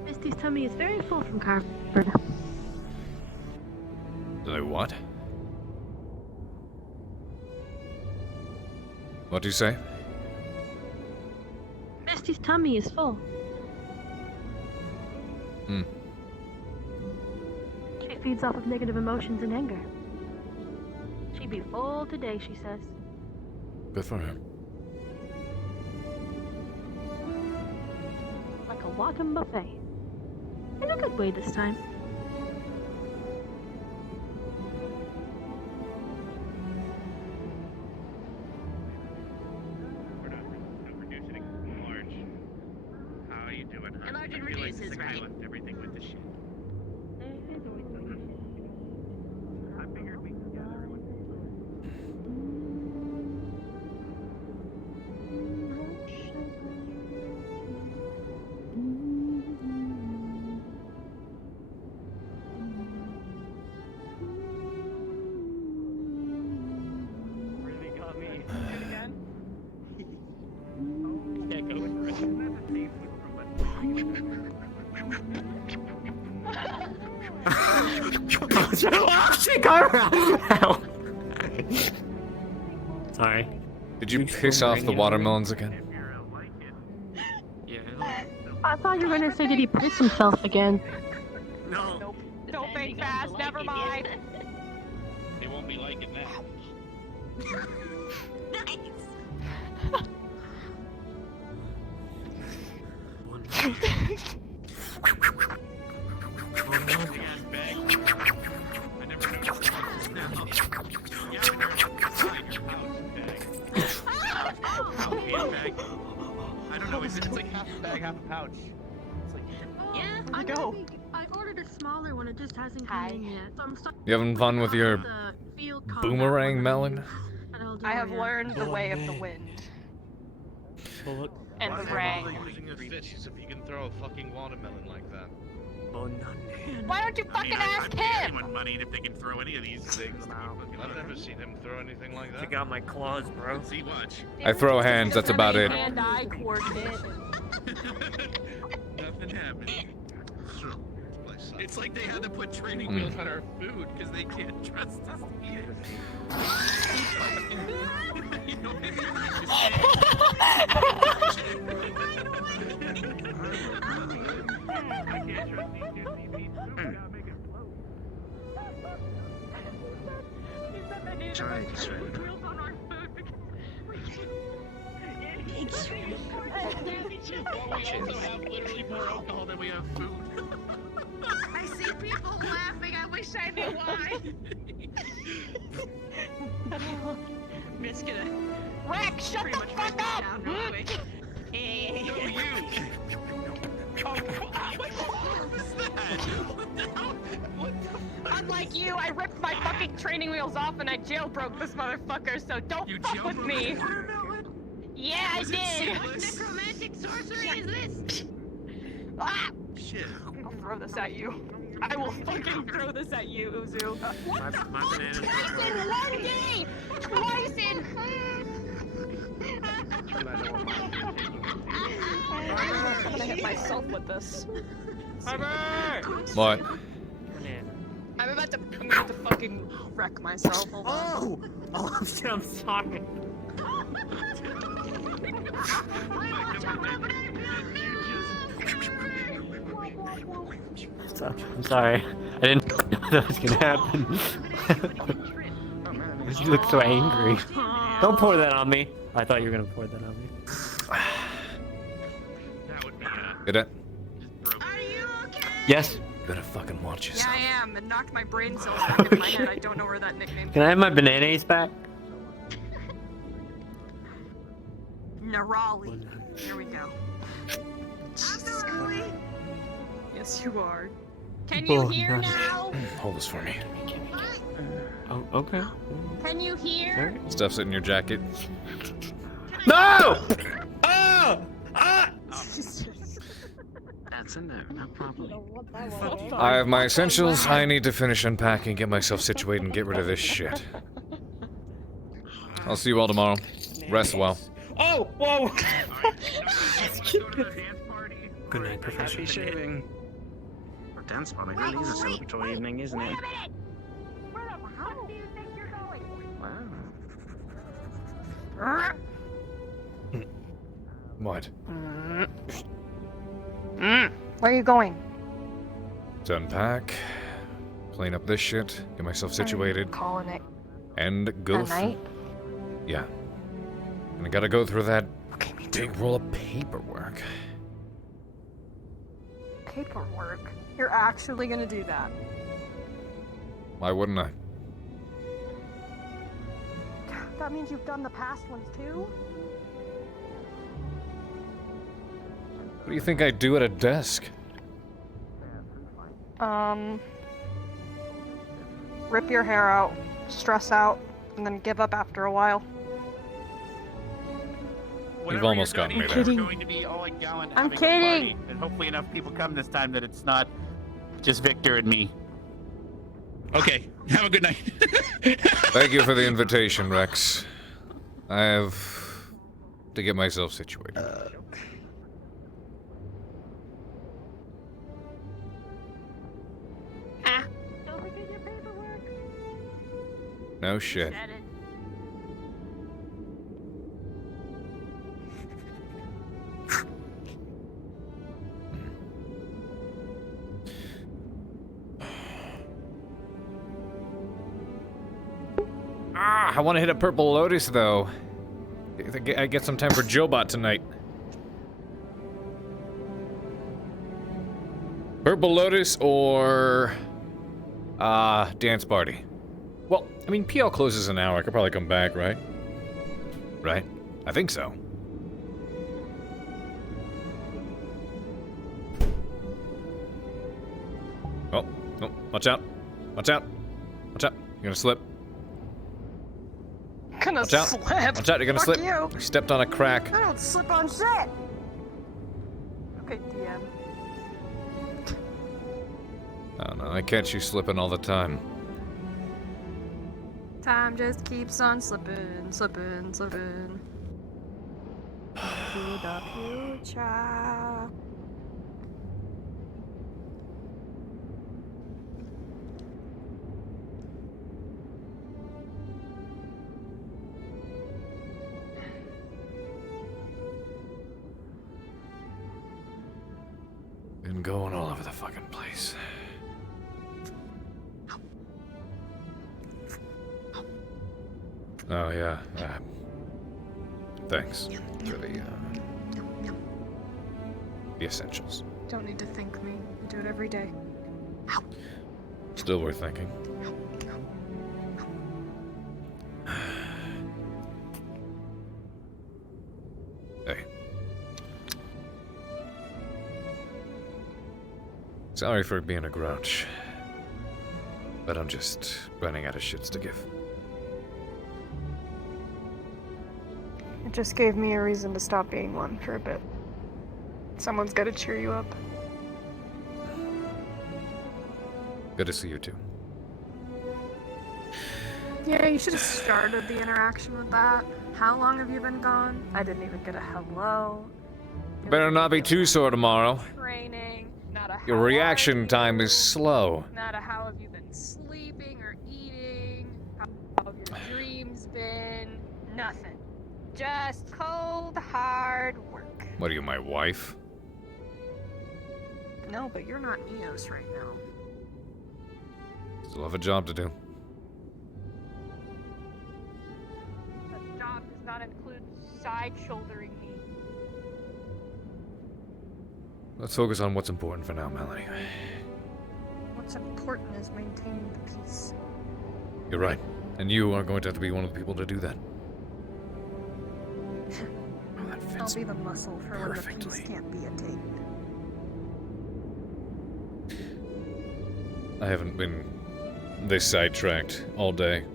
Misty's tummy is very full from Carver. Do what? What do you say? Misty's tummy is full. Hmm. She feeds off of negative emotions and anger. She'd be full today, she says. Good for her. Like a walking buffet. In a good way this time. How are you doing, huh? Enlarge and I feel reduce like is the guy right. left everything with the shit. I figured we could gather everyone. Really got me. Again? Yeah, go for it. Sorry. Did you piss off the watermelons again? Yeah. I thought you were gonna say, did he piss himself again? No. Don't think fast. Never mind. They won't be liking that. One more. like, I don't know, it's like half a bag, half a pouch. It's like, Yeah, I go. I ordered a smaller one. It just hasn't come in yet. So I'm starting You having fun with your the field combat boomerang one melon? I have learned the way of the wind. And the Why rain. are they using a fish if you can throw a fucking watermelon like that? Why don't you fucking ask him? Anyone money if they can throw any of these things. I've never seen him throw anything like that. Check out my claws, bro. See, watch. I throw hands, that's about it. Hand-eye coordination. Nothing happened. It's like they had to put training wheels on our food because they can't trust us to eat it. You know, maybe I can't trust these two CPs. We gotta make it float. Sorry, sorry. Wheels on our food because we also have literally more alcohol than we have food. I see people laughing. I wish I knew why. I'm just gonna. Rex, shut the fuck up! No, you! What was that? What the Unlike you, I ripped my fucking training wheels off and I jailbroke this motherfucker, so don't fuck with me. Yeah, I did. What necromantic sorcery is this? Ah! Shit. I'll throw this at you. I will fucking throw this at you, Uzu. My banana. Twice in one day! Twice in... I'm gonna hit myself with this. What? I'm about to fucking wreck myself. Hold on. Oh, I'm sorry. I'm sorry. I didn't know that was gonna happen. You look so angry. Don't pour that on me. I thought you were gonna pour that on me. That would be Get it? Yes. Better fucking watch Yeah, yourself. I am. It knocked my brain cells back into my head. I don't know where that nickname Can I have my banana ace back? Nerali. Here we go. Yes, you are. Can you Oh, hear nice. now? Hold this for me. Oh, okay. Can you hear? Stuff's in your jacket. No! Oh! Ah! That's in there, no problem. I have my essentials. I need to finish unpacking, get myself situated, and get rid of this shit. I'll see you all tomorrow. Rest well. Oh! Whoa! Good night, Professor. Happy shaving. Or dance party, really is a celebratory evening, isn't it? Wow. What? Where are you going? To unpack, clean up this shit, get myself situated, Calling it and go a night? Yeah. And I gotta go through that big roll of paperwork. Paperwork. You're actually gonna do that. Why wouldn't I? That means you've done the past ones too? What do you think I do at a desk? Rip your hair out, stress out, and then give up after a while. You've almost gotten me there. We're going to be all like gallant. I'm having a kidding. party, and hopefully enough people come this time that it's not just Victor and me. Okay. Have a good night. Thank you for the invitation, Rex. I have to get myself situated. Don't forget your paperwork. No shit. Said it. I want to hit a Purple Lotus, though. I get some time for Jobot tonight. Purple Lotus or... Dance Party. Well, I mean, PL closes an hour. I could probably come back, right? Right? I think so. Watch out. Watch out. Watch out. You're gonna slip. Gonna Watch out. slip. Watch out, you're gonna Fuck slip. You. You stepped on a crack. I don't slip on shit. Okay, DM. Oh no, I catch you slipping all the time. Time just keeps on slipping, slipping, slipping. To the future. Been going all over the fucking place. Oh yeah. Thanks for the essentials. Don't need to thank me. I do it every day. Still worth thinking. Hey. Sorry for being a grouch, but I'm just running out of shits to give. It just gave me a reason to stop being one for a bit. Someone's gotta cheer you up. Good to see you too. Yeah, you should have started the interaction with that. How long have you been gone? I didn't even get a hello. Better not be too sore tomorrow. Training. Not a Your how reaction are time you? is slow. Not a how have you been sleeping or eating? How have your dreams been? Nothing. Just cold, hard work. What are you, my wife? No, but you're not Neos right now. Still have a job to do. That job does not include side shouldering me. Let's focus on what's important for now, Melanie. What's important is maintaining the peace. You're right. And you are going to have to be one of the people to do that. I'll be the muscle for when the peace can't be attained. I haven't been this sidetracked all day.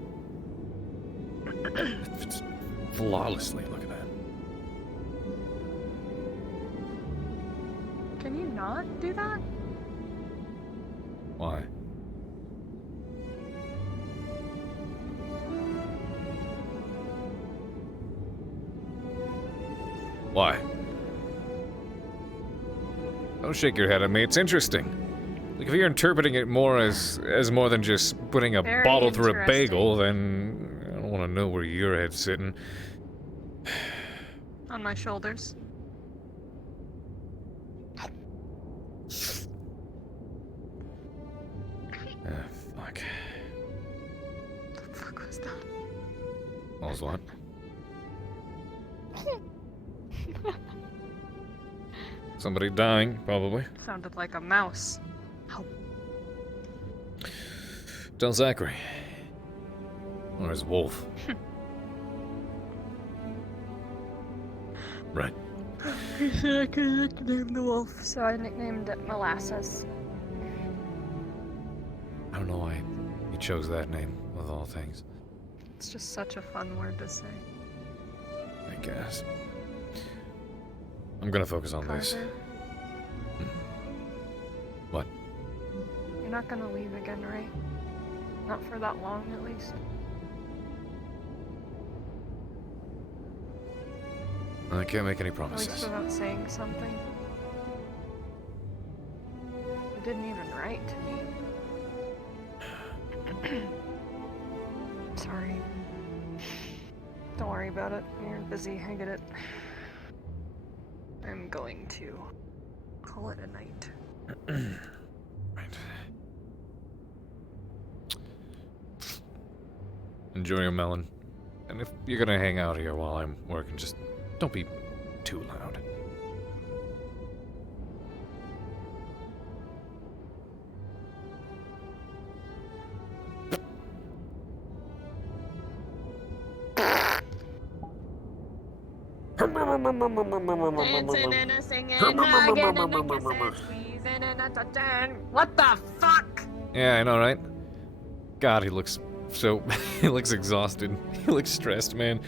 It's flawlessly, look at that. Can you not do that? Why? Why? Don't shake your head at me, it's interesting. Like, if you're interpreting it more as more than just putting a Very bottle through a interesting. bagel, then I don't want to know where your head's sitting. On my shoulders. Fuck. The fuck was that? All's what? Somebody dying, probably. Sounded like a mouse. Tell Zachary. Or his wolf. Right. He said I could nickname the wolf, so I nicknamed it Molasses. I don't know why he chose that name, of all things. It's just such a fun word to say. I guess. I'm gonna focus on this. Carver, What? you're not gonna leave again, right? Not for that long, at least. I can't make any At least promises. without saying something. You didn't even write to me. Sorry. Don't worry about it. You're busy. I get it. I'm going to call it a night. Right. Enjoy your melon. And if you're gonna hang out here while I'm working, just don't be too loud. Dancing and a singing, hugging and a kissing, squeezing and a touching. What the fuck? Yeah, I know, right? God, he looks so... he looks exhausted. He looks stressed, man.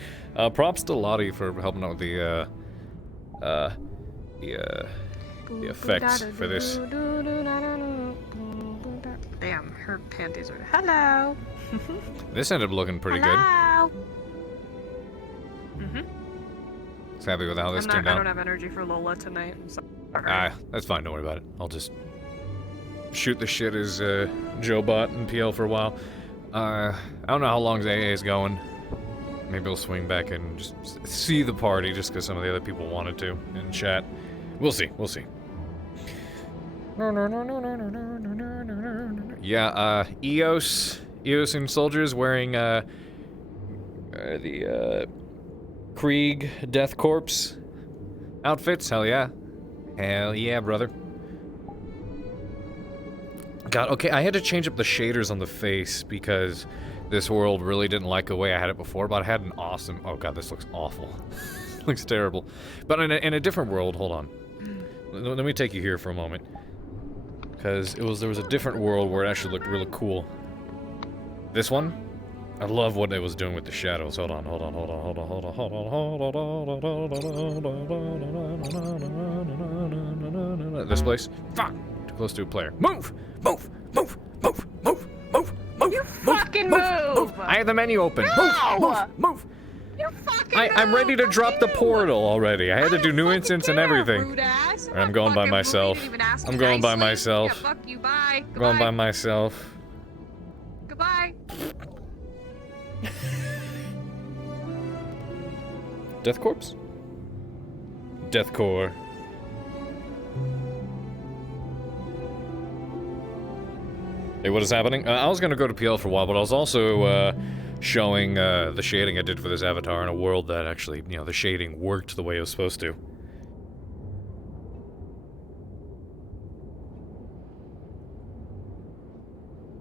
Props to Lottie for helping out with the effects for this. Damn, her panties are. Hello. This ended up looking pretty good. Hello. Mhm. Just happy with how this I turned out. don't have energy for Lola tonight. I'm sorry. That's fine. Don't worry about it. I'll just shoot the shit as Joe Bot and PL for a while. I don't know how long AA is going. Maybe we'll swing back and just see the party just because some of the other people wanted to in chat. We'll see. We'll see. Yeah, EOS and soldiers wearing the Krieg Death Corps outfits. Hell yeah. Hell yeah, brother. God, okay, I had to change up the shaders on the face because this world really didn't like the way I had it before, but I had an awesome... Oh god, this looks awful. Looks terrible. But in a different world, hold on. Let me take you here for a moment. Because there was a different world where it actually looked really cool. This one? I love what it was doing with the shadows. Hold on. This place? Fuck! Too close to a player. Move! Move! Move! Move! Move! Move! Move! You fucking move! I have the menu open. No! Move! Move! You fucking I'm ready to drop the portal already. I had to do new instance and everything. Rude ass. I'm going by myself. I'm going by myself. Yeah, fuck you. Bye. I'm going by myself. Goodbye. Death Corpse? Death Core. Hey, what is happening? I was gonna go to PL for a while, but I was also showing the shading I did for this avatar in a world that actually, you know, the shading worked the way it was supposed to.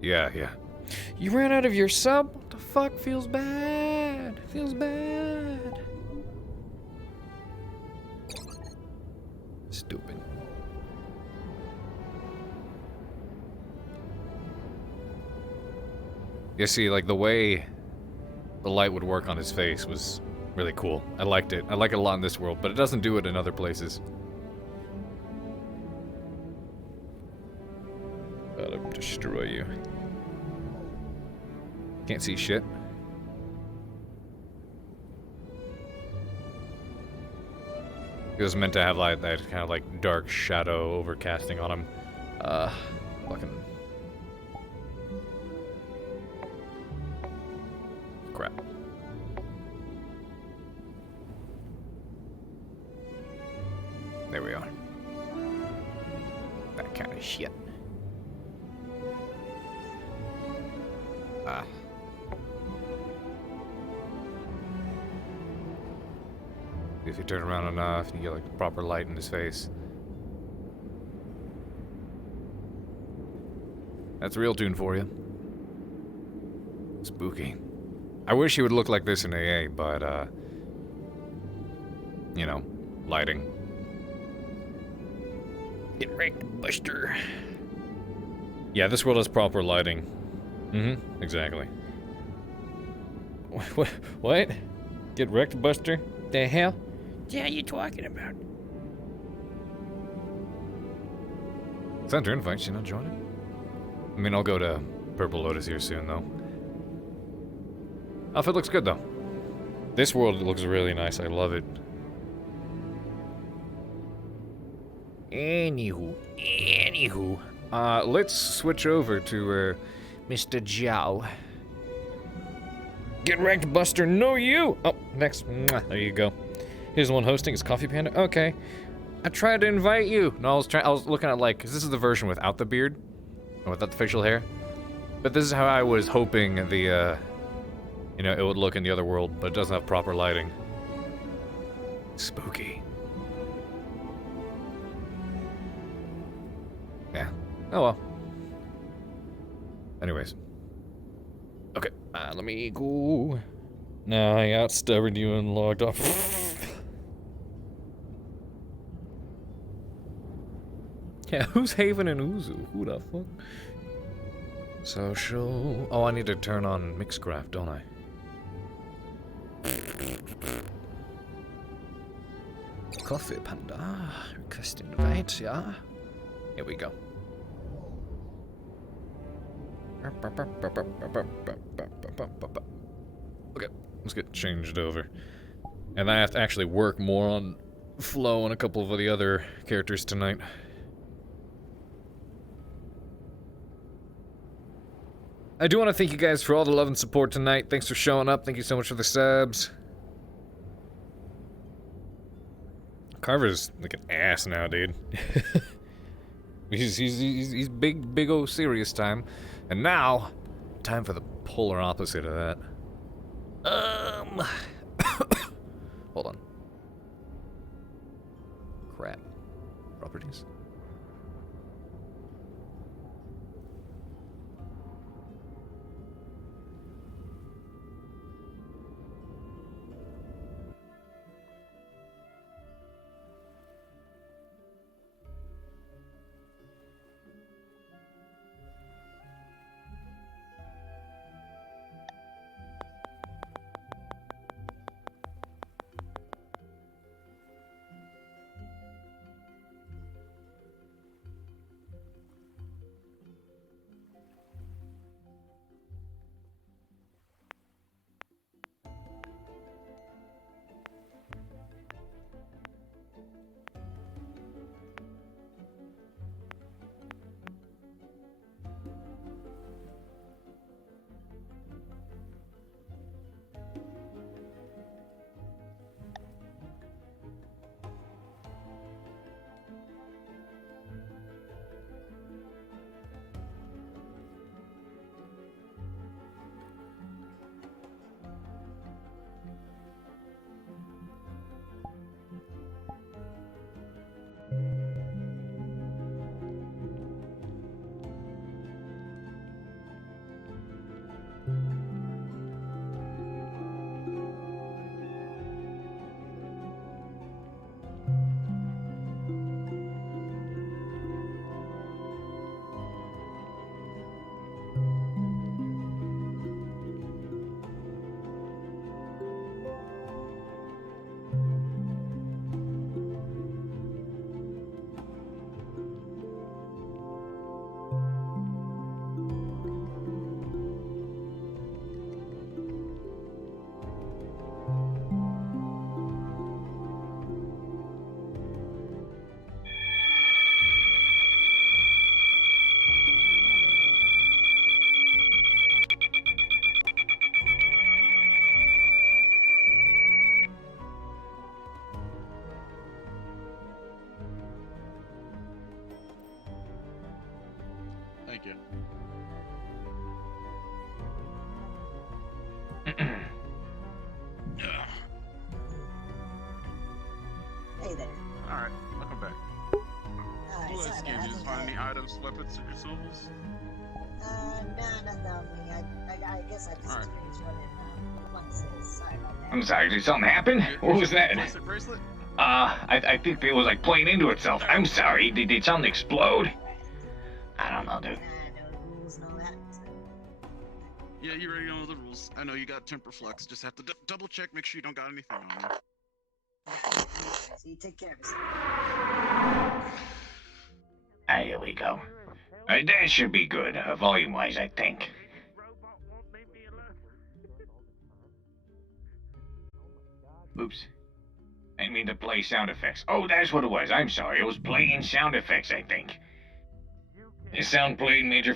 Yeah. You ran out of your sub? What the fuck? Feels bad. Feels bad. Stupid. You see, like, the way the light would work on his face was really cool. I liked it. I like it a lot in this world, but it doesn't do it in other places. Gotta destroy you. Can't see shit. He was meant to have like that kind of like dark shadow overcasting on him. Fucking crap. There we are. That kind of shit. If you turn around enough, you get like the proper light in his face. That's a real tune for you. Spooky. I wish he would look like this in AA, but you know, lighting. Get wrecked, Buster. Yeah, this world has proper lighting. Mm-hmm, exactly. What? Get wrecked, Buster? The hell? Yeah, you talking about? Send her invite, she not joining? I mean, I'll go to Purple Lotus here soon, though. Outfit looks good, though. This world looks really nice, I love it. Anywho. Let's switch over to, Mr. Zhao. Get wrecked, Buster, no you! Oh, next. Mwah, there you go. Here's the one hosting, is Coffee Panda? Okay. I tried to invite you. No, I was looking at like, 'cause this is the version without the beard. Or without the facial hair. But this is how I was hoping the, you know, it would look in the other world, but it doesn't have proper lighting. Spooky. Yeah. Oh well. Anyways. Okay, let me go. Nah, I outstubborned you and logged off. Yeah, who's Haven and Uzu? Who the fuck? Social. Oh, I need to turn on Mixcraft, don't I? Coffee Panda. Request invite, yeah? Here we go. Okay, let's get changed over. And I have to actually work more on Flo and a couple of the other characters tonight. I do want to thank you guys for all the love and support tonight. Thanks for showing up. Thank you so much for the subs. Carver's like an ass now, dude. he's big old serious time. And now, time for the polar opposite of that. Hold on. Crap. Properties. Thank you. Hey there. Alright, welcome back. Sorry Excuse me, about just that. find any items, weapons, or consumables? No, nothing on me. I guess I just experienced running once. Sorry about that. I'm sorry, did something happen? What was that? Bracelet? I think it was like playing into itself. I'm sorry, did something explode? I don't know, dude. Yeah, you already know the rules. I know you got temper flux. Just have to double check, make sure you don't got anything on you. So you take care of yourself. Here we go. That should be good, volume-wise, I think. Oops. I didn't mean to play sound effects. Oh, that's what it was. I'm sorry. It was playing sound effects, I think. Is sound playing major